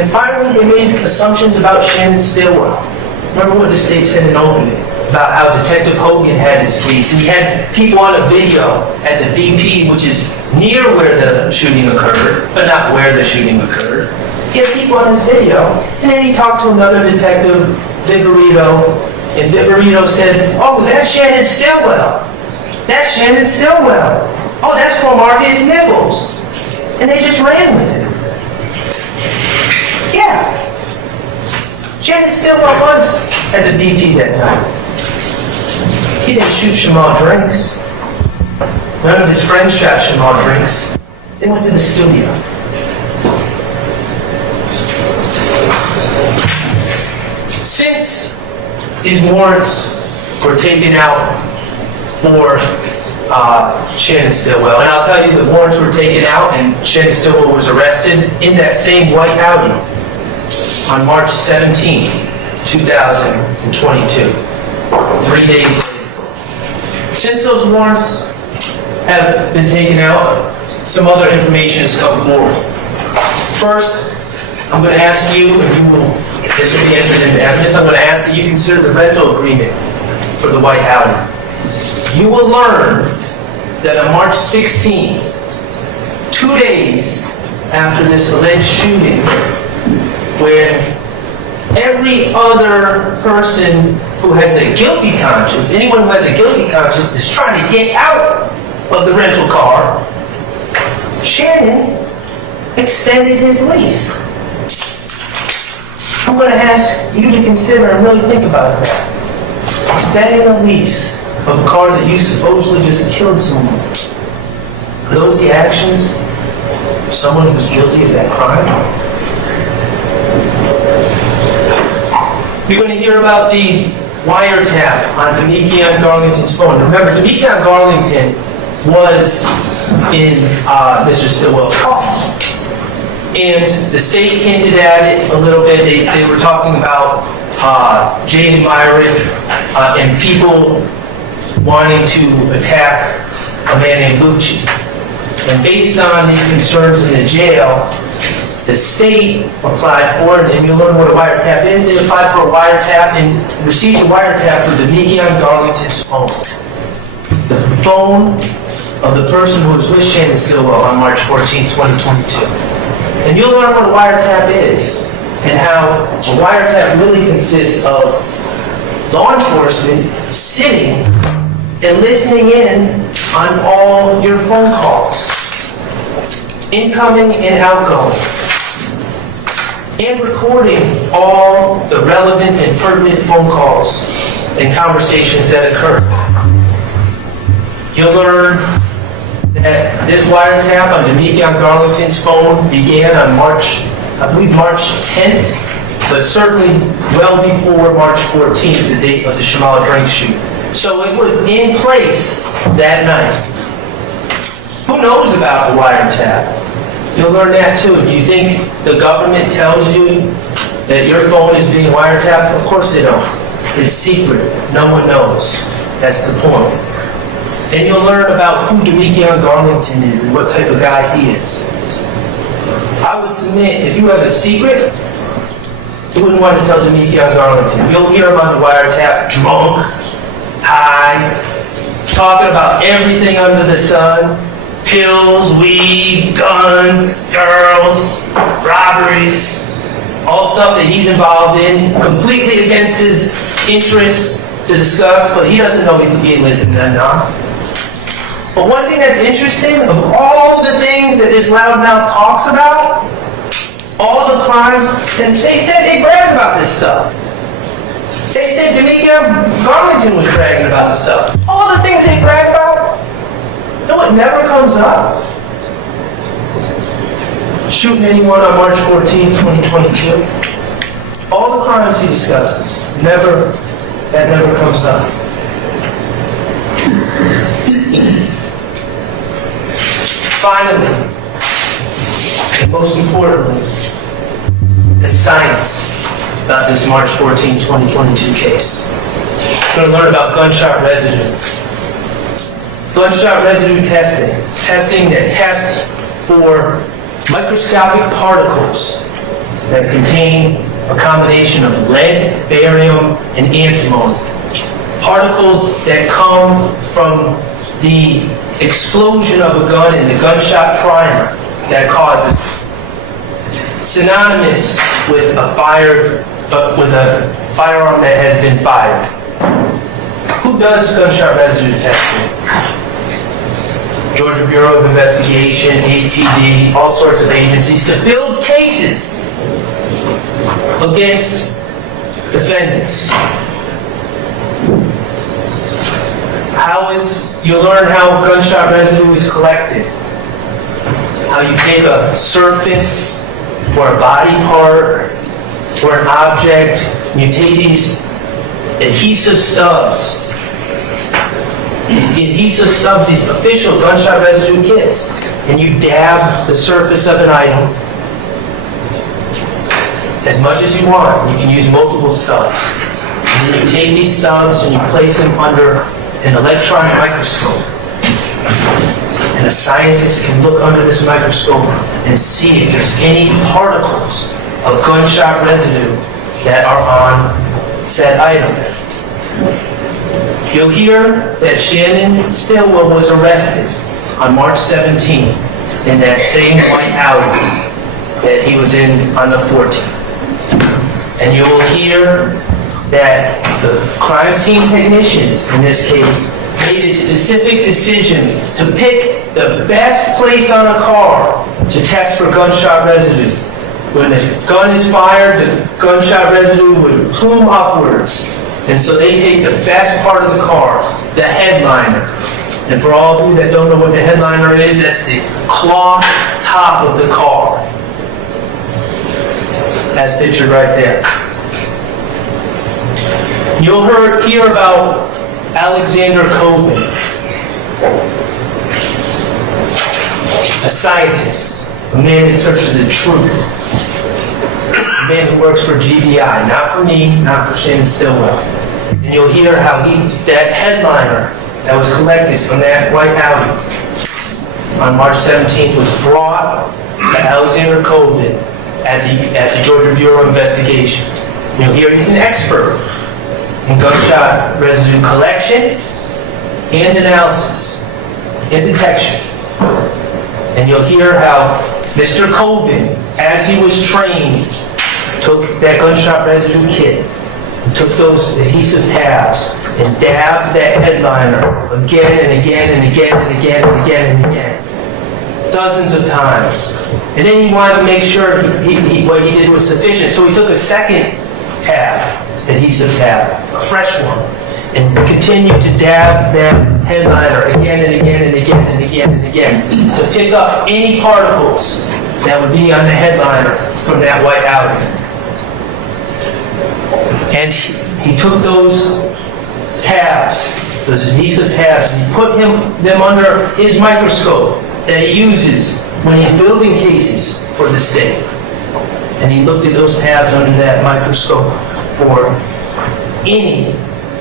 And finally, they made assumptions about Shannon Stillwell. Remember what the state said in opening about how Detective Hogan had his case. And he had people on a video at the BP, which is near where the shooting occurred, but not where the shooting occurred. He had people on his video, and then he talked to another detective, Viverito, and Viverito said, "Oh, that's Shannon Stillwell. That's Shannon Stillwell. Oh, that's Marcus Nichols." And they just ran with it. Yeah. Shannon Stillwell was at the BP that night. He didn't shoot Shamal Drinks. None of his friends shot Shamal Drinks. They went to the studio. Since these warrants were taken out for Shannon Stillwell, and I'll tell you the warrants were taken out and Shannon Stillwell was arrested in that same white Audi on March 17, 2022, 3 days later. Since those warrants have been taken out, some other information has come forward. First, I'm going to ask you, and this will be entered into evidence, I'm going to ask that you consider the rental agreement for the white Audi. You will learn that on March 16, 2 days after this alleged shooting, when every other person who has a guilty conscience, anyone who has a guilty conscience, is trying to get out of the rental car, Shannon extended his lease. I'm going to ask you to consider and really think about that. Extending a lease of a car that you supposedly just killed someone. Are those the actions of someone who's guilty of that crime? You're going to hear about the wiretap on Demekion Garlington's phone. Remember, Demekion Garlington was in Mr. Stillwell's car. And the state hinted at it a little bit. They were talking about Jane and Myrick and people wanting to attack a man named Lucci. And based on these concerns in the jail, the state applied for it, and you'll learn what a wiretap is. They applied for a wiretap and received a wiretap for Demekion Garlington's phone. The phone of the person who was with Shannon Stillwell on March 14, 2022. And you'll learn what a wiretap is, and how a wiretap really consists of law enforcement sitting and listening in on all your phone calls, incoming and outgoing, and recording all the relevant and pertinent phone calls and conversations that occur. You'll learn that this wiretap on Demekion Garlington's phone began on March 10th, but certainly well before March 14th, the date of the Shamala Drink shoot. So it was in place that night. Who knows about the wiretap? You'll learn that too. Do you think the government tells you that your phone is being wiretapped? Of course they don't. It's secret. No one knows. That's the point. And you'll learn about who Demekion Garlington is and what type of guy he is. I would submit, if you have a secret, you wouldn't want to tell Demekion Garlington. You'll hear him on the wiretap, drunk, high, talking about everything under the sun. Pills, weed, guns, girls, robberies, all stuff that he's involved in, completely against his interests to discuss, but he doesn't know he's being listened to now. But one thing that's interesting, of all the things that this loudmouth talks about, all the crimes, and they said they bragged about this stuff. They said Demekion Garlington was bragging about this stuff. All the things they brag about, no, it never comes up. Shooting anyone on March 14, 2022. All the crimes he discusses, that never comes up. Finally, and most importantly, the science about this March 14, 2022 case. We're going to learn about gunshot residue. Gunshot residue testing that tests for microscopic particles that contain a combination of lead, barium, and antimony. Particles that come from the explosion of a gun and the gunshot primer that causes it. Synonymous with a firearm that has been fired. Who does gunshot residue testing? Georgia Bureau of Investigation, APD, all sorts of agencies to build cases against defendants. You'll learn how gunshot residue is collected. How you take a surface or a body part or an object, and you take these adhesive stubs, these official gunshot residue kits, and you dab the surface of an item as much as you want. You can use multiple stubs. And then you take these stubs and you place them under an electron microscope. And a scientist can look under this microscope and see if there's any particles of gunshot residue that are on said item. You'll hear that Shannon Stillwell was arrested on March 17, in that same white Audi that he was in on the 14th. And you will hear that the crime scene technicians, in this case, made a specific decision to pick the best place on a car to test for gunshot residue. When the gun is fired, the gunshot residue would plume upwards. And so they take the best part of the car, the headliner. And for all of you that don't know what the headliner is, that's the cloth top of the car. As pictured right there. You'll hear about Alexander Coven, a scientist, a man in search of the truth, a man who works for GBI, not for me, not for Shannon Stillwell. And you'll hear how that headliner that was collected from that white Audi on March 17th was brought to Alexander Coven at the Georgia Bureau of Investigation. You'll hear he's an expert in gunshot residue collection and analysis and detection. And you'll hear how Mr. Coven, as he was trained, took that gunshot residue kit, and took those adhesive tabs, and dabbed that headliner again and again and again and again and again and again. Dozens of times. And then he wanted to make sure what he did was sufficient. So he took a second tab, adhesive tab, a fresh one, and continued to dab that headliner again and again and again and again and again to pick up any particles that would be on the headliner from that white Audi. And he took those tabs, those adhesive tabs, and he put them under his microscope that he uses when he's building cases for the state. And he looked at those tabs under that microscope for any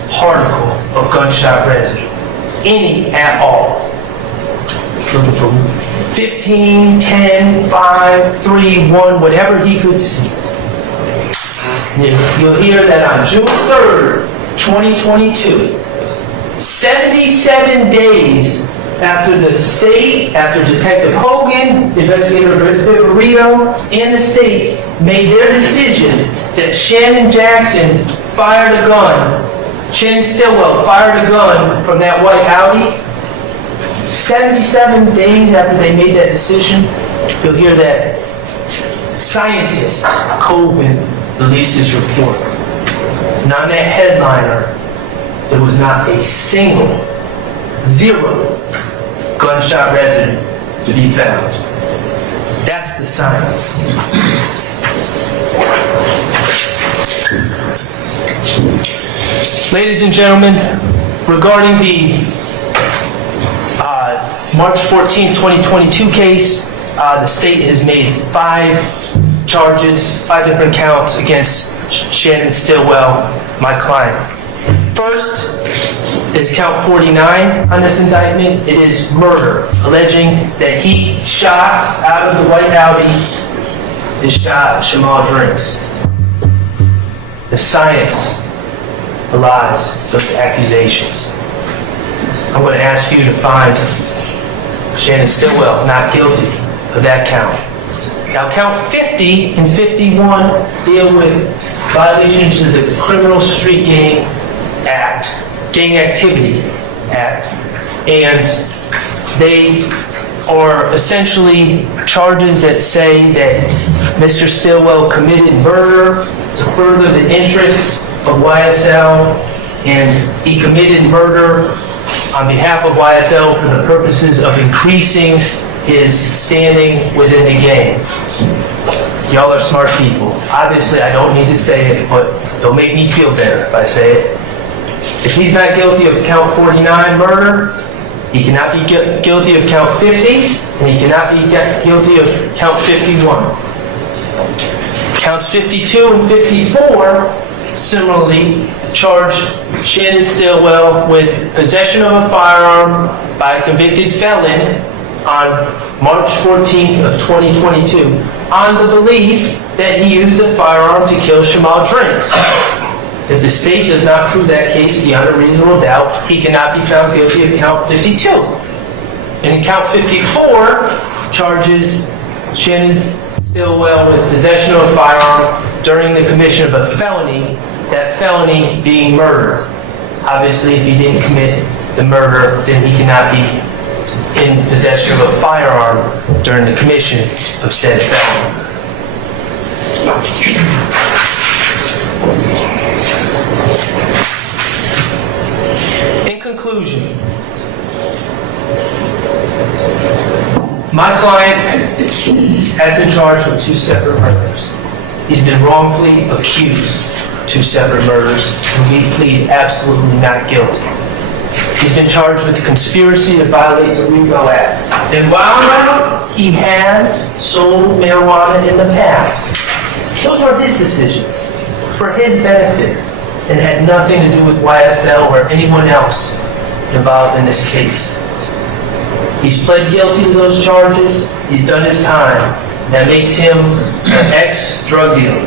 particle of gunshot residue, any at all. Looking for 15, 10, 5, 3, 1, whatever he could see. You'll hear that on June 3rd, 2022, 77 days after the state, after Detective Hogan, Investigator Viverito, and the state made their decision that Shannon Jackson fired a gun, Shannon Stillwell fired a gun from that white Audi. 77 days after they made that decision, you'll hear that scientist Coven released his report. And on that headliner, there was not a single, zero gunshot residue to be found. That's the science. Ladies and gentlemen, regarding the March 14, 2022 case, the state has made 5 charges, 5 different counts against Shannon Stillwell, my client. First is count 49 on this indictment. It is murder, alleging that he shot out of the white Audi, his shot Jamal Drinks. The science belies those accusations. I'm going to ask you to find Shannon Stillwell not guilty of that count. Now, count 50 and 51 deal with violations of the Criminal Street Gang Act, Gang Activity Act, and they are essentially charges that say that Mr. Stillwell committed murder to further the interests of YSL, and he committed murder on behalf of YSL for the purposes of increasing his standing within the gang. Y'all are smart people. Obviously, I don't need to say it, but it'll make me feel better if I say it. If he's not guilty of count 49 murder, he cannot be guilty of count 50, and he cannot be guilty of count 51. Counts 52 and 54 similarly charge Shannon Stillwell with possession of a firearm by a convicted felon on March 14th of 2022 on the belief that he used a firearm to kill Jamal Drinks. If the state does not prove that case beyond a reasonable doubt, he cannot be found guilty of count 52. And in count 54, charges Shannon Stillwell with possession of a firearm during the commission of a felony, that felony being murder. Obviously, if he didn't commit the murder, then he cannot be in possession of a firearm during the commission of said felony. In conclusion, my client has been charged with 2 separate murders. He's been wrongfully accused of 2 separate murders, and we plead absolutely not guilty. He's been charged with conspiracy to violate the RICO Act. And while he has sold marijuana in the past, those are his decisions for his benefit and had nothing to do with YSL or anyone else involved in this case. He's pled guilty to those charges. He's done his time. That makes him an ex-drug dealer.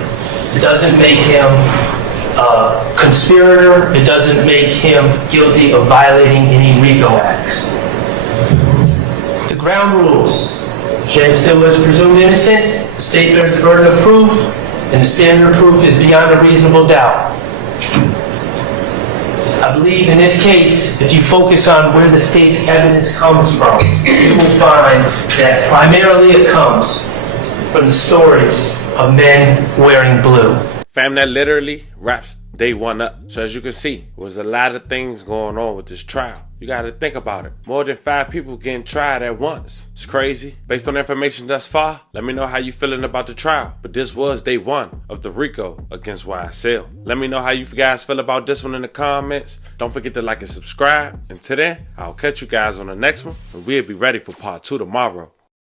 It doesn't make him a conspirator. It doesn't make him guilty of violating any RICO acts. The ground rules. Shannon Stillwell is presumed innocent. The state bears the burden of proof, and the standard of proof is beyond a reasonable doubt. I believe in this case, if you focus on where the state's evidence comes from, you will find that primarily it comes from the stories of men wearing blue. Fam, that literally wraps day 1 up. So as you can see, there was a lot of things going on with this trial. You gotta think about it. More than 5 people getting tried at once. It's crazy. Based on the information thus far, let me know how you feeling about the trial. But this was day 1 of the RICO against YSL. Let me know how you guys feel about this one in the comments. Don't forget to like and subscribe. Until then, I'll catch you guys on the next one, and we'll be ready for part 2 tomorrow.